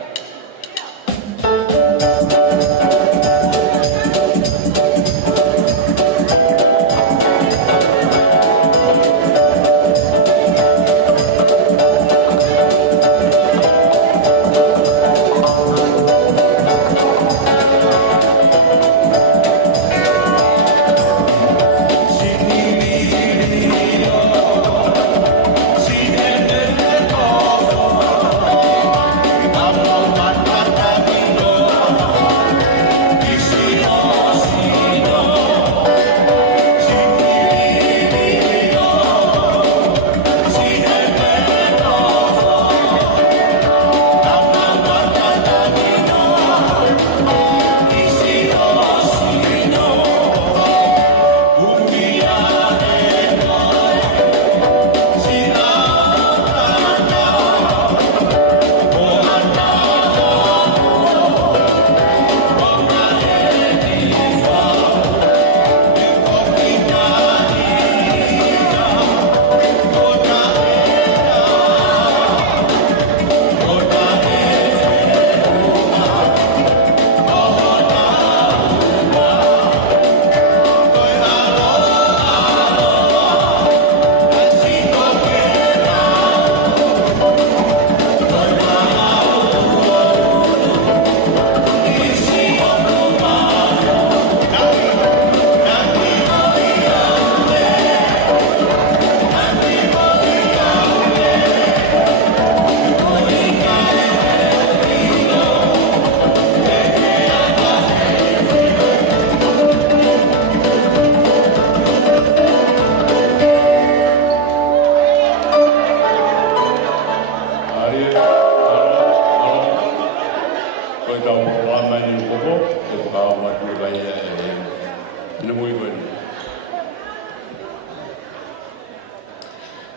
Ina Moimoi.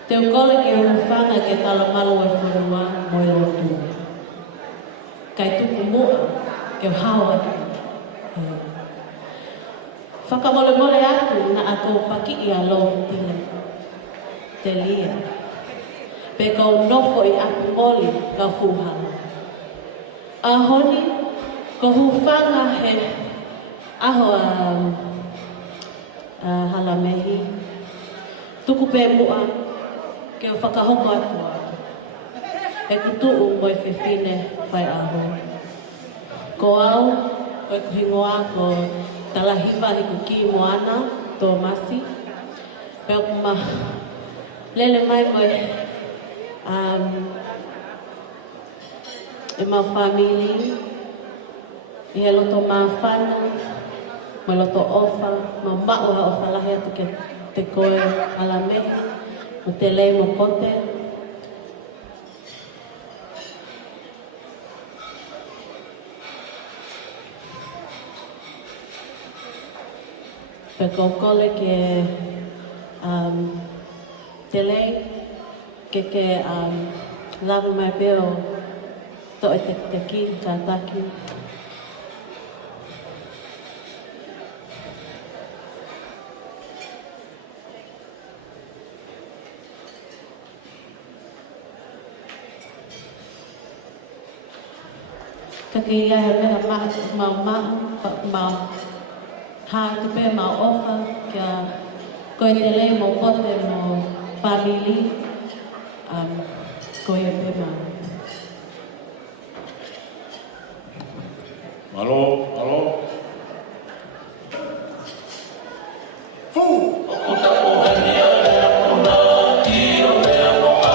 Te ukole ke Fanga ke tala malu e whanua mo i Latu. Kai tuku mua ke hawa ki. Whakamole atu na ako paki I alo tine. Te lia. Pe kau nofo I aku moli ka fuhala. Ahoni, ko Fanga he aho Halamehi. Tuku pe mua ke whakahoko atua. E kutuu mo I whiwhine whai aho. Ko au, ko e kuhingoa ko talahiwa hi kuki moana tō masi. Pea kuma lele mai mo e ma family. I he loto mawhana, mo loto ofa, ma mao ha ofa lahi atu ke te koe Halamehi, mo te lei mo kote. Pe kokole ke te lei, ke lagu mai peo to e te ki, ka taki. Kaki ia he mea mau ha te pē mau ofa kia koe te lei mo kote mo family koe e pē mau. Alo, alo. Fu, o tapo hania e ona I o mea mo apa.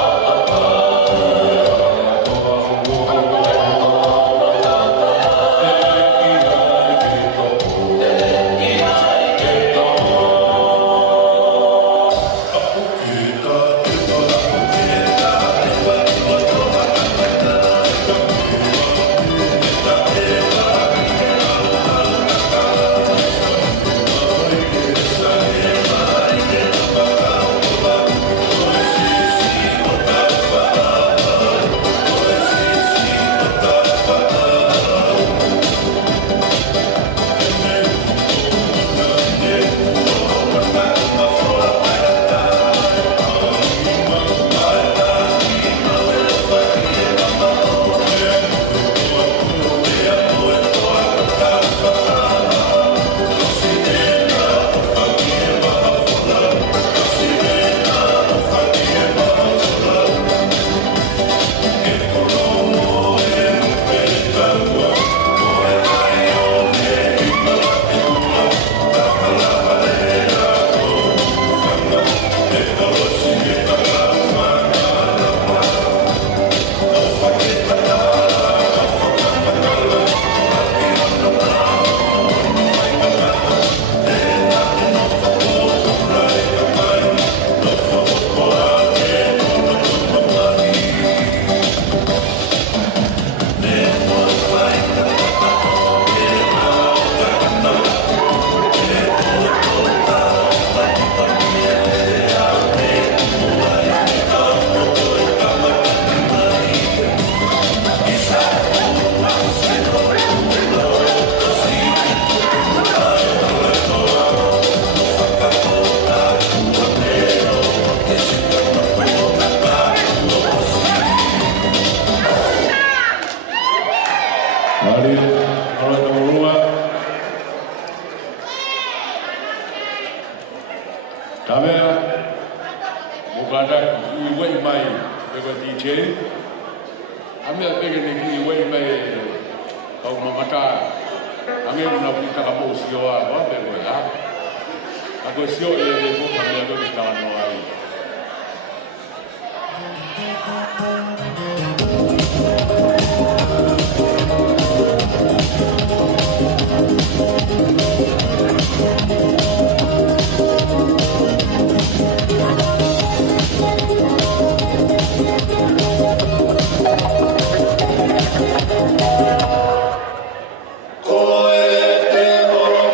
Koe te horo,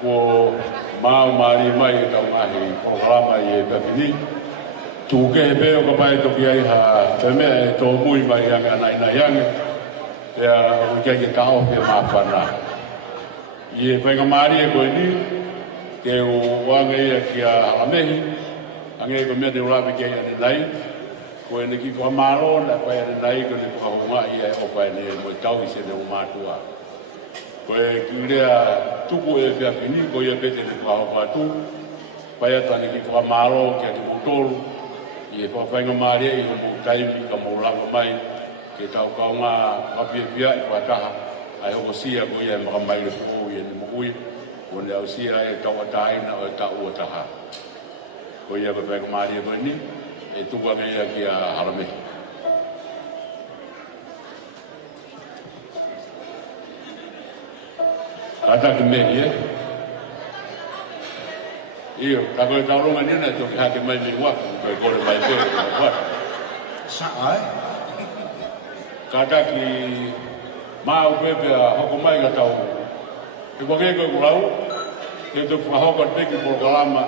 ko mau mari mai ka mahi programa ye bafini tu ke be ko pai to kia ha te me to Moimoi yang ana yang ya o ke ke ka o fe ma pana ye pe ka mari ko ni ke o wange ya kia Halamehi ange ko me de ora be ke ani nai ko ni ki ko maro na ko ani nai ko ni ko ma ia o pa ni mo tau se de o matua ko e kurea tuku e pia pini ko ia pete ni ko ha tu pa ia tani ki ko maro ke tu tolu e ko fa nga mari e mo tai mi ka mo la mai ke tau ka nga pa pia pia e pa ta ai ho sia ko ia ma mai le ko ia ni mo ui ko le au sia e tau ta ina o ta o ta ha ko ia ko fa nga mari e ni e tu ko ia ki a Halamehi ata ke me ye io ta ko ta ro ngani na to ka ke mai ni wa ko le mai te wa sa ai kata ki mau bebe a ko mai ga tau e ko ke ko lau e to fa ho ko te ki programa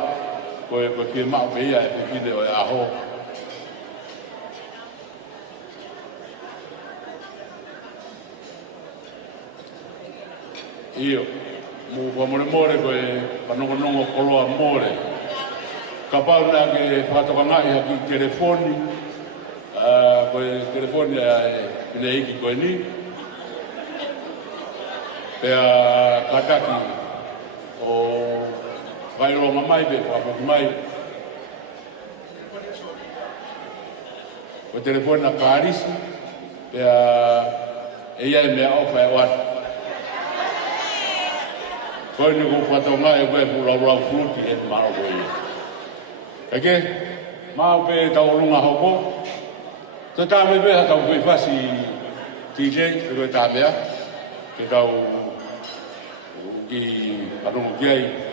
ko e ko ki mau be ya e video a ho io mu more ko e panongo kolo amore ka pauna ke fatoka ngai ha ki telefoni ko telefoni ine iki ko ni pe kataki o vai ro mai be ko mai ko telefoni na Paradiso pe ia me ofa e wat ko ni ko fatonga e ko pula fruti e maro ko ia eke mau pe tau lunga hoko to ta me be tau ko fasi TJ ko ta be ke tau ki anu kiai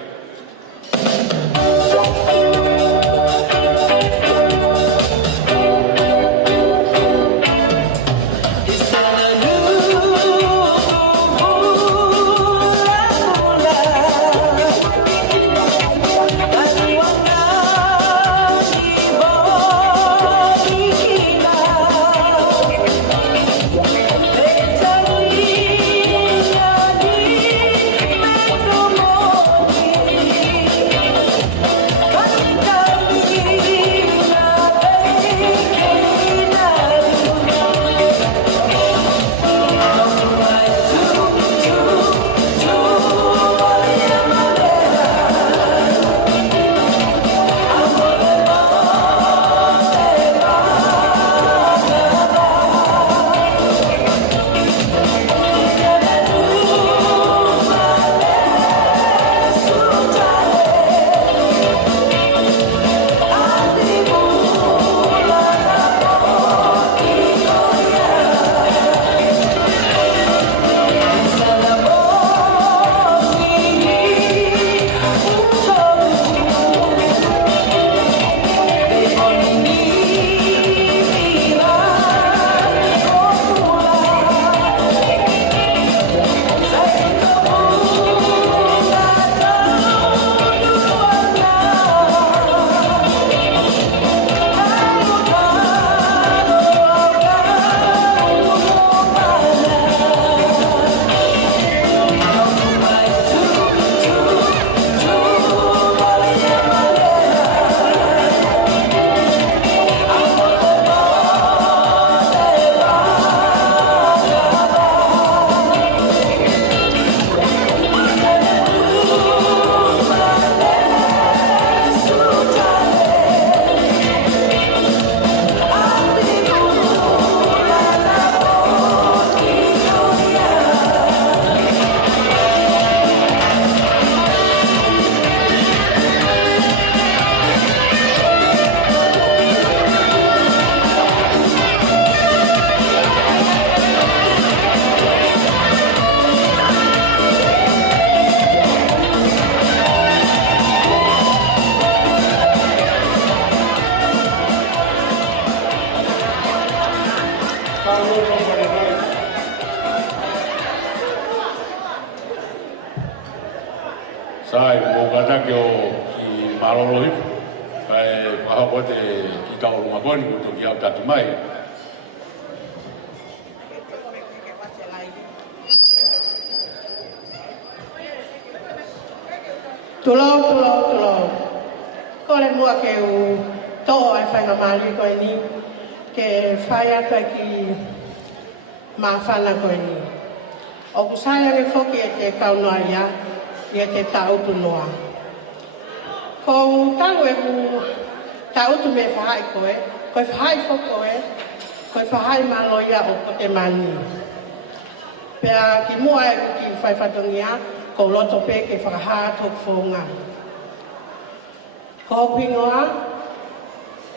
Sai mo kana ke o ki marolo hi. Kai pa ho te ki ta o ma boni ko to ki au tatu mai. Tulo. Ko le mua ke u toho ai whainga mali koe ni. Ke whai ata ki mawhana koe ni. O kusaya ke whoki e te kaunoa ia, i e te tautu noa. Ko tangu e ku tautu me whahai koe, koe whahai whokoe, koe whahai malo ia o ko te mani. Pea ki mua e ku ki whai whatongia, ko loto pe ke whakahaa tok whonga. Ko pingoa,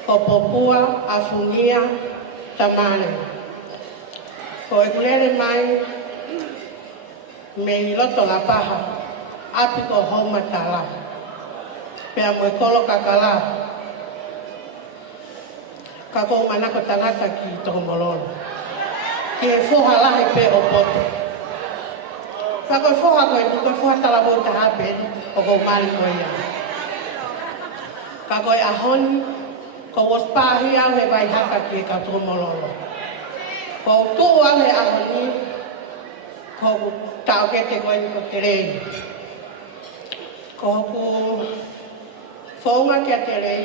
ko popua, afungia, tamane. Ko e kulele mai, me i loto la paha, api ko homa tala. Pea mo e kolo kakala. Ka kou manako tangata ki toko mololo. Ki e whoha lahi pe o poto. Ka koe whoha koe tu, koe whoha tala bo ta hape, o kou mali koe ia. Ka koe ahoni, ko waspahi au he vai haka ki e ka toko mololo. Ko tuu au he ahoni, ko tau ke te koe ni ko te rei. Ko ku whaunga ki a te rei,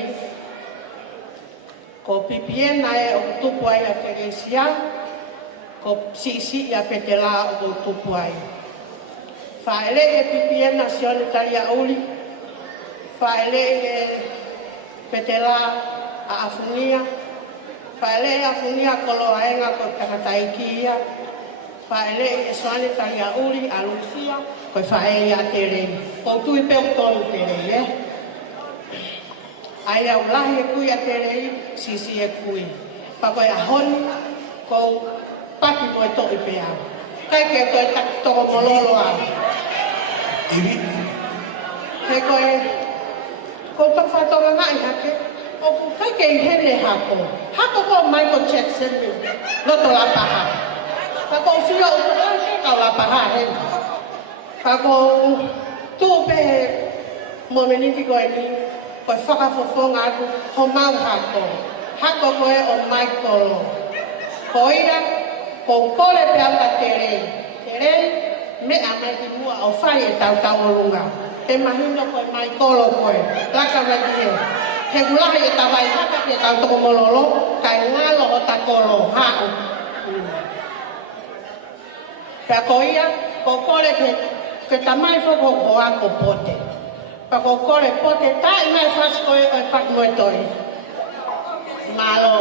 ko pipiena e o tupu ai a te reisia, ko sisi i a pete la o tupu ai. Whaele e pipiena si one taria uli, whaele e pete la a afunia, whaele e afunia kolo aenga ko takataikia, whaele e soane taria uli a lucia, ko whae a te rei. Ko tui pe o tonu te rei, Ai au lahi e kui a te rei, sisi e kui. Pakoe a honi, kou paki mo e toki pe au. Kai ke koe toko mololo au. Iwi. He koe, kou toko whatonga ngai hake, o kai ke i hele hako. Hako ko Michael Jackson mi, loto la paha. Pakoe fio o kau la paha he. Pakoe tupe mo meniti koe ni, koe whakafofonga aku, ho mau hako. Hako koe o Michael. Ko ira, ko kore pe au ka te rei. Te rei, me a mai ki mua o whai e tau tau o lunga. Te mahino koe Michael koe, laka waki he. He gulahi e tawai haka te tau toko mololo, kai ngalo o takolo, hao. Pea ko ia, ko kore ke tamai whoko o ako pote. Pako kore pote tai mai whasko e oi pak moi toi. Malo.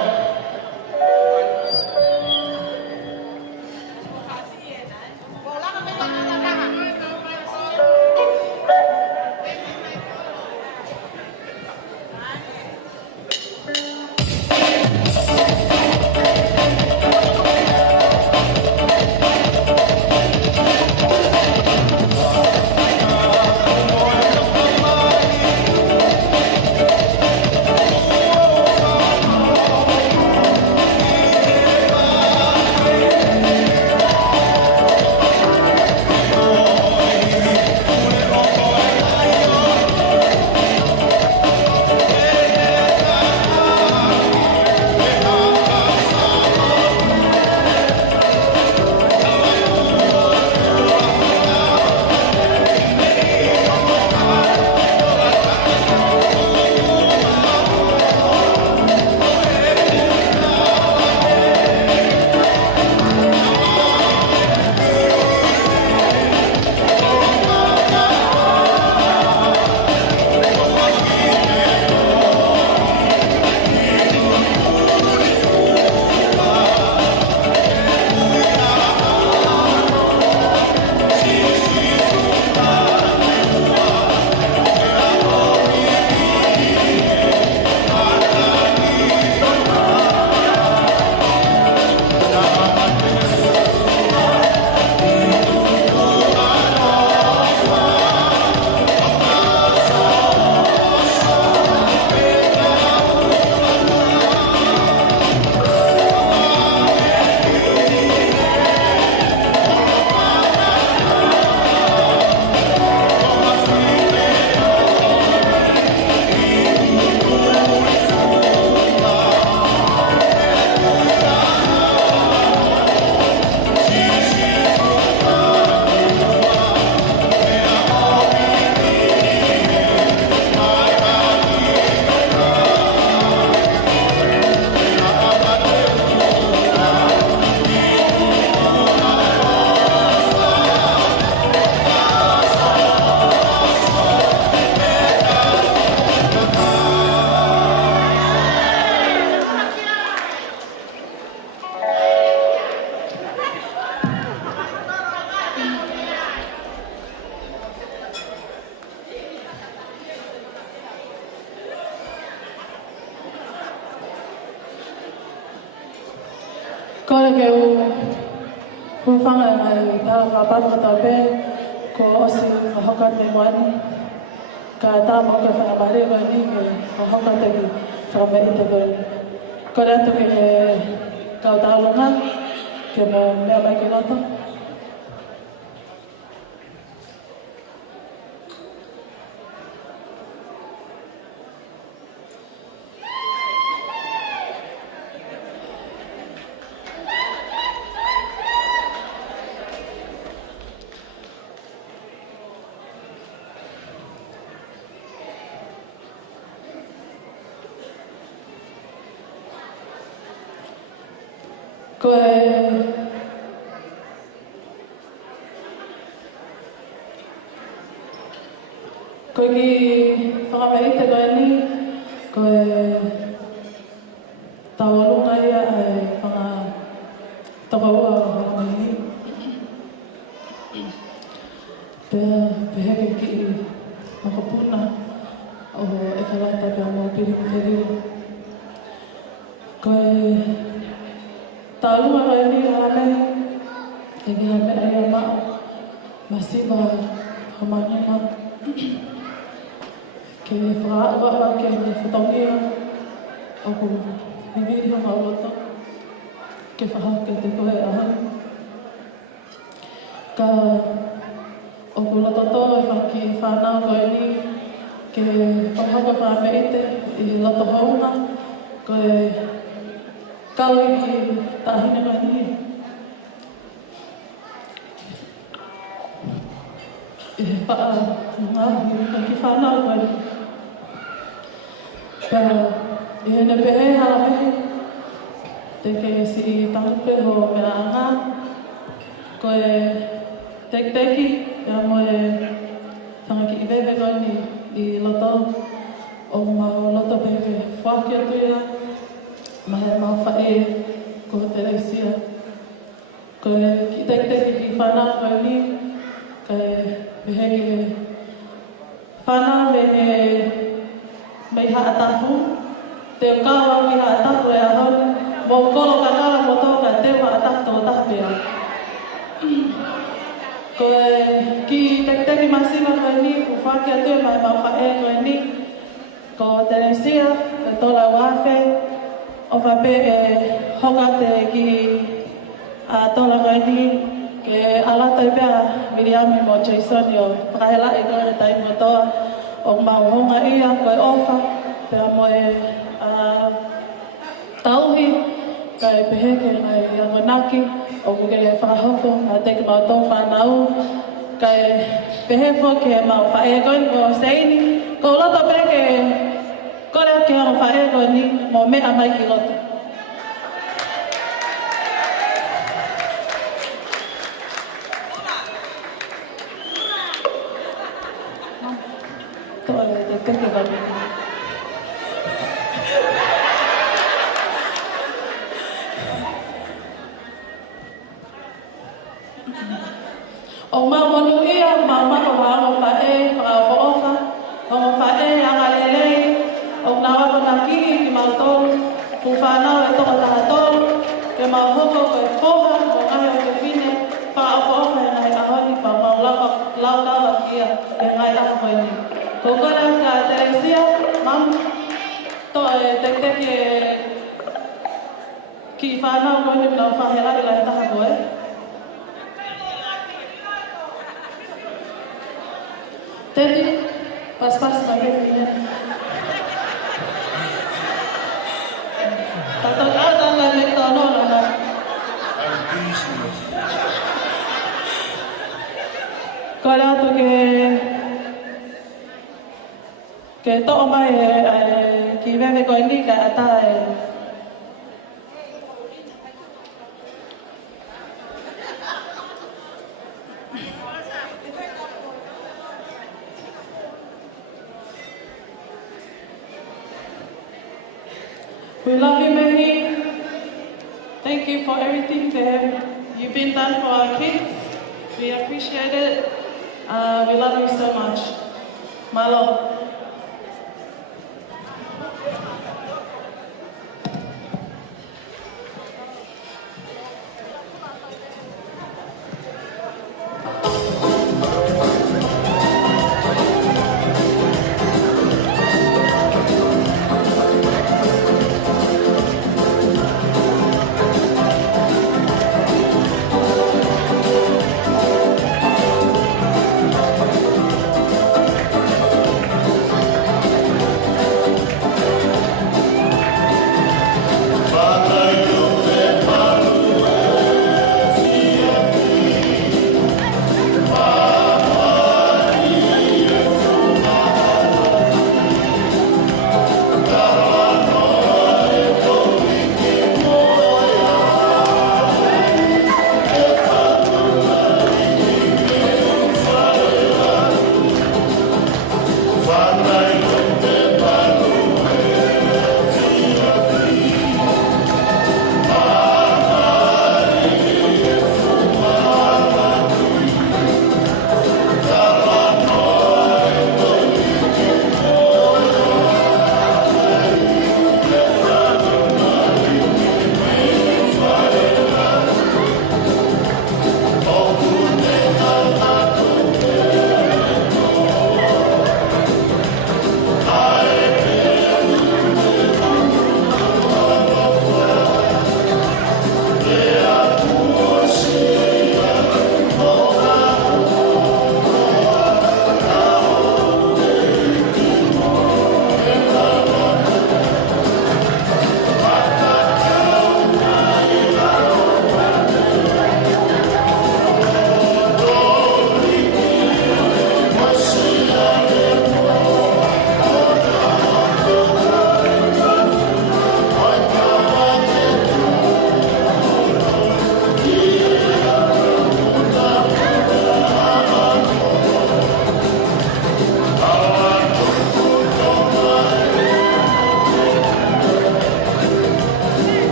Kore ke u Fanga mai tala whapapa tape ko osi whahoka te moani. Ka tā mo ke whakapare koe ni ke whahoka te ki whakamei te koe ni. Kore atu ke he kau tālunga ke mo mea mai ke loto. Koe ki whakamei te koe ni, koe tawarunga ia ai whanga tokaua Halamehi. Pea peheke ki makapuna o e kalata pea mo piripirio. Koe tawarunga koe ni Halamehi, e ki hame ai mao, masiba hamanima. Ke whaakawa ke whatongia o ku hiviri ho maulota ke whahake te koe ahani. Ka o ku lototo e whaki whanau koe ni ke whahaka whameite I loto haunga koe kau I ki tahine mai ni. E wha ngahi whaki whanau koe ni. Pea, I hene pehe Halamehi, te ke si tahupe ho mea anga, koe tek-teki, pea moe whangaki I wewe koe ni I loto, o mau loto pehe whaki atu ia, mahe mau whae ko Teresia. Koe ki tek-teki ki whanau koe ni, koe pehe ki whanau me he mei haatafu, te kawa ki haatafu e ahoni, mo kolo kakara mo toka te haatafu tō tahpea. Koe ki tek-teki masima koe ni, ku whaki atu e mai mau whae koe ni, ko Teresia, e tola wafe, o whape e hoka te ki a tola koe ni, ke alata I pea Miriami mo Jason o whakahela e koe e tai mo toa, o mau honga ia koe ofa, pea moe tauhi, kai peheke ngai angonaki, o kuke e whakahoko, a teke mau tō whanau, kai pehefo ke mau whaegon o seini, ko loto peke kore ke mau whaegon ni, mo mea mai ki loto. O mau manu ia, mau manu hao whae, whao ofa, o whae anga lelei, o nawa kona kiri ki mau tolu, ku whanau e toka taha tolu, ke mau hoko koe whoha, o ngai o ke whine, whao ofa e ngai ahoni, pa mau laukawa kia, e ngai aha koe ni. Ko kona ka Teresia, mam, to e tek-teki ki whanau koe ni nau whahera I lai taha koe. Teti, pas-pas pakai punya. Tato ada lagi tono lah. Kalau tu ke to mai kiwe me ko ini ka ata We love you, Mehi. Thank you for everything that you've been done for our kids. We appreciate it. We love you so much. Malo.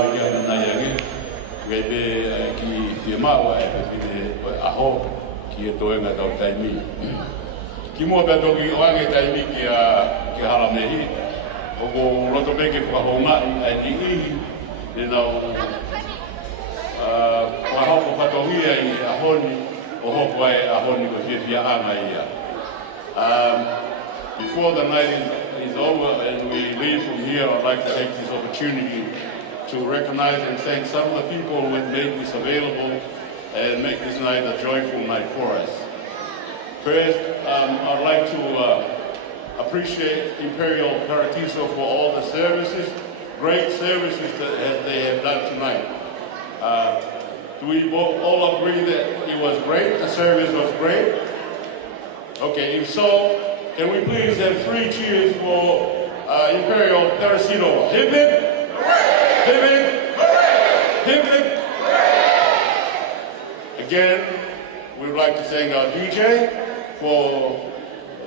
whāle kia na nai ange. Ngai pe ki pia maua e pe whine aho ki e toenga tau taimi. Ki mua pe toki oange taimi ki Halamehi. O ko roto peke whakahomai ai ni ihi. E nau wahoko whatohia i ahoni o hoko ai ahoni ko whiawhia anga ia. Before the night is over and we leave from here, I'd like to take this opportunity to recognize and thank some of the people who have made this available and make this night a joyful night for us. First, I'd like to appreciate Imperial Paradiso for all the services, great services that they have done tonight. Do we all agree that it was great? The service was great? Okay, if so, can we please have 3 cheers for Imperial Paradiso? Hip hip! Hooray! Hip hip! Hooray! Hip hip! Hooray! Again, we would like to thank our DJ for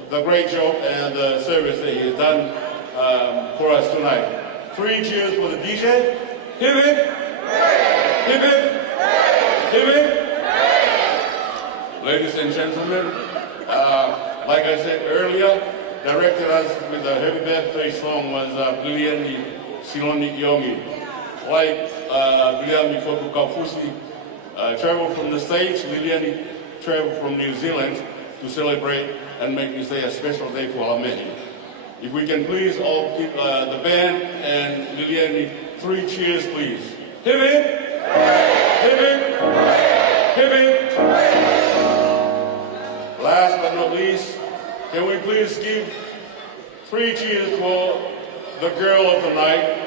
the great job and the service that he has done for us tonight. 3 cheers for the DJ. Hip hip! Hooray! Hip hip! Hooray! Hip hip! Hooray! Ladies and gentlemen, like I said earlier, directed us with a happy birthday song was Liliani Siloni Yongi. Like Liliani Koku Kaufusi traveled from the States, Liliani traveled from New Zealand to celebrate and make this day a special day for Halamehi. If we can please all keep the band and Liliani 3 cheers, please. Hip hip! Hip hip! Hip hip! Last but not least, can we please give 3 cheers for the girl of the night,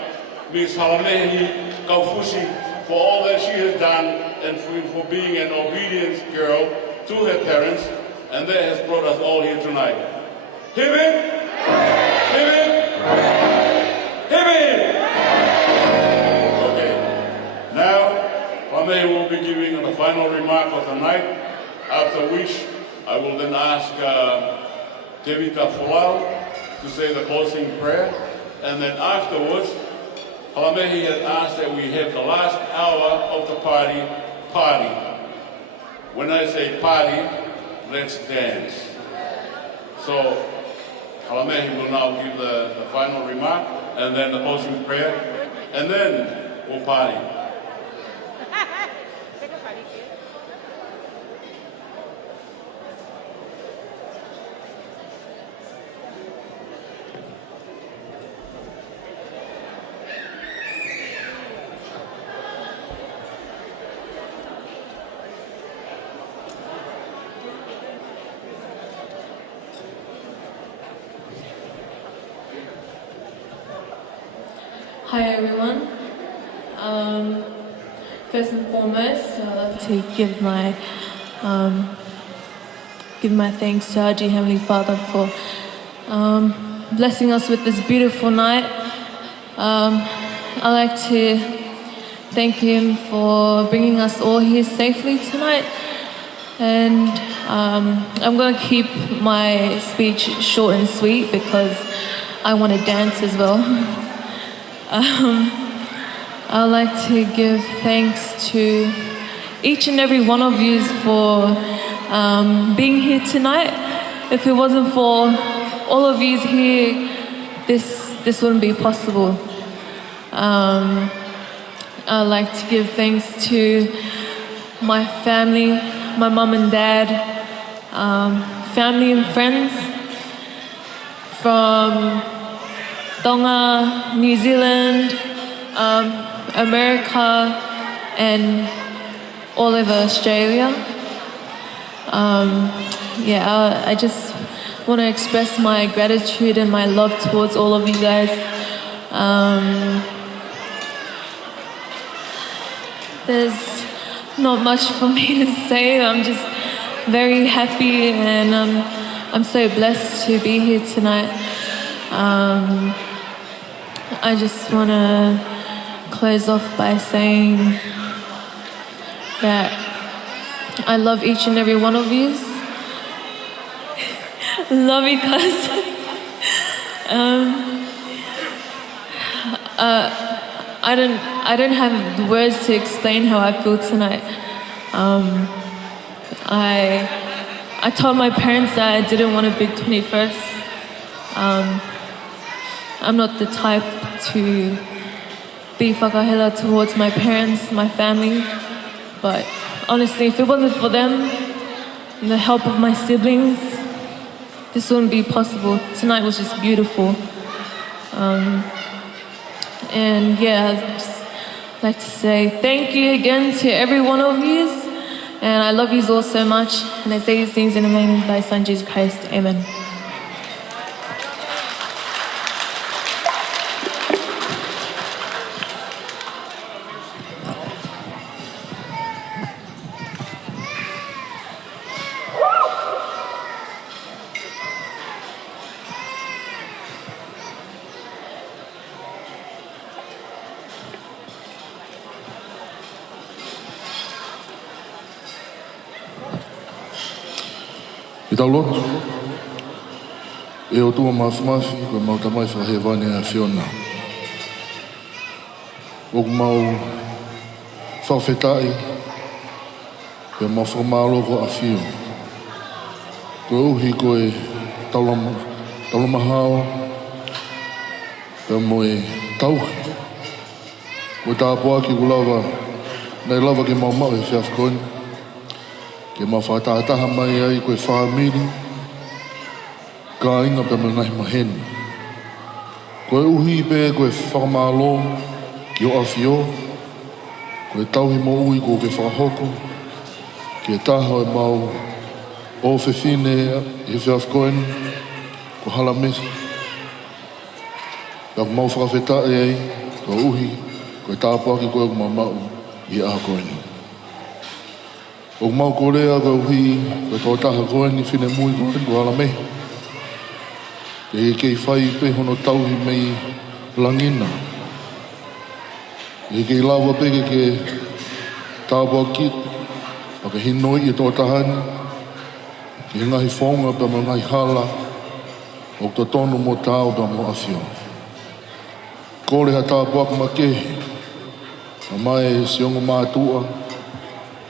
Miss Halamehi Kaufusi, for all that she has done and for being an obedient girl to her parents, and that has brought us all here tonight. Hip hip! Hip hip! Hip hip! Okay, now Halamehi will be giving the final remark of the night, after which I will then ask Paula to say the closing prayer, and then afterwards, Halamehi has asked that we have the last hour of the party. When I say party, let's dance. So, Halamehi will now give the final remark, and then the closing prayer, and then we'll party. Hi everyone. First and foremost, I'd love to give my thanks to our dear Heavenly Father for blessing us with this beautiful night. I'd like to thank Him for bringing us all here safely tonight. And I'm going to keep my speech short and sweet because I want to dance as well. I'd like to give thanks to each and every one of you for being here tonight. If it wasn't for all of you here, this wouldn't be possible. I'd like to give thanks to my family, my mum and dad, family and friends from Tonga, New Zealand, America, and all over Australia. I just want to express my gratitude and my love towards all of you guys. There's not much for me to say. I'm just very happy, and I'm so blessed to be here tonight. I just want to close off by saying that I love each and every one of you. Love you guys. I don't have the words to explain how I feel tonight. I told my parents that I didn't want a big 21st. I'm not the type to be whakahela towards my parents, my family, but honestly, if it wasn't for them and the help of my siblings, this wouldn't be possible. Tonight was just beautiful. And yeah, I'd just like to say thank you again to every one of you, and I love you all so much, and I say these things in the name of thy Son, Jesus Christ. Amen. I tau lotu, e o tua mafi, koe mau tamai whakahewani a whiona. O mau whawhetai, koe mau whakamalo ko a whio. Koe uhi koe taulamahao, koe moe tauhi. Koe tāpua ki kulawa, nei lava ke mau mau e whiawhkoini. Ke mau whātātaha mai ai koe whāmiri, ka inga pe mai maheni. Koe uhi pe koe whakamalo, ki o awhio, koe tauhi mo ui ko ke whahoko, ke taha e mau o whewhine i whiawhkoeni, ko Halamehi. Ka mau whakawhetai ai, koe uhi, koe tāpua ki koe mau i ahakoeni. O mau korea koe uhi, koe tō taha koeni whine mui koeni ko Halamehi. Ke kei whai pe hono tauhi mei langina. Ke kei lawa peke ke tāpua kit, pa ke hinoi i tō tahani, ke ngahi whaunga pa mo ngahi hala, o tō tonu mo tāo pa mo awhio. Kore ha tāpua kuma kehe, a mai e siongo mātua,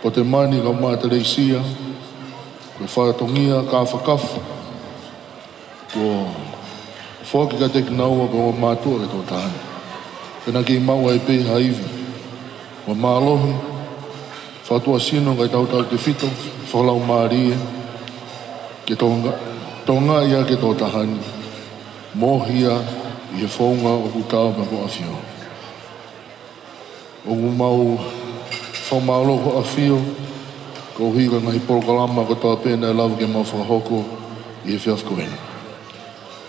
po te mani ka mata reisia, koe whātongia ka whakafu, ko whoki ka teki naua ko mātua ke tō tāne. Pena ki maua e pei haivi, wa mālohi, whātua sino kai tautau te whito, whalau mārie, ke tōnga ia ke tō tahani, mōhia i he whaunga o kutau pa ko awhio. O mau whamalo ko awhio, ko hika ngahi porokalama ko tā pēnei lawa ke mau whahoko i e whiawhkoeni.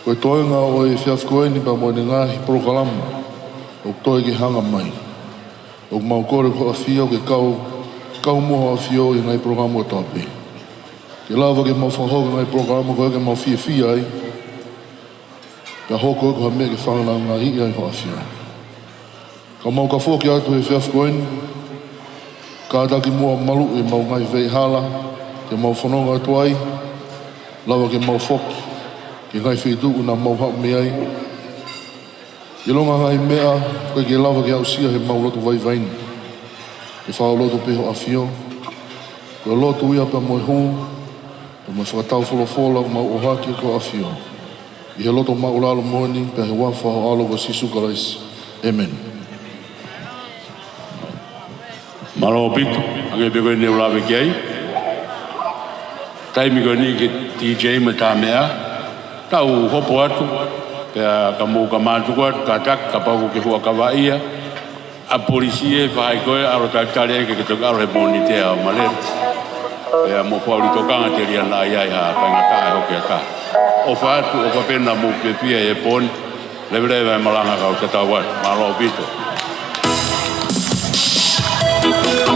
Koe toenga o e whiawhkoeni pa mo ne ngahi porokalama, o toi ke hanga mai. O mau kore ko awhio ke kau moho awhio i ngahi porokalama o tā pē. Ke lawa ke mau whahoko ngahi porokalama ko ke mau whiawhia ai, ka hoko ko ha mea ke whangana ngahi ai ko awhio. Ka mau ka whoki atu e whiawhkoeni, ka taki mua malu e mau ngai vei hala, ke mau whanonga atu ai, lawa ke mau whoki, ke ngai whitu una mau hap me ai. I longa ngai mea, koe ke lawa ke ausia he mau lotu vai vaini. E whao lotu peho awhio, koe lotu ia pa moe hū, pa moe whakatau wholofola o mau ohaki ko awhio. I he loto mau lalo moeni, pe he wafa o alo ko sisuka raisi. Amen. Malo pitu, ange pe koe ne ulawe ki ai. Taimi koe ni ke DJ me tā mea, tau hopo atu, pea ka mou ka mātuku atu, ka tak, ka pauku ke hua kawa ia, a polisie whahai koe, aro tautare ke toka aro he moni te au malere. Pea mo whauri tokanga te ria nā iai ha, painga tā e hoke a tā. O whaatu, o whapena mou pe pia e poni, lewe e malanga kau te tau atu, malo pitu. Yes.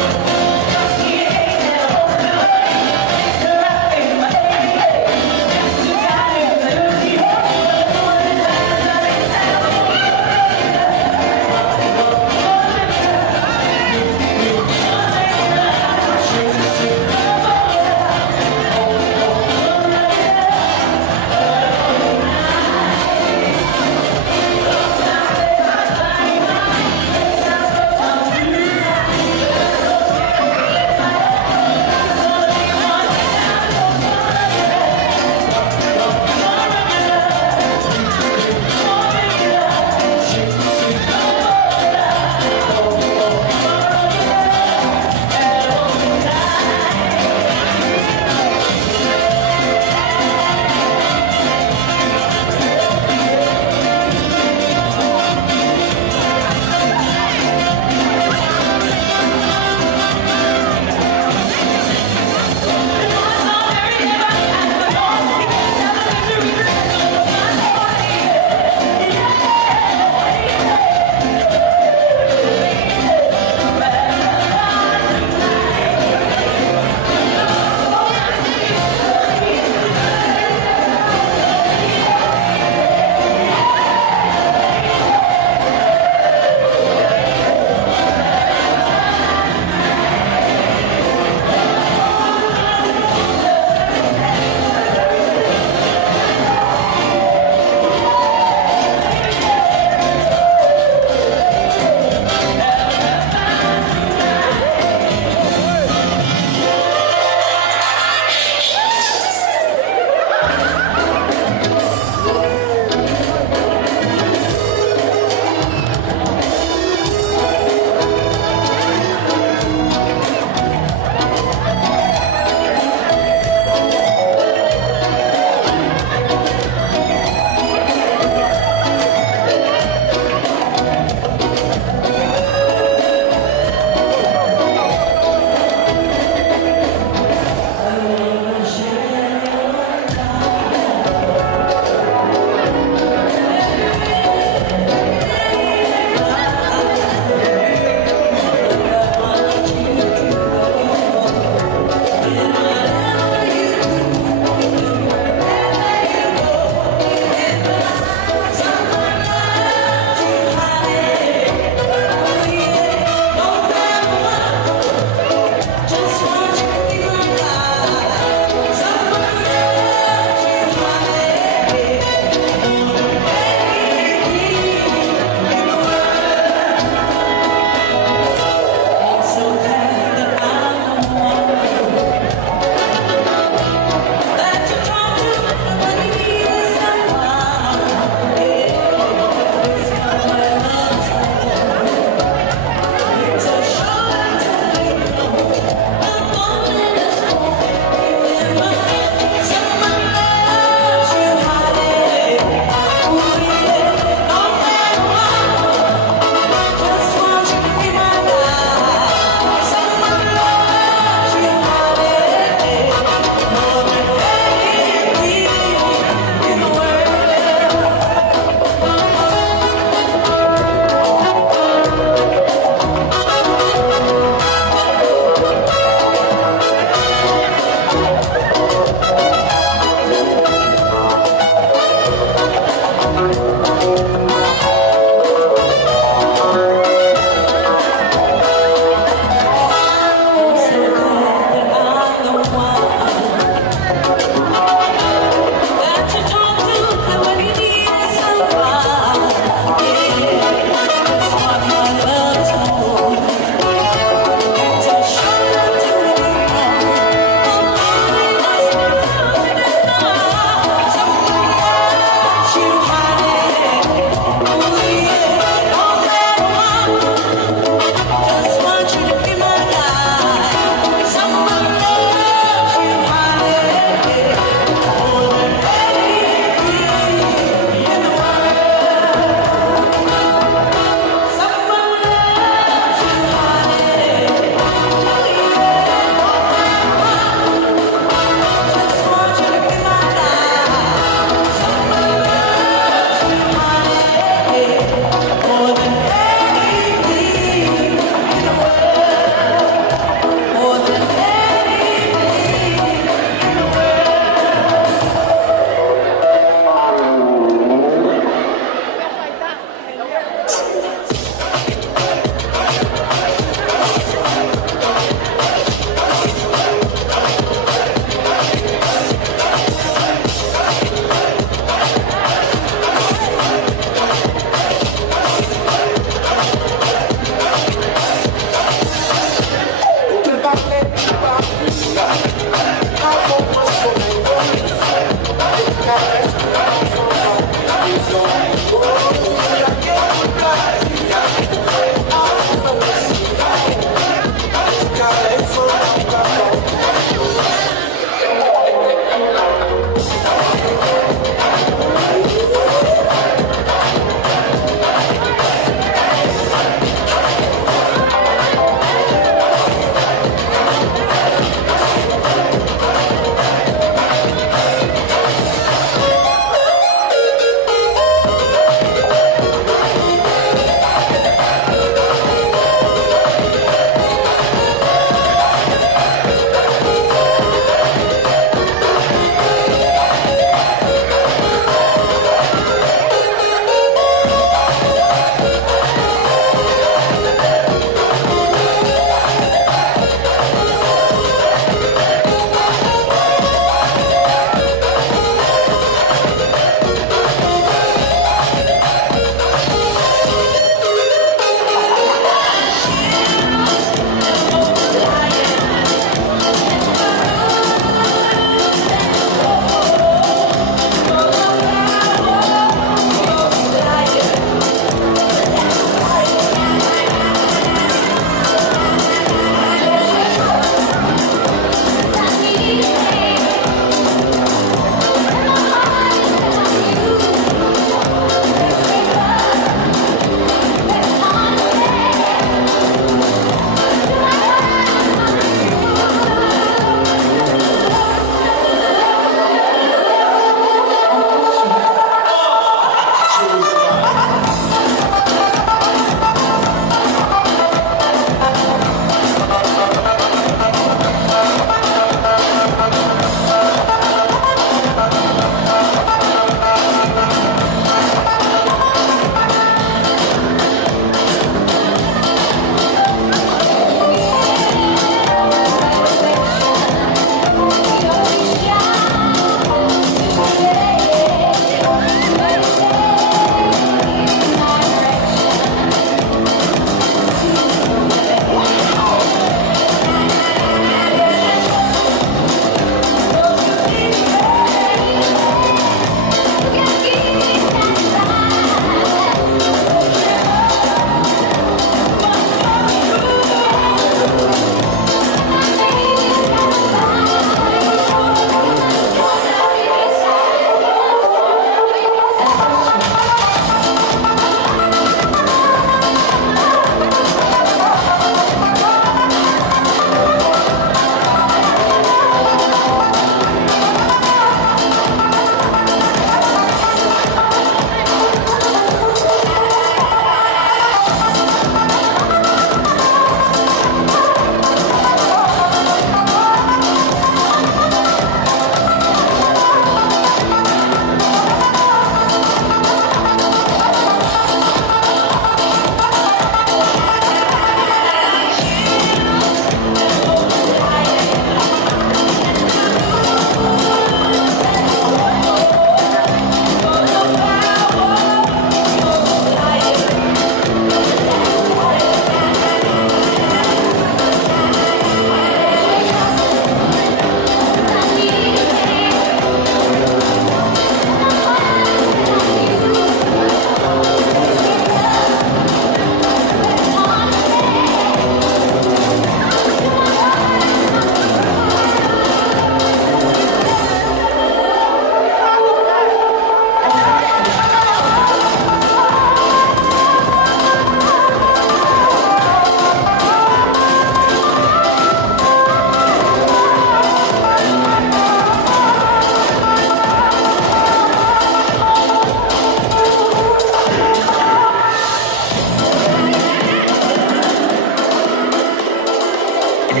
I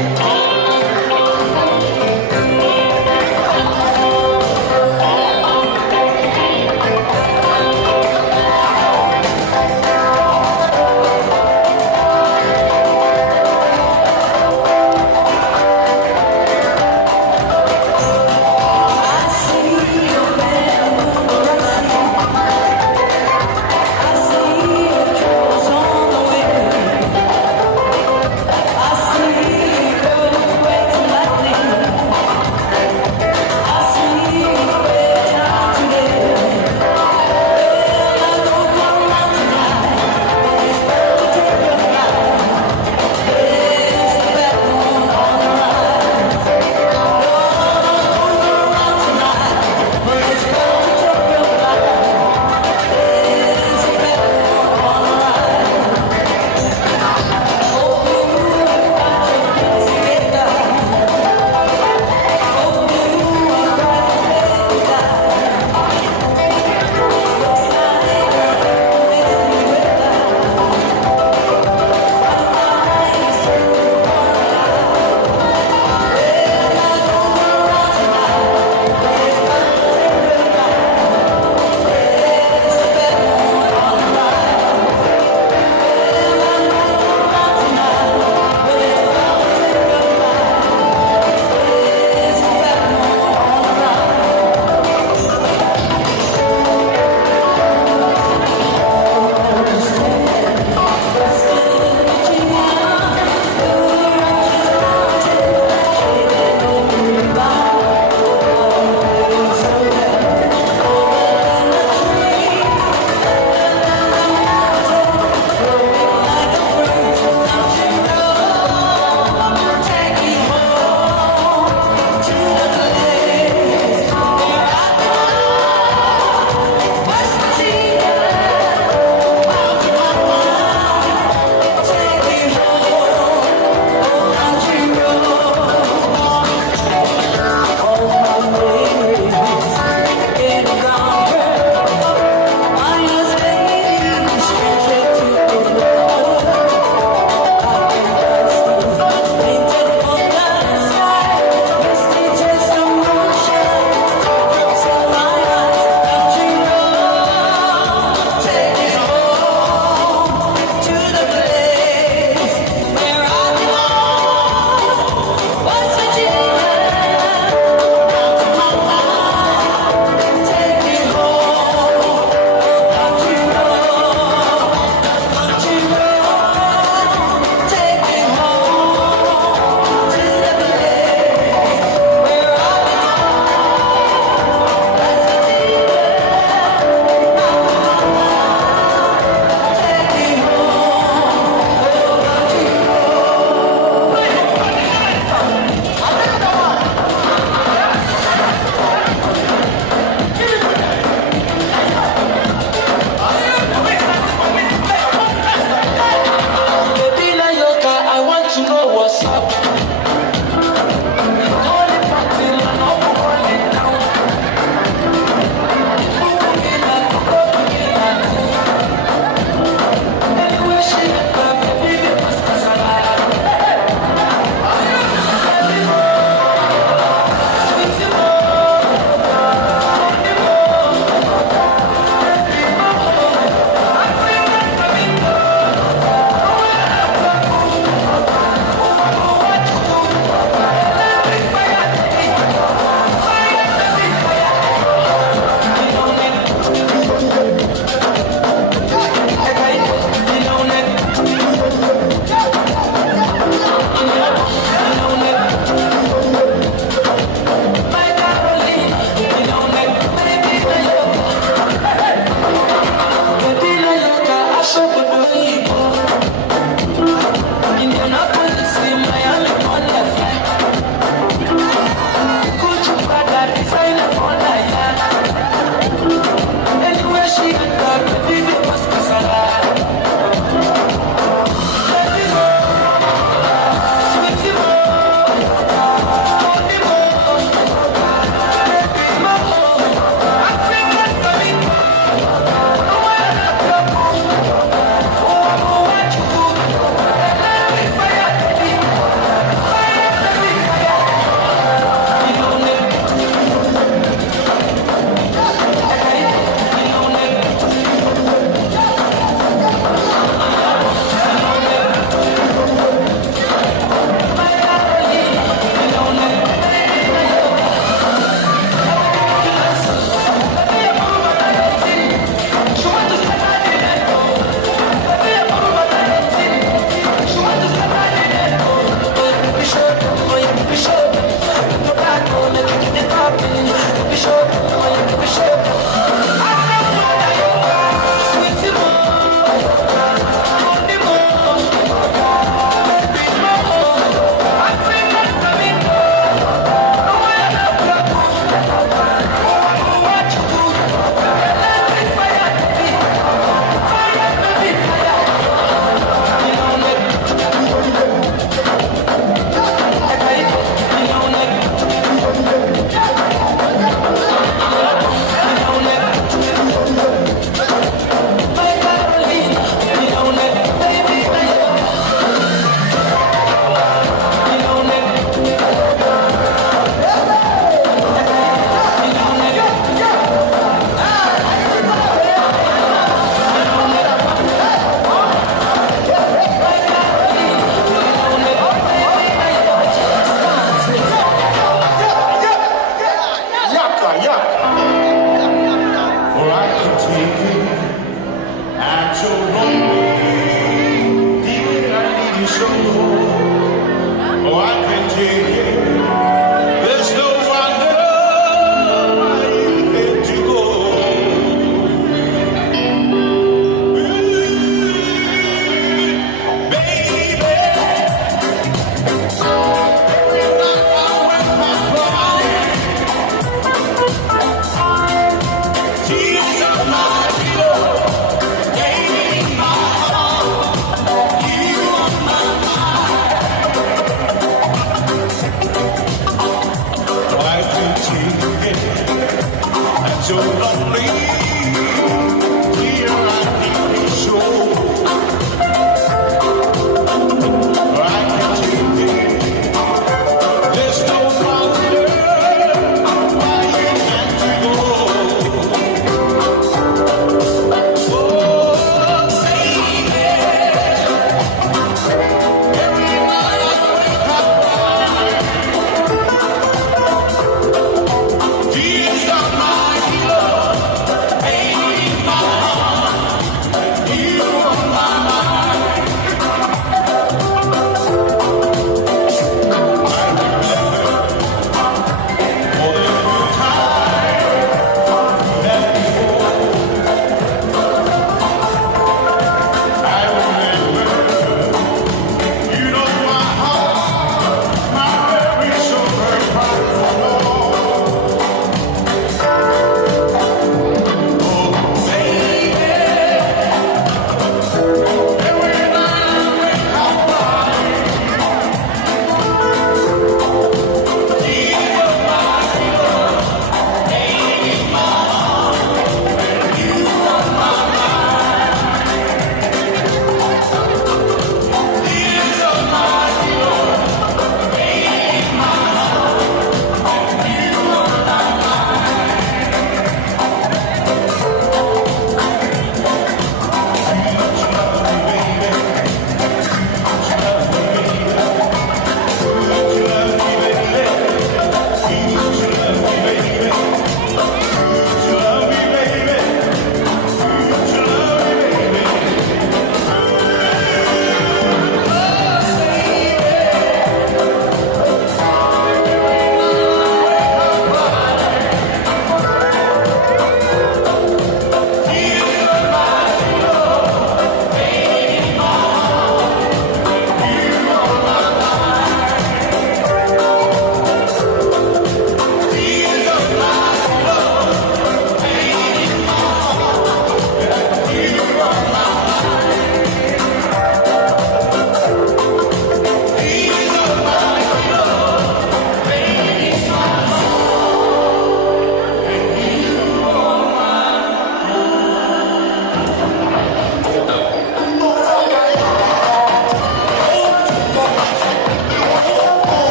see you. Oh, I can take it. There's no wonder why you had to go.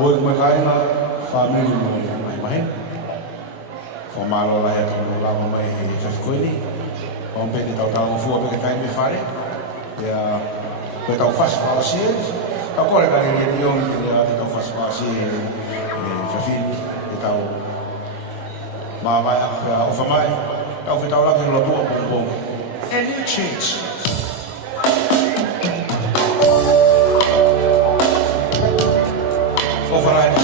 Oi mai kaina family mai mai. Fo malo la ya to la mai fefkoini. On pe tau tau fu pe kai me fare. Ya pe tau fas fasi. Ka kore ka ni ni on ya tau fas fasi. Fafin tau ma vai o fa mai. Tau fe tau la ke lo tu bom. And you change. Override.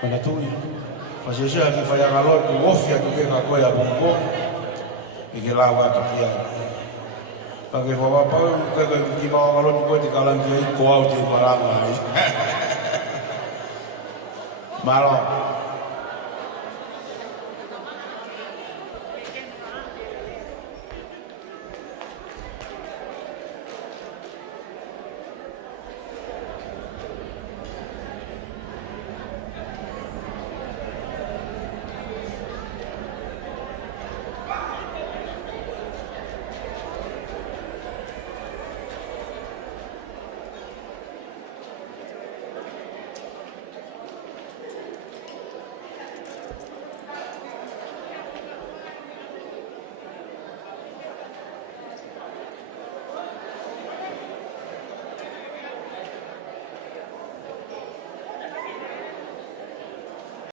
Manatui, fasesha ki faya galot ku ofia ku ke ka koya bongo ke lawa ka pia. Pagi bawa pau ke ki bawa galot ku di kalang ki ko au di marang ai. Malo